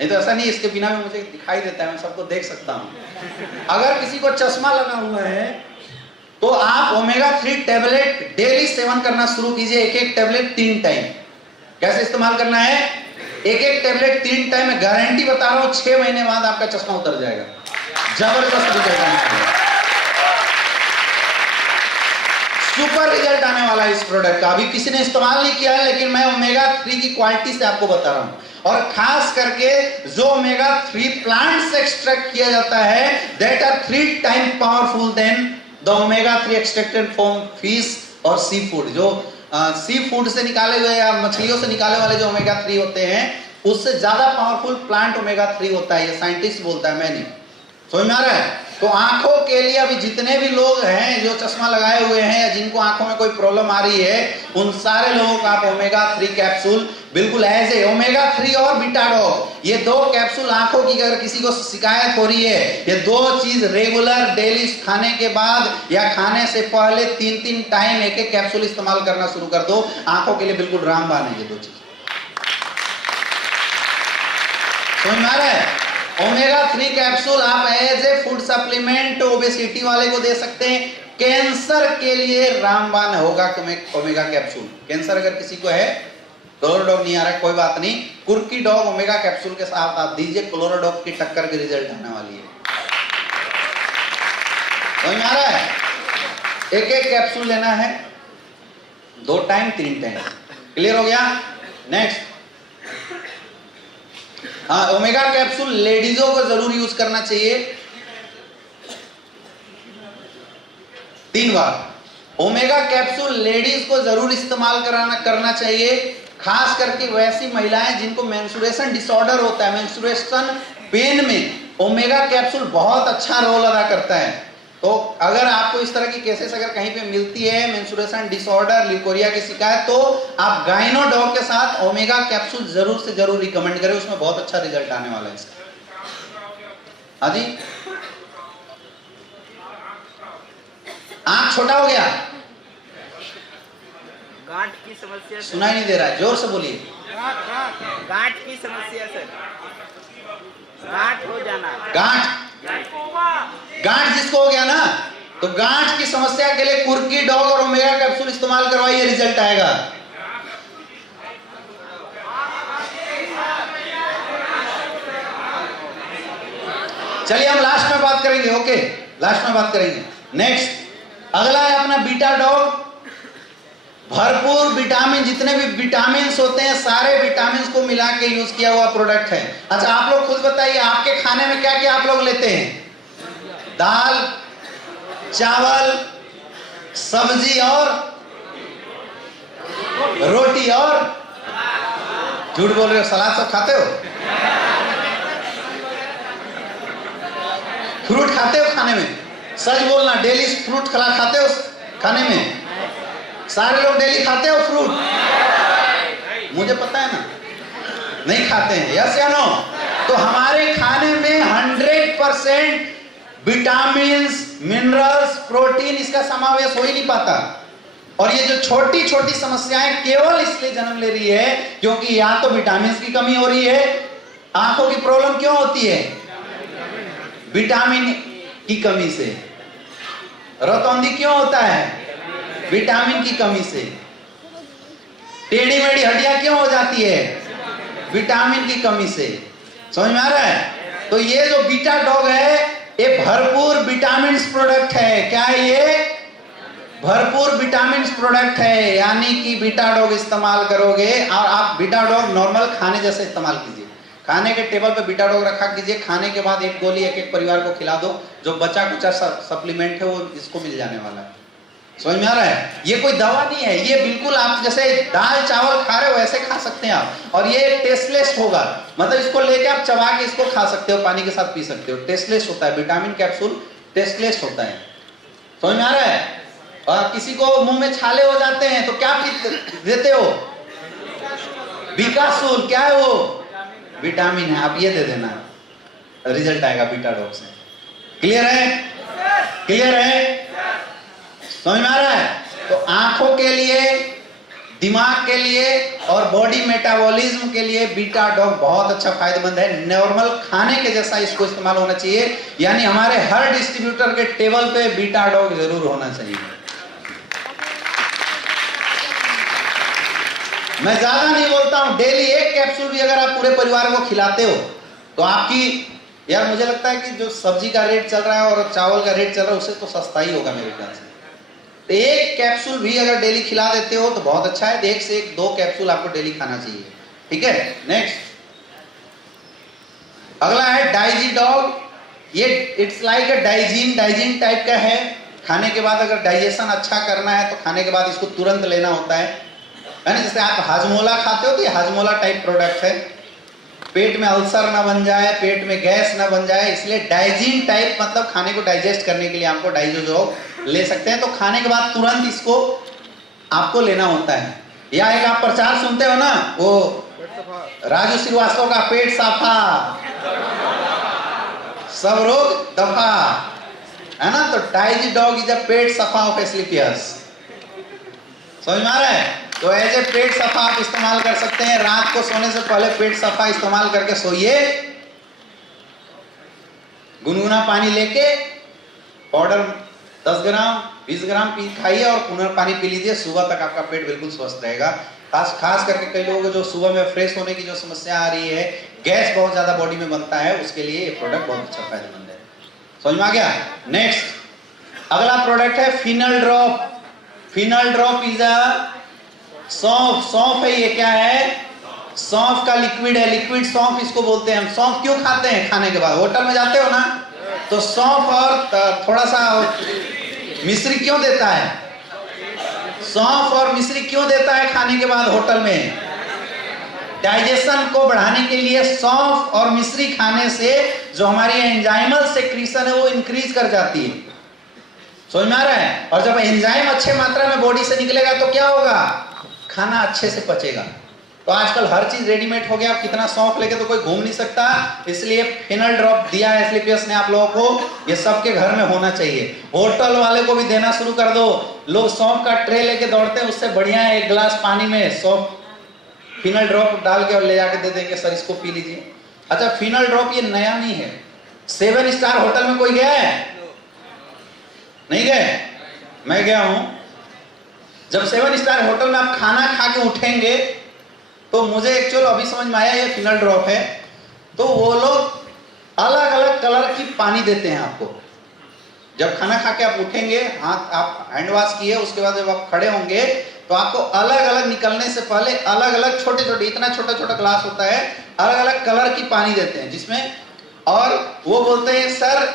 नहीं तो ऐसा नहीं इसके बिना भी मुझे दिखाई देता है, मैं सबको देख सकता हूं। अगर किसी को चश्मा लगा हुआ है तो आप ओमेगा 3 टैबलेट डेली सेवन करना शुरू कीजिए, एक टैबलेट 3 टाइम। कैसे इस्तेमाल करना है? एक टैबलेट 3 टाइम, मैं गारंटी बता रहा हूं 6 महीने बाद आपका चश्मा उतर जाएगा, जबरदस्त रिजल्ट आने वाला है, सुपर रिजल्ट आने वाला है इस प्रोडक्ट का। अभी किसी ने इस्तेमाल नहीं किया है, लेकिन मैं ओमेगा 3 की क्वालिटी से आपको बता रहा हूं, और खास करके जो ओमेगा 3 प्लांट से एक्सट्रैक्ट किया जाता है, that are 3 time powerful than the omega 3 extracted from fish और सी फूड। जो सी फूड से निकाले हुए या मछलियों से निकाले वाले जो ओमेगा 3 होते हैं, उससे ज्यादा पावरफुल प्लांट ओमेगा 3 होता है, ये साइंटिस्ट बोलता है, मैं नहीं। समझ में आ रहा है? तो आंखों के लिए अभी जितने भी लोग हैं जो चश्मा लगाए हुए हैं या जिनको आंखों में कोई प्रॉब्लम आ रही है, उन सारे लोगों को आप ओमेगा 3 कैप्सूल बिल्कुल एज ए ओमेगा 3 और बीटाडॉग, ये 2 कैप्सूल आंखों की अगर किसी को शिकायत हो रही है, ये 2 चीज रेगुलर डेली खाने के बाद या खाने से पहले 3-3 टाइम एक कैप्सूल इस्तेमाल करना शुरू कर दो, आंखों के लिए बिल्कुल रामबाण है ये 2 चीज। समझ में आ रहा है? ओमेगा 3 कैप्सूल आप as a food supplement obesity वाले को दे सकते हैं, कैंसर के लिए रामबाण होगा ओमेगा कैप्सूल। कैंसर अगर किसी को है, क्लोरोडॉग नहीं आ रहा है, कोई बात नहीं, कुर्की डॉग ओमेगा कैप्सूल के साथ आप दीजिए, क्लोरोडॉग की टक्कर के रिजल्ट आने वाली है। समझ में आ रहा है? एक कैप्सूल लेना है, 2 टाइम 3 टाइम, क्लियर हो गया? नेक्स्ट, हाँ, ओमेगा कैप्सूल लेडीजों को जरूर यूज करना चाहिए 3 बार। ओमेगा कैप्सूल लेडीज को जरूर इस्तेमाल करना चाहिए, खास करके वैसी महिलाएं जिनको मेंस्ट्रुएशन डिसऑर्डर होता है, मेंस्ट्रुएशन पेन में ओमेगा कैप्सूल बहुत अच्छा रोल अदा करता है। तो अगर आपको इस तरह की केसेस अगर कहीं पे मिलती है, मेंस्ट्रुएशन डिसऑर्डर, ल्यूकोरिया की शिकायत, तो आप गाइनोडॉग के साथ ओमेगा कैप्सूल जरूर से जरूर रिकमेंड करें, उसमें बहुत अच्छा रिजल्ट आने वाला है इसका। हाँ जी, आंख छोटा हो गया, गांठ की समस्या, सुनाई नहीं दे रहा है, जोर से बोलिए। गांठ की समस्या सर, गांठ हो जाना, गांठ जिसको हो गया ना, तो गांठ की समस्या के लिए कुर्की डॉग और ओमेगा कैप्सूल इस्तेमाल करवाइए, रिजल्ट आएगा। चलिए हम लास्ट में बात करेंगे, ओके, लास्ट में बात करेंगे। नेक्स्ट, अगला है अपना बीटा डॉग भरपूर विटामिन, जितने भी विटामिन होते हैं सारे विटामिन को मिला के यूज किया हुआ प्रोडक्ट है। अच्छा आप लोग खुद बताइए, आपके खाने में क्या क्या आप लोग लेते हैं? दाल, चावल, सब्जी और रोटी, और झूठ बोल रहे हो, सलाद सब खाते हो? फ्रूट खाते हो खाने में? सच बोलना, डेली फ्रूट खाते हो खाने में? सारे लोग डेली खाते हो फ्रूट? मुझे पता है ना, नहीं खाते हैं। यस या नो? तो हमारे खाने में 100% विटामिन्स, मिनरल्स, प्रोटीन इसका समावेश हो ही नहीं पाता। और ये जो छोटी छोटी समस्याएं केवल इसलिए जन्म ले रही है क्योंकि या तो विटामिन्स की कमी हो रही है। आंखों की प्रॉब्लम क्यों होती है? विटामिन की कमी से। रतौंधी क्यों होता है? विटामिन की कमी से। टेढ़ी मेढ़ी हड्डियां क्यों हो जाती है? विटामिन की कमी से। समझ में आ रहा है? तो ये जो बीटा डॉग है ये भरपूर विटामिन प्रोडक्ट है। क्या है ये? भरपूर विटामिन प्रोडक्ट है। यानी कि बीटा डॉग इस्तेमाल करोगे, और आप बीटा डॉग नॉर्मल खाने जैसे इस्तेमाल कीजिए। खाने के टेबल पे बीटा डॉग रखा कीजिए, खाने के बाद एक गोली एक एक परिवार को खिला दो, जो बचा कुचा सप्लीमेंट है वो इसको मिल जाने वाला है। समझ में आ रहा है? ये कोई दवा नहीं है, ये बिल्कुल आप जैसे दाल चावल खा रहे हो वैसे खा सकते हैं आप। और ये टेस्टलेस होगा, मतलब इसको लेके आप चबा के इसको खा सकते हो, पानी के साथ पी सकते हो। टेस्टलेस होता है, विटामिन कैप्सूल टेस्टलेस होता है। समझ में आ रहा है? और किसी को मुंह में छाले हो जाते हैं तो क्या देते हो? विकासुल। क्या है वो? विटामिन है, आप ये दे देना, रिजल्ट आएगा बीटा डॉग से। क्लियर है? क्लियर है? समझ में आ रहा है? तो आंखों के लिए, दिमाग के लिए और बॉडी मेटाबॉलिज्म के लिए बीटा डॉग बहुत अच्छा फायदेमंद है। नॉर्मल खाने के जैसा इसको इस्तेमाल होना चाहिए, यानी हमारे हर डिस्ट्रीब्यूटर के टेबल पे बीटा डॉग जरूर होना चाहिए। मैं ज्यादा नहीं बोलता हूं, डेली एक कैप्सूल भी अगर आप पूरे परिवार को खिलाते हो तो आपकी, यार मुझे लगता है कि जो सब्जी का रेट चल रहा है और चावल का रेट चल रहा है उससे तो सस्ता ही होगा मेरे ख्याल से। तो एक कैप्सूल भी अगर डेली खिला देते हो तो बहुत अच्छा है। एक से एक 2 कैप्सूल आपको डेली खाना चाहिए। ठीक है? नेक्स्ट अगला है डाइजी डॉग। ये it's like a Digene type का है। खाने के बाद अगर डाइजेशन अच्छा करना है तो खाने के बाद इसको तुरंत लेना होता है ना? जैसे आप हाजमोला खाते हो तो ये हाजमोला टाइप प्रोडक्ट है। पेट में अल्सर ना बन जाए, पेट में गैस ना बन जाए, इसलिए डाइजीन टाइप, मतलब खाने को डाइजेस्ट करने के लिए आपको डाइजो ले सकते हैं। तो खाने के बाद तुरंत इसको आपको लेना होता है। या एक आप प्रचार सुनते हो ना, वो राजू श्रीवास्तव का पेट साफा सब रोग दफा, है ना? तो डाइजी डॉग इज अ पेट सफा ऑफ एस्क्लेपियस। समझ में आ रहा है? तो एज ए पेट सफा आप इस्तेमाल कर सकते हैं। रात को सोने से पहले पेट सफा इस्तेमाल करके सोइए। गुनगुना पानी लेके पाउडर 10 ग्राम 20 ग्राम खाइए और पुनः पानी पी लीजिए। सुबह तक आपका पेट बिल्कुल स्वस्थ रहेगा। खास करके कई लोगों को जो सुबह में फ्रेश होने की जो समस्या आ रही है, गैस बहुत ज्यादा बॉडी में बनता है, उसके लिए ये प्रोडक्ट बहुत अच्छा फायदेमंद है। समझ में आ गया? नेक्स्ट अगला प्रोडक्ट है fennel drop. Fennel drop is a सौंफ है। ये क्या है? सौंफ का लिक्विड है। लिक्विड सौंफ इसको बोलते हैं हम। सौंफ क्यों खाते हैं? खाने के बाद होटल में जाते हो ना, तो सौंफ और थोड़ा सा मिश्री क्यों देता है? सौंफ और मिश्री क्यों देता है खाने के बाद होटल में? डाइजेशन को बढ़ाने के लिए। सौंफ और मिश्री खाने से जो हमारी एंजाइमल सेक्रीशन है वो इंक्रीज कर जाती है। समझ में आ रहा है? और जब एंजाइम अच्छे मात्रा में बॉडी से निकलेगा तो क्या होगा? खाना अच्छे से पचेगा। तो आजकल हर चीज रेडीमेड हो गया, आप कितना सौंफ लेके तो कोई घूम नहीं सकता, इसलिए फिनल ड्रॉप दिया है एस्क्लेपियस ने आप लोगों को। ये सबके घर में होना चाहिए। होटल वाले को भी देना शुरू कर दो। लोग सौंफ का ट्रे लेके दौड़ते हैं, उससे बढ़िया है 1 गिलास पानी में सौंफ फिनल ड्रॉप डाल के और ले जाके दे देंगे, सर इसको पी लीजिए। अच्छा फिनल ड्रॉप ये नया नहीं है। 7 स्टार होटल में कोई गया है? नहीं गए? मैं गया हूं। जब 7 स्टार होटल में आप खाना खा के उठेंगे तो मुझे एक्चुअल अभी समझ में आया ये फिनल ड्रॉप है। तो वो लोग अलग अलग कलर की पानी देते हैं आपको। जब खाना खा के आप उठेंगे, हाथ आप हैंड वॉश किए, उसके बाद जब आप खड़े होंगे तो आपको अलग अलग निकलने से पहले अलग अलग छोटे छोटे, इतना छोटा छोटा ग्लास होता है, अलग अलग कलर की पानी देते हैं जिसमें, और वो बोलते हैं सर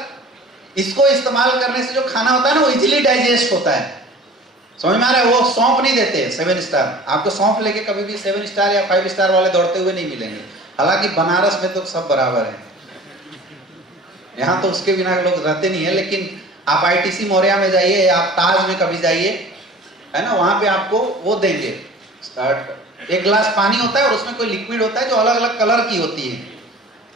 इसको इस्तेमाल करने से जो खाना होता है ना वो इजीली डाइजेस्ट होता है। समझ में आ रहा है? वो सौंफ नहीं देते 7 स्टार, आपको सौंफ लेके कभी भी 7 स्टार या 5 स्टार वाले दौड़ते हुए नहीं मिलेंगे। हालांकि बनारस में तो सब बराबर है, यहाँ तो उसके बिना लोग रहते नहीं है, लेकिन आप ITC मौर्या में जाइए या आप ताज में कभी जाइए, है ना, वहां पे आपको वो देंगे, एक गिलास पानी होता है और उसमें कोई लिक्विड होता है जो अलग अलग कलर की होती है,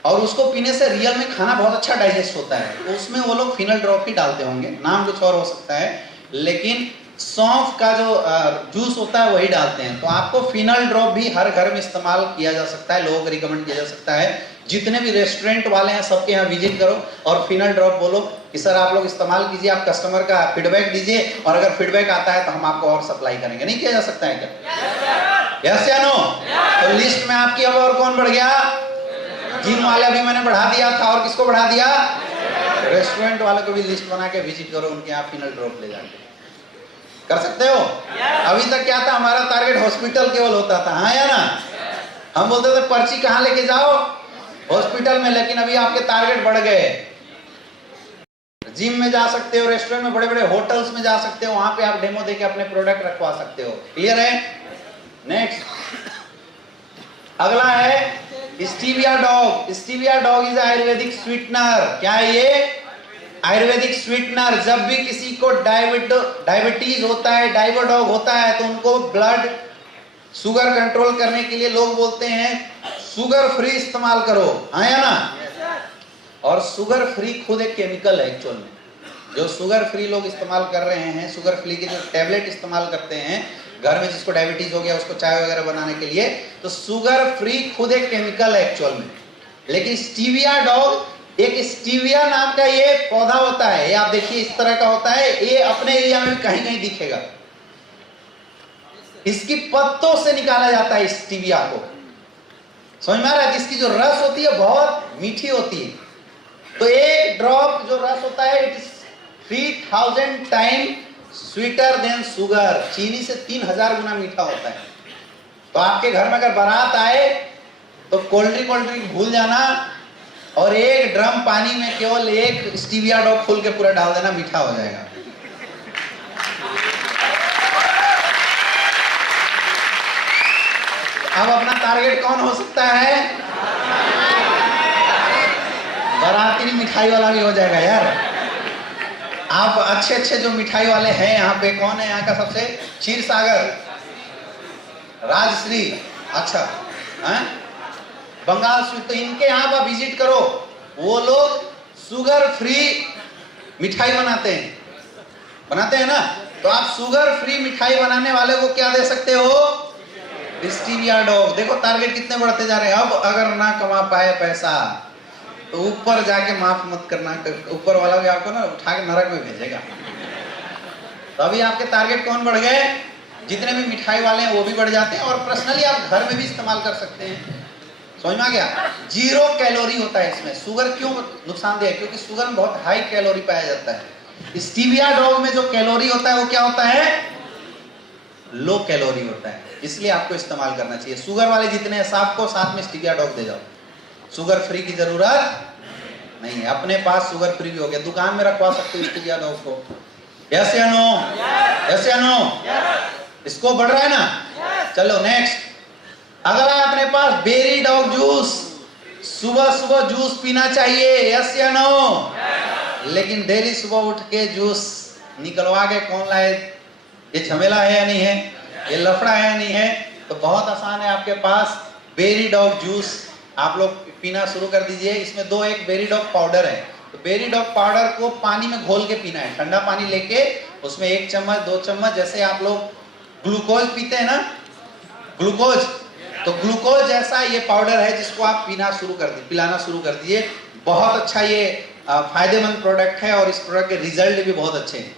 और उसको पीने से रियल में खाना बहुत अच्छा डाइजेस्ट होता है। तो उसमें वो लोग फिनल ड्रॉप ही डालते होंगे, नाम कुछ और हो सकता है, लेकिन सौंफ का जो जूस होता है वही डालते हैं। तो आपको फिनल ड्रॉप भी हर घर में इस्तेमाल किया जा सकता है, लोगों को रिकमेंड किया जा सकता है। जितने भी रेस्टोरेंट वाले हैं सबके यहाँ विजिट करो और फिनल ड्रॉप बोलो कि सर आप लोग इस्तेमाल कीजिए, आप कस्टमर का फीडबैक दीजिए, और अगर फीडबैक आता है तो हम आपको और सप्लाई करेंगे। नहीं किया जा सकता है क्या? यस या नो? तो लिस्ट में आपकी अब और कौन बढ़ गया? जिम वाले अभी मैंने बढ़ा दिया था, और किसको बढ़ा दिया? रेस्टोरेंट वाले को भी लिस्ट बना के विजिट करो, उनके यहाँ फिनल ड्रॉप ले जाके कर सकते हो। अभी तक क्या था, हमारा टारगेट हॉस्पिटल केवल होता था, हाँ या ना? हम बोलते थे पर्ची कहाँ लेके जाओ? हॉस्पिटल में। लेकिन अभी आपके टारगेट बढ़ गए, जिम में जा सकते हो, रेस्टोरेंट में, बड़े बड़े होटल्स में जा सकते हो, वहां पे आप डेमो देके अपने प्रोडक्ट रखवा सकते हो। क्लियर है? नेक्स्ट अगला है stevia dog. Stevia dog is Ayurvedic sweetener. क्या है ये? आयुर्वेदिक स्वीटनर। जब भी किसी को डायबिटीज होता है, डायबोडॉग होता है, तो उनको ब्लड शुगर कंट्रोल करने के लिए लोग बोलते हैं शुगर फ्री इस्तेमाल करो, हाँ या ना? और शुगर फ्री खुद एक केमिकल है एक्चुअल में। जो शुगर फ्री लोग इस्तेमाल कर रहे हैं, शुगर फ्री के जो टैबलेट इस्तेमाल करते हैं घर में, जिसको डायबिटीज हो गया उसको चाय वगैरह बनाने के लिए, तो शुगर फ्री खुद एक केमिकल है एक्चुअल में। लेकिन स्टीविया डॉग, एक स्टीविया नाम का ये पौधा होता है, ये आप देखिए इस तरह का होता है, ये अपने एरिया में कहीं कहीं दिखेगा। इसकी पत्तों से निकाला जाता है स्टीविया को। समझ में आ रहा है? इसकी जो रस होती है बहुत मीठी होती है। तो एक ड्रॉप जो रस होता है it is 3000 time sweeter than sugar. चीनी से 3000 गुना मीठा होता है। तो आपके घर में अगर बारात आए तो कोल्ड ड्रिंक भूल जाना, और एक ड्रम पानी में केवल एक स्टीविया डॉग खोल के पूरा डाल देना, मीठा हो जाएगा। अब अपना टारगेट कौन हो सकता है? बाराती मिठाई वाला भी हो जाएगा यार। आप अच्छे अच्छे जो मिठाई वाले हैं यहाँ पे, कौन है यहाँ का सबसे? क्षीर सागर, राजश्री, अच्छा है, बंगाल स्वीट। तो इनके यहाँ आप विजिट करो, वो लोग शुगर फ्री मिठाई बनाते हैं ना। तो आप शुगर फ्री मिठाई बनाने वाले को क्या दे सकते हो? Stevia dog. देखो टारगेट कितने बढ़ते जा रहे हैं। अब अगर ना कमा पाए पैसा तो ऊपर जाके माफ मत करना, ऊपर वाला भी आपको ना उठा के नरक में भेजेगा। तो अभी आपके टारगेट कौन बढ़ गए? जितने भी मिठाई वाले हैं वो भी बढ़ जाते हैं, और पर्सनली आप घर में भी इस्तेमाल कर सकते हैं। समझ में आ गया? 0 कैलोरी होता है इसमें। शुगर क्यों नुकसानदेह है? क्योंकि शुगर में बहुत हाई कैलोरी पाया जाता है। स्टीविया डॉग में जो कैलोरी होता है वो क्या होता है? लो कैलोरी होता है, इसलिए आपको इस्तेमाल करना चाहिए। शुगर वाले जितने हैं सबको साथ में स्टीविया डॉग दे जाओ, शुगर फ्री की जरूरत नहीं है। अपने पास शुगर फ्री भी हो गया, दुकान में रखवा सकते हो स्टीविया डॉग को। यस या नो? यस या नो? इसको बढ़ रहा है ना? चलो नेक्स्ट अगला है अपने पास बेरी डॉग जूस। सुबह सुबह जूस पीना चाहिए, यस या नो? लेकिन डेली सुबह उठ के जूस निकलवा के कौन लाए? ये झमेला है या नहीं है? ये लफड़ा है या नहीं है? तो बहुत आसान है, आपके पास बेरी डॉग जूस आप लोग पीना शुरू कर दीजिए। इसमें एक बेरी डॉग पाउडर है। तो बेरी डॉग पाउडर को पानी में घोल के पीना है, ठंडा पानी लेके उसमें 1 चम्मच 2 चम्मच, जैसे आप लोग ग्लूकोज पीते हैं ना, ग्लूकोज, तो ग्लूकोज जैसा ये पाउडर है जिसको आप पिलाना शुरू कर दीजिए। बहुत अच्छा ये फायदेमंद प्रोडक्ट है, और इस प्रोडक्ट के रिजल्ट भी बहुत अच्छे हैं।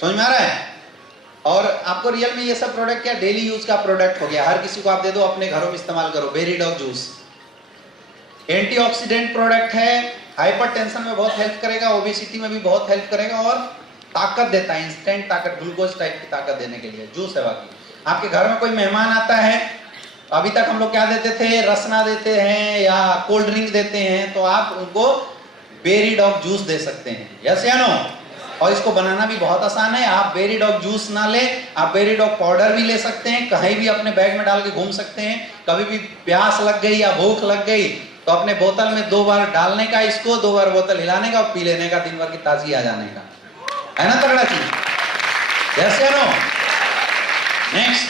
समझ में आ रहा है? और आपको रियल में ये सब प्रोडक्ट क्या डेली यूज का प्रोडक्ट हो गया, हर किसी को आप दे दो, अपने घरों में इस्तेमाल करो। Berry dog juice antioxidant product है, हाइपरटेंशन में बहुत हेल्प करेगा, ओबेसिटी में भी बहुत हेल्प करेगा, और ताकत देता है, इंस्टेंट ताकत, ग्लूकोज टाइप की ताकत देने के लिए जूस है। बाकी आपके घर में कोई मेहमान आता है, अभी तक हम लोग क्या देते थे, रसना देते हैं या कोल्ड ड्रिंक देते हैं, तो आप उनको बेरी डॉग जूस दे सकते हैं, यस या नो। और इसको बनाना भी बहुत आसान है। आप बेरी डॉग जूस ना ले, आप बेरी डॉग पाउडर भी ले सकते हैं, कहीं भी अपने बैग में डाल के घूम सकते हैं। कभी भी प्यास लग गई या भूख लग गई तो अपने बोतल में 2 बार डालने का, इसको 2 बार बोतल हिलाने का और पी लेने का, दिन भर की ताजगी आ जाने का, है ना तगड़ा चीज, यस या नो। नेक्स्ट,